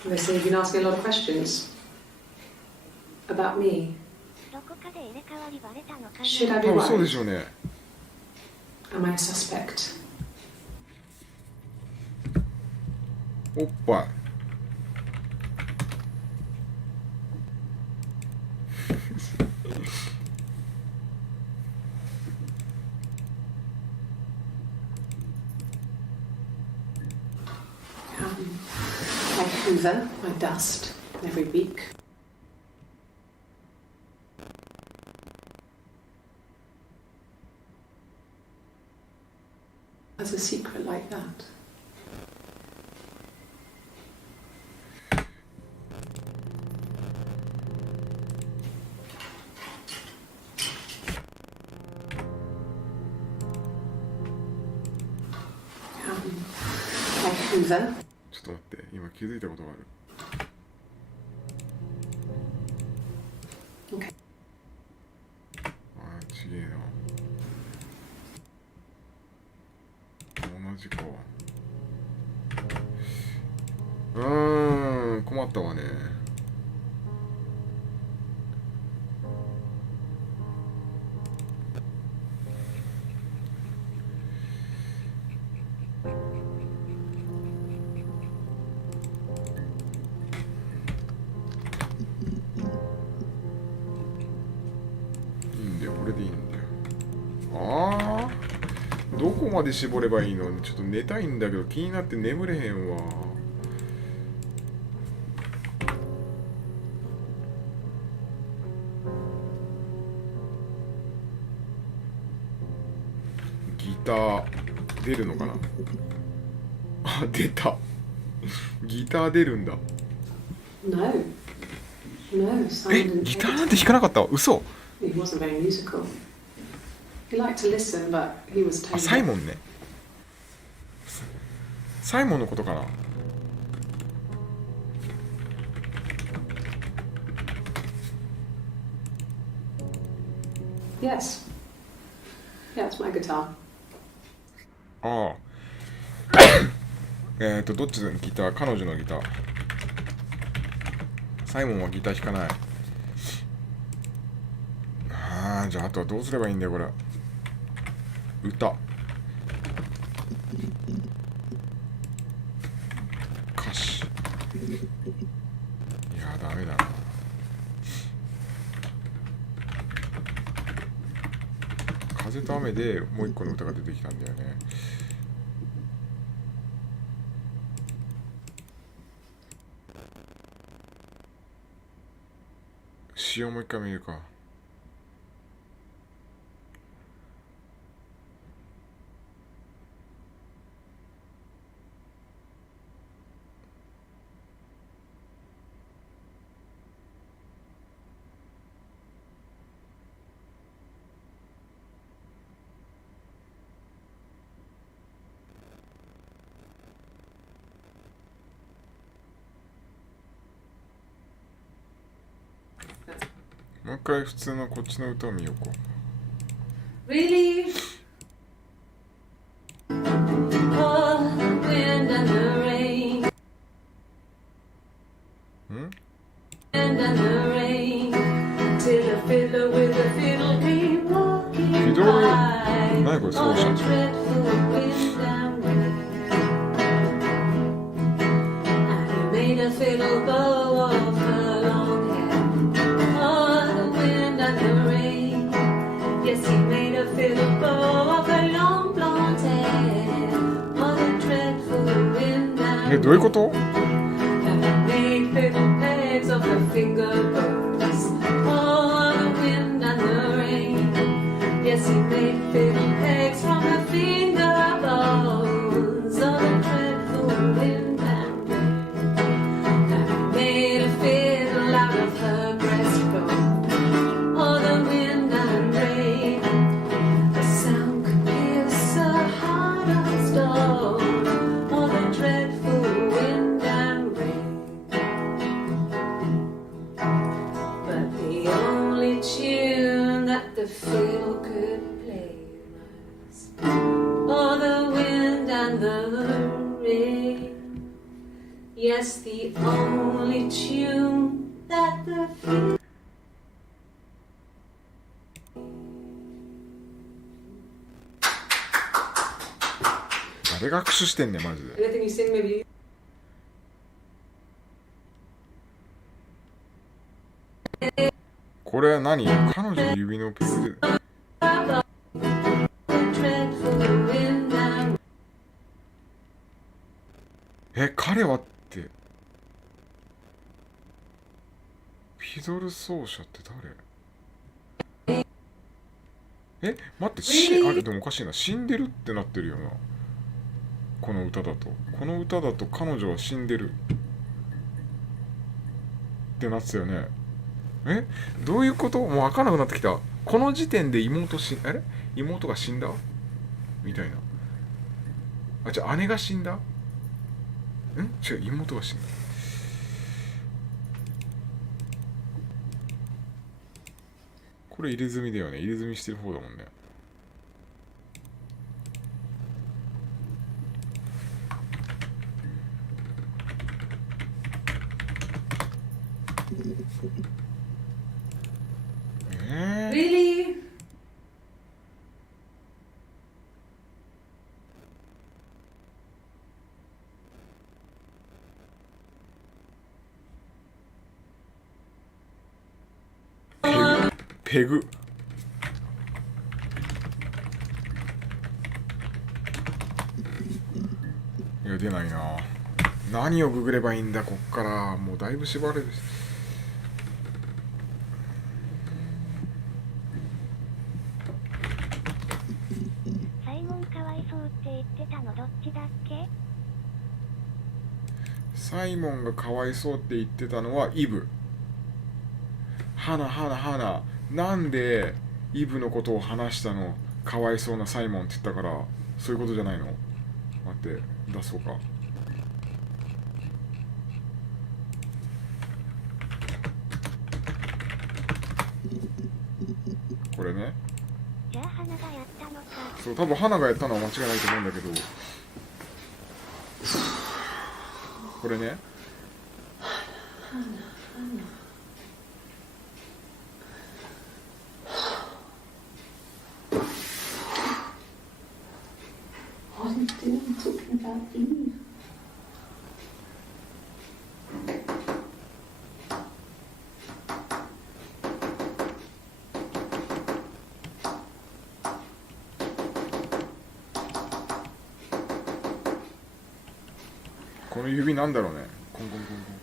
And they say you've been asking a lot of questions about me. Should I be そうで worried? しょうね。Am I a suspect? おっぱい。I hoover my dust every week. Has a secret like that. Viva. ちょっと待って、今気づいたことがある。Okay. あー、ちげえな。同じか。困ったわね。いいんだよ、これでいいんだよ。ああ、どこまで絞ればいいの？ちょっと寝たいんだけど気になって眠れへんわ。ギター出るのかな。あ、出た。ギター出るんだ。No. No, え、 Simon ギターなんて弾かなかったわ。嘘。 He wasn't very musical. He liked to listen, but he was あ、 tone サイ deaf. モンね。サイモンのことかな。Yes. Yeah, it's my guitar. ああ。どっちのギター？彼女のギター。サイモンはギター弾かない。ああ、じゃああとはどうすればいいんだよ、これ。歌。歌詞。いや、ダメだな。風と雨でもう一個の歌が出てきたんだよね。詩をもう一回見るか。もう一回普通のこっちの歌を見ようか。Really? Oh, wind and the rain. ん？ Wind and the rain. Till a fiddler with a fiddle came walking フィドル、 by. 何これ、奏 On 者。 a dreadful wind and rain. And he made a fiddle bow of her long hair. Oh, the wind and the rain. Yes, he made a fiddle bow of her long blonde hair. On a dreadful wind and え、どういうこと？ And he made fiddle pegs of her finger bones. Oh, the wind and the rain. Yes, he made fiddle pegs from her finger bones. Oh, the dreadful wind and rain. And he made a fiddle out of her breastbone. Oh, the wind and rain. The sound could pierce a heart of stone. Oh, the dreadful wind and rain. But the only tune that the fiddle could play was oh, the wind and the rain. Yes, the only tune that the fiddle. 誰学習してんねん、マジで。 Anything you sing, maybe? これ何？彼女の指のペグで。 Dreadful wind and え、彼はって。フィドル奏者って誰？え、待って、あれでもおかしいな。死んでるってなってるよな。この歌だと。この歌だと彼女は死んでる。ってなってたよね。え、どういうこと？もう分からなくなってきた。この時点で妹が死んだみたいな。あ、じゃあ姉が死んだ違う、妹が死んだ。これ入れ墨だよね。入れ墨してる方だもんね。Really?ペグ。いや、出ないな。何をググればいいんだ、こっから。もうだいぶ縛られるし。サイモンかわいそうって言ってたのどっちだっけ？サイモンがかわいそうって言ってたのはイブ。花。なんでイブのことを話したの？かわいそうなサイモンって言ったから、そういうことじゃないの？待って、出そうか。これね。じゃあ花がやったのか。そう、多分花がやったのは間違いないと思うんだけど、これね。What are you doing talking about Eve? この指なんだろうね。コンコンコンコンコン。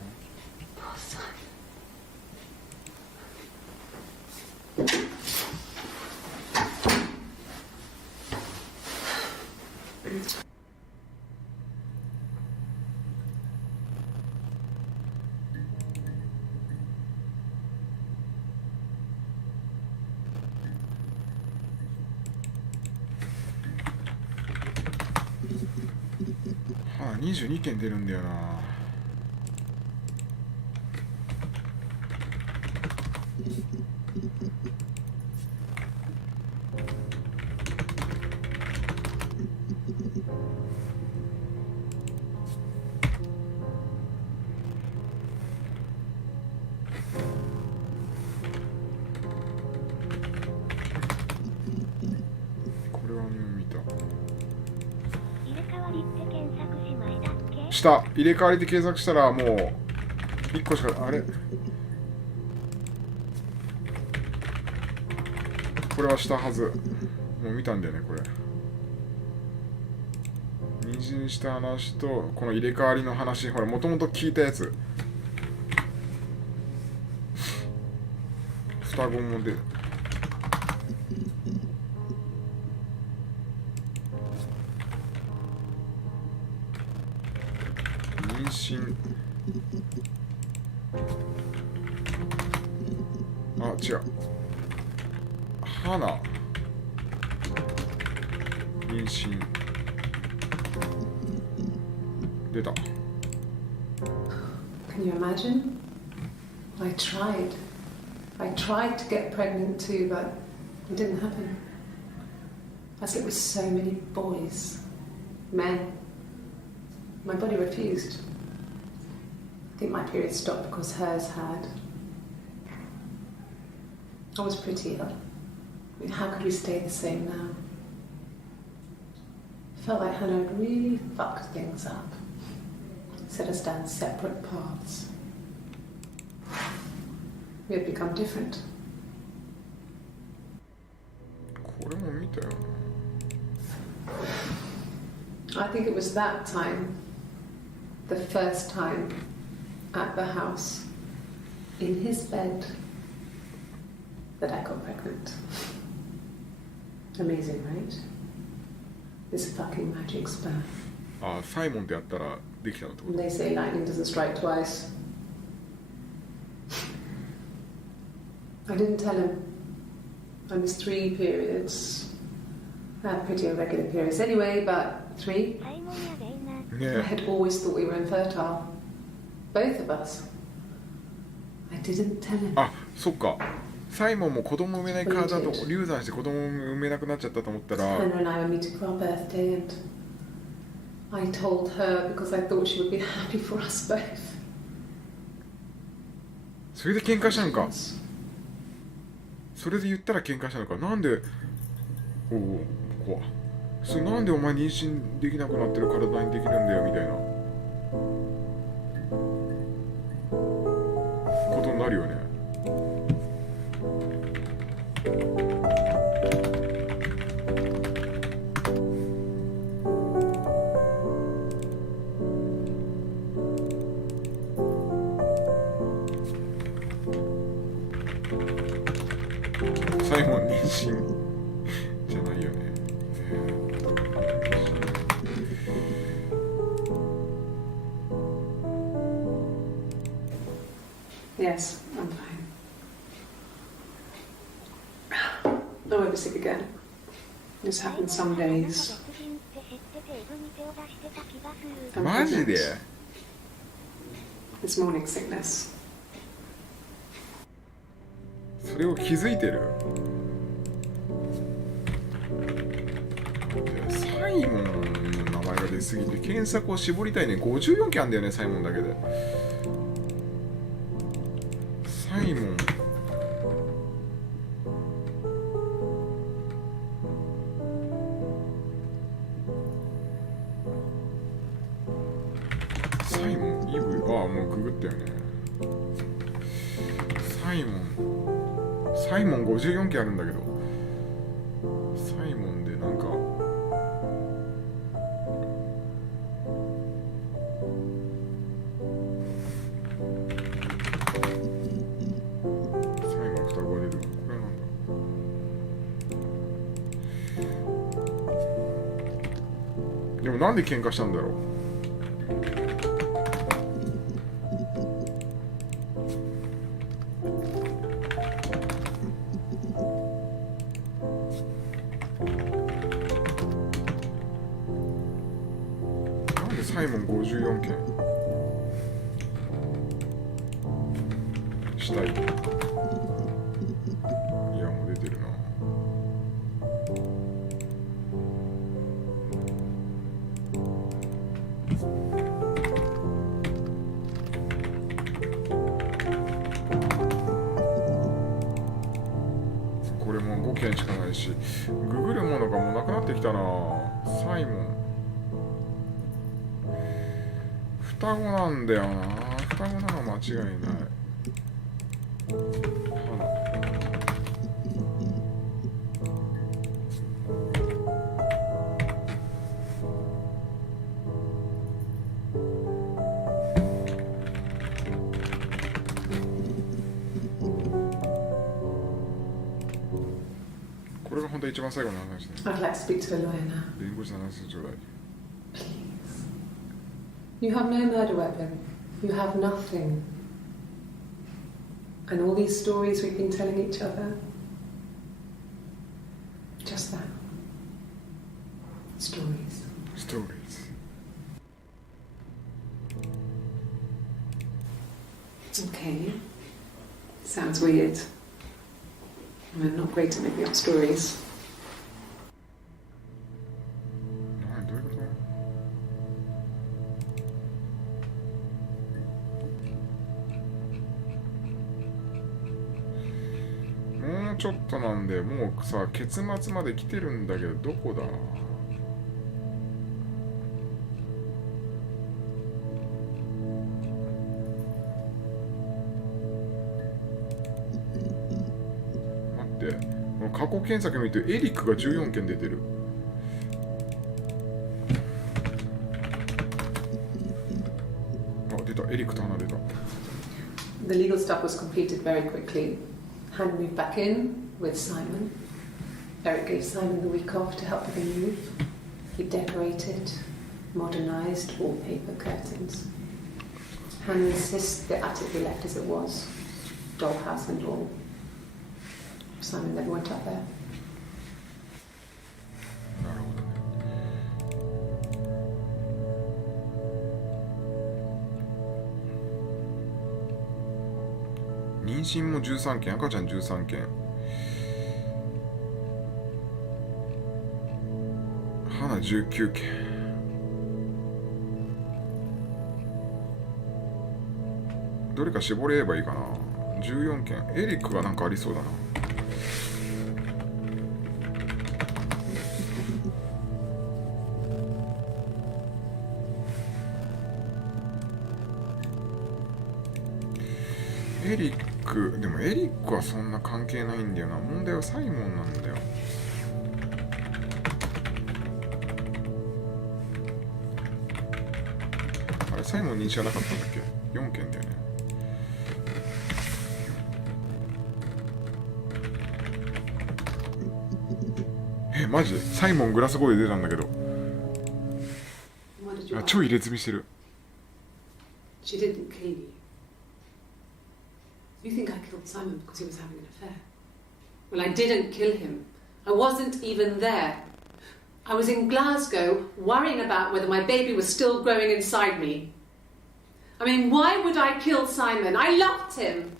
22件出るんだよな。これは見た。入れ替わりって検索しまいだっけ？した入れ替わりで検索したらもう1個しか、あれこれはしたはず。もう見たんだよねこれ。妊娠した話とこの入れ替わりの話、ほらもともと聞いたやつ。双子も出る。妊娠、あ、違う、花、妊娠出た。 Can you imagine? I tried to get pregnant too, but it didn't happen. I slept with so many boys, men. My body refused. I think my period stopped because hers had. I was pretty ill. I mean, how could we stay the same now? It felt like Hannah had really fucked things up. Set us down separate paths. We had become different. これも見たよな。 I think it was that time, the first time at the house, in his bed, that I got pregnant. Amazing, right? This fucking magic sperm. あ、サイモンってやったらできたのってこ And と。 they say lightning doesn't strike twice. I didn't tell him. I missed 3 periods. I had pretty irregular periods anyway, but 3. サイモンやべえな。I had always thought we were infertile. Both of us. I didn't tell him. あ、そっか。サイモンも子供産めない体だと流産して子供産めなくなっちゃったと思ったら。Hannah and I were meeting for our birthday, and I told her because I thought she would be happy for us both. それで喧嘩したのか。それで言ったら喧嘩したのか。なんで、おお、怖っ。それなんでお前妊娠できなくなってる体にできるんだよみたいなことになるよね。最後妊娠じゃないよね。Yes, I'm fine. I won't be sick again. This happens some days. マジで This morning sickness. それを気づいてる。サイモンの名前が出すぎて検索を絞りたいね。54件あんだよね、サイモンだけで。サイモン。サイモン、イブ、ああ、もうググったよね。サイモン。サイモン54件あるんだけど。サイモンでなんか。でもなんで喧嘩したんだろう。なんでサイモン54件したい。いやもう出てるな。これも5件しかないし、ググるものがもうなくなってきたな。サイモン双子なんだよな。双子なの間違いない。これが本当に一番最後の話ね。I'd like to speak to a lawyer now. 弁護士の話ちょうだい。 Please. You have no murder weapon. You have nothing. And all these stories we've been telling each other. Just that. Stories. Stories. Okay. Sounds weird. I'm not great at making up stories. 何どういうこと？もうちょっとなんで、もうさ、結末まで来てるんだけど、どこだ？過去検索見るとエリックが14件出てる。あ、出た。エリックと花出た。 The legal stuff was completed very quickly. Hannah moved back in with Simon. Eric gave Simon the week off to help with the move. He decorated, modernised wallpaper curtains. Hannah insists the attic be left as it was, dollhouse and all. Simon never went up there. なるほどね。妊娠も13件、赤ちゃん13件、花19件。どれか絞ればいいかな。14件。エリックがなんかありそうだな。エリック、でもエリックはそんな関係ないんだよな。問題はサイモンなんだよ。あれ、サイモン認知はなかったんだっけ？ 4 件だよね。マジでサイモングラスボーイで出たんだけど。あ、超入れ墨してる。She didn't kill you. You think I killed Simon because he was having an affair? Well, I didn't kill him. I wasn't even there. I was in Glasgow worrying about whether my baby was still growing inside me. I mean, why would I kill Simon? I loved him.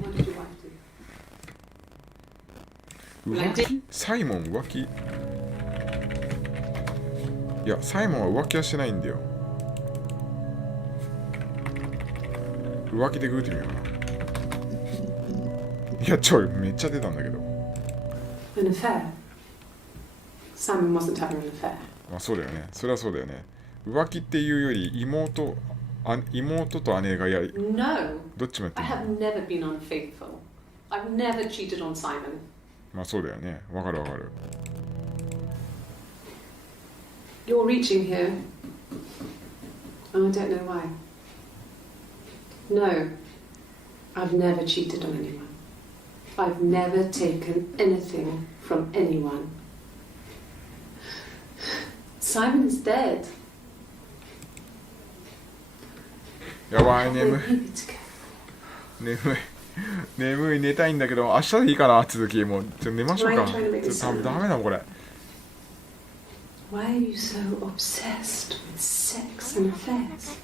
What did your wife do? 浮気？サイモン浮気？いや、サイモンは浮気はしてないんだよ。浮気でグーってみようかな。いや、めっちゃ出たんだけど。An affair? Simon wasn't having an affair. まあそうだよね。それはそうだよね。浮気っていうより妹と姉がNo. どっちもやって I る。 have never been unfaithful. I've never cheated on Simon. まあそうだよね。わかるわかる。You're reaching here. Oh, I don't know why. No, I've never cheated on anyone. I've never taken anything from anyone. Simon is dead. やばい、眠い。 We need to go. 眠い、寝たいんだけど、明日でいいかな、続き。もう、寝ましょうか。ダメだ、これ。Why are you so obsessed with sex and affairs?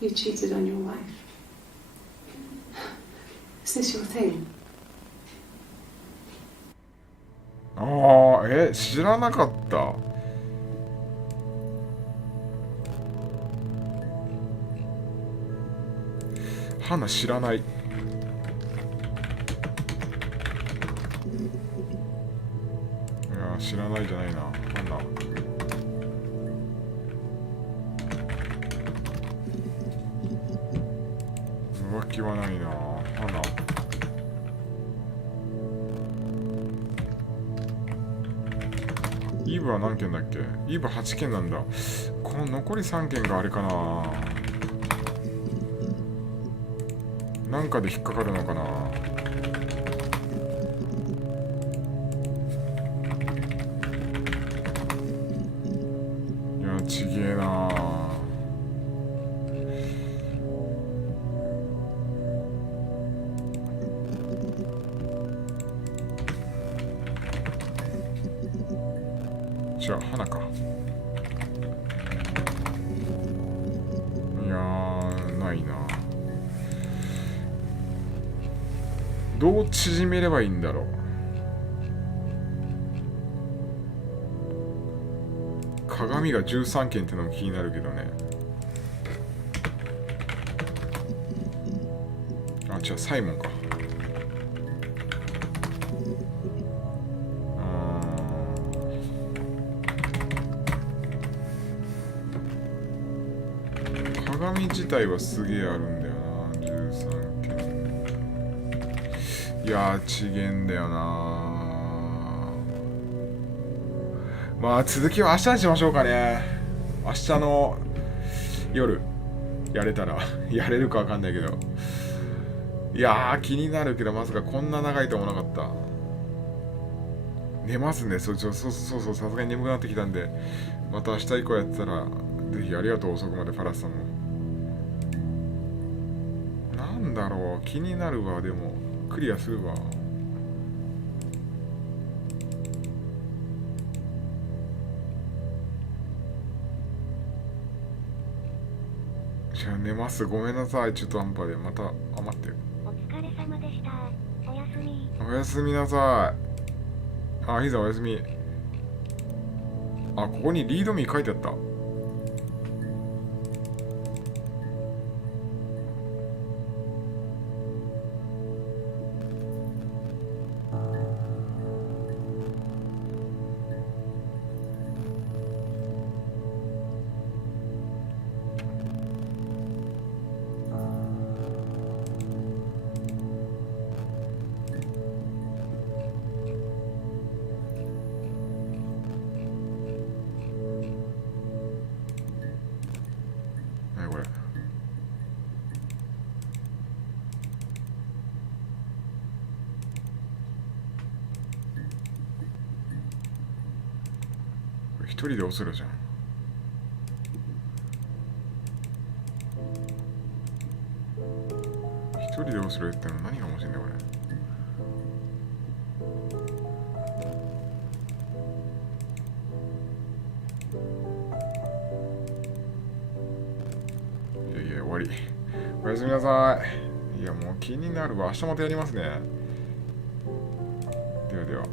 You cheated on your wife. Is this your thing? ああ、知らなかった。花知らない。いや、知らないじゃないな、花。浮気はないな、花。イーブは何件だっけ？イーブ8件なんだ。この残り3件があれかな。なんかで引っかかるのかな。いや、ちげえな。じゃあ花か。いやー、ないな。どう縮めればいいんだろう。鏡が13件ってのも気になるけどね。あ、違う、サイモンか。鏡自体はすげえあるんだよな。13件。いやー、ちげんだよな。まあ続きは明日にしましょうかね。明日の夜やれたらやれるかわかんないけど。いやー、気になるけど、まさかこんな長いと思わなかった。寝ますね。そう、さすがに眠くなってきたんで、また明日以降やってたらぜひ。ありがとう、遅くまでパラスさんも。なんだろう、気になるわ。でもクリアするわ。じゃあ寝ます。ごめんなさい、中途半端で。また、待って。お疲れ様でした。おやすみ。おやすみなさい。いいぞ、おやすみ。ここにリードミー書いてあった。何これ。一人でオセロじゃん。一人でオセロやったの何が面白いんだよこれ。いや終わり。おやすみなさい。いやもう気になるわ。明日またやりますね。ではでは。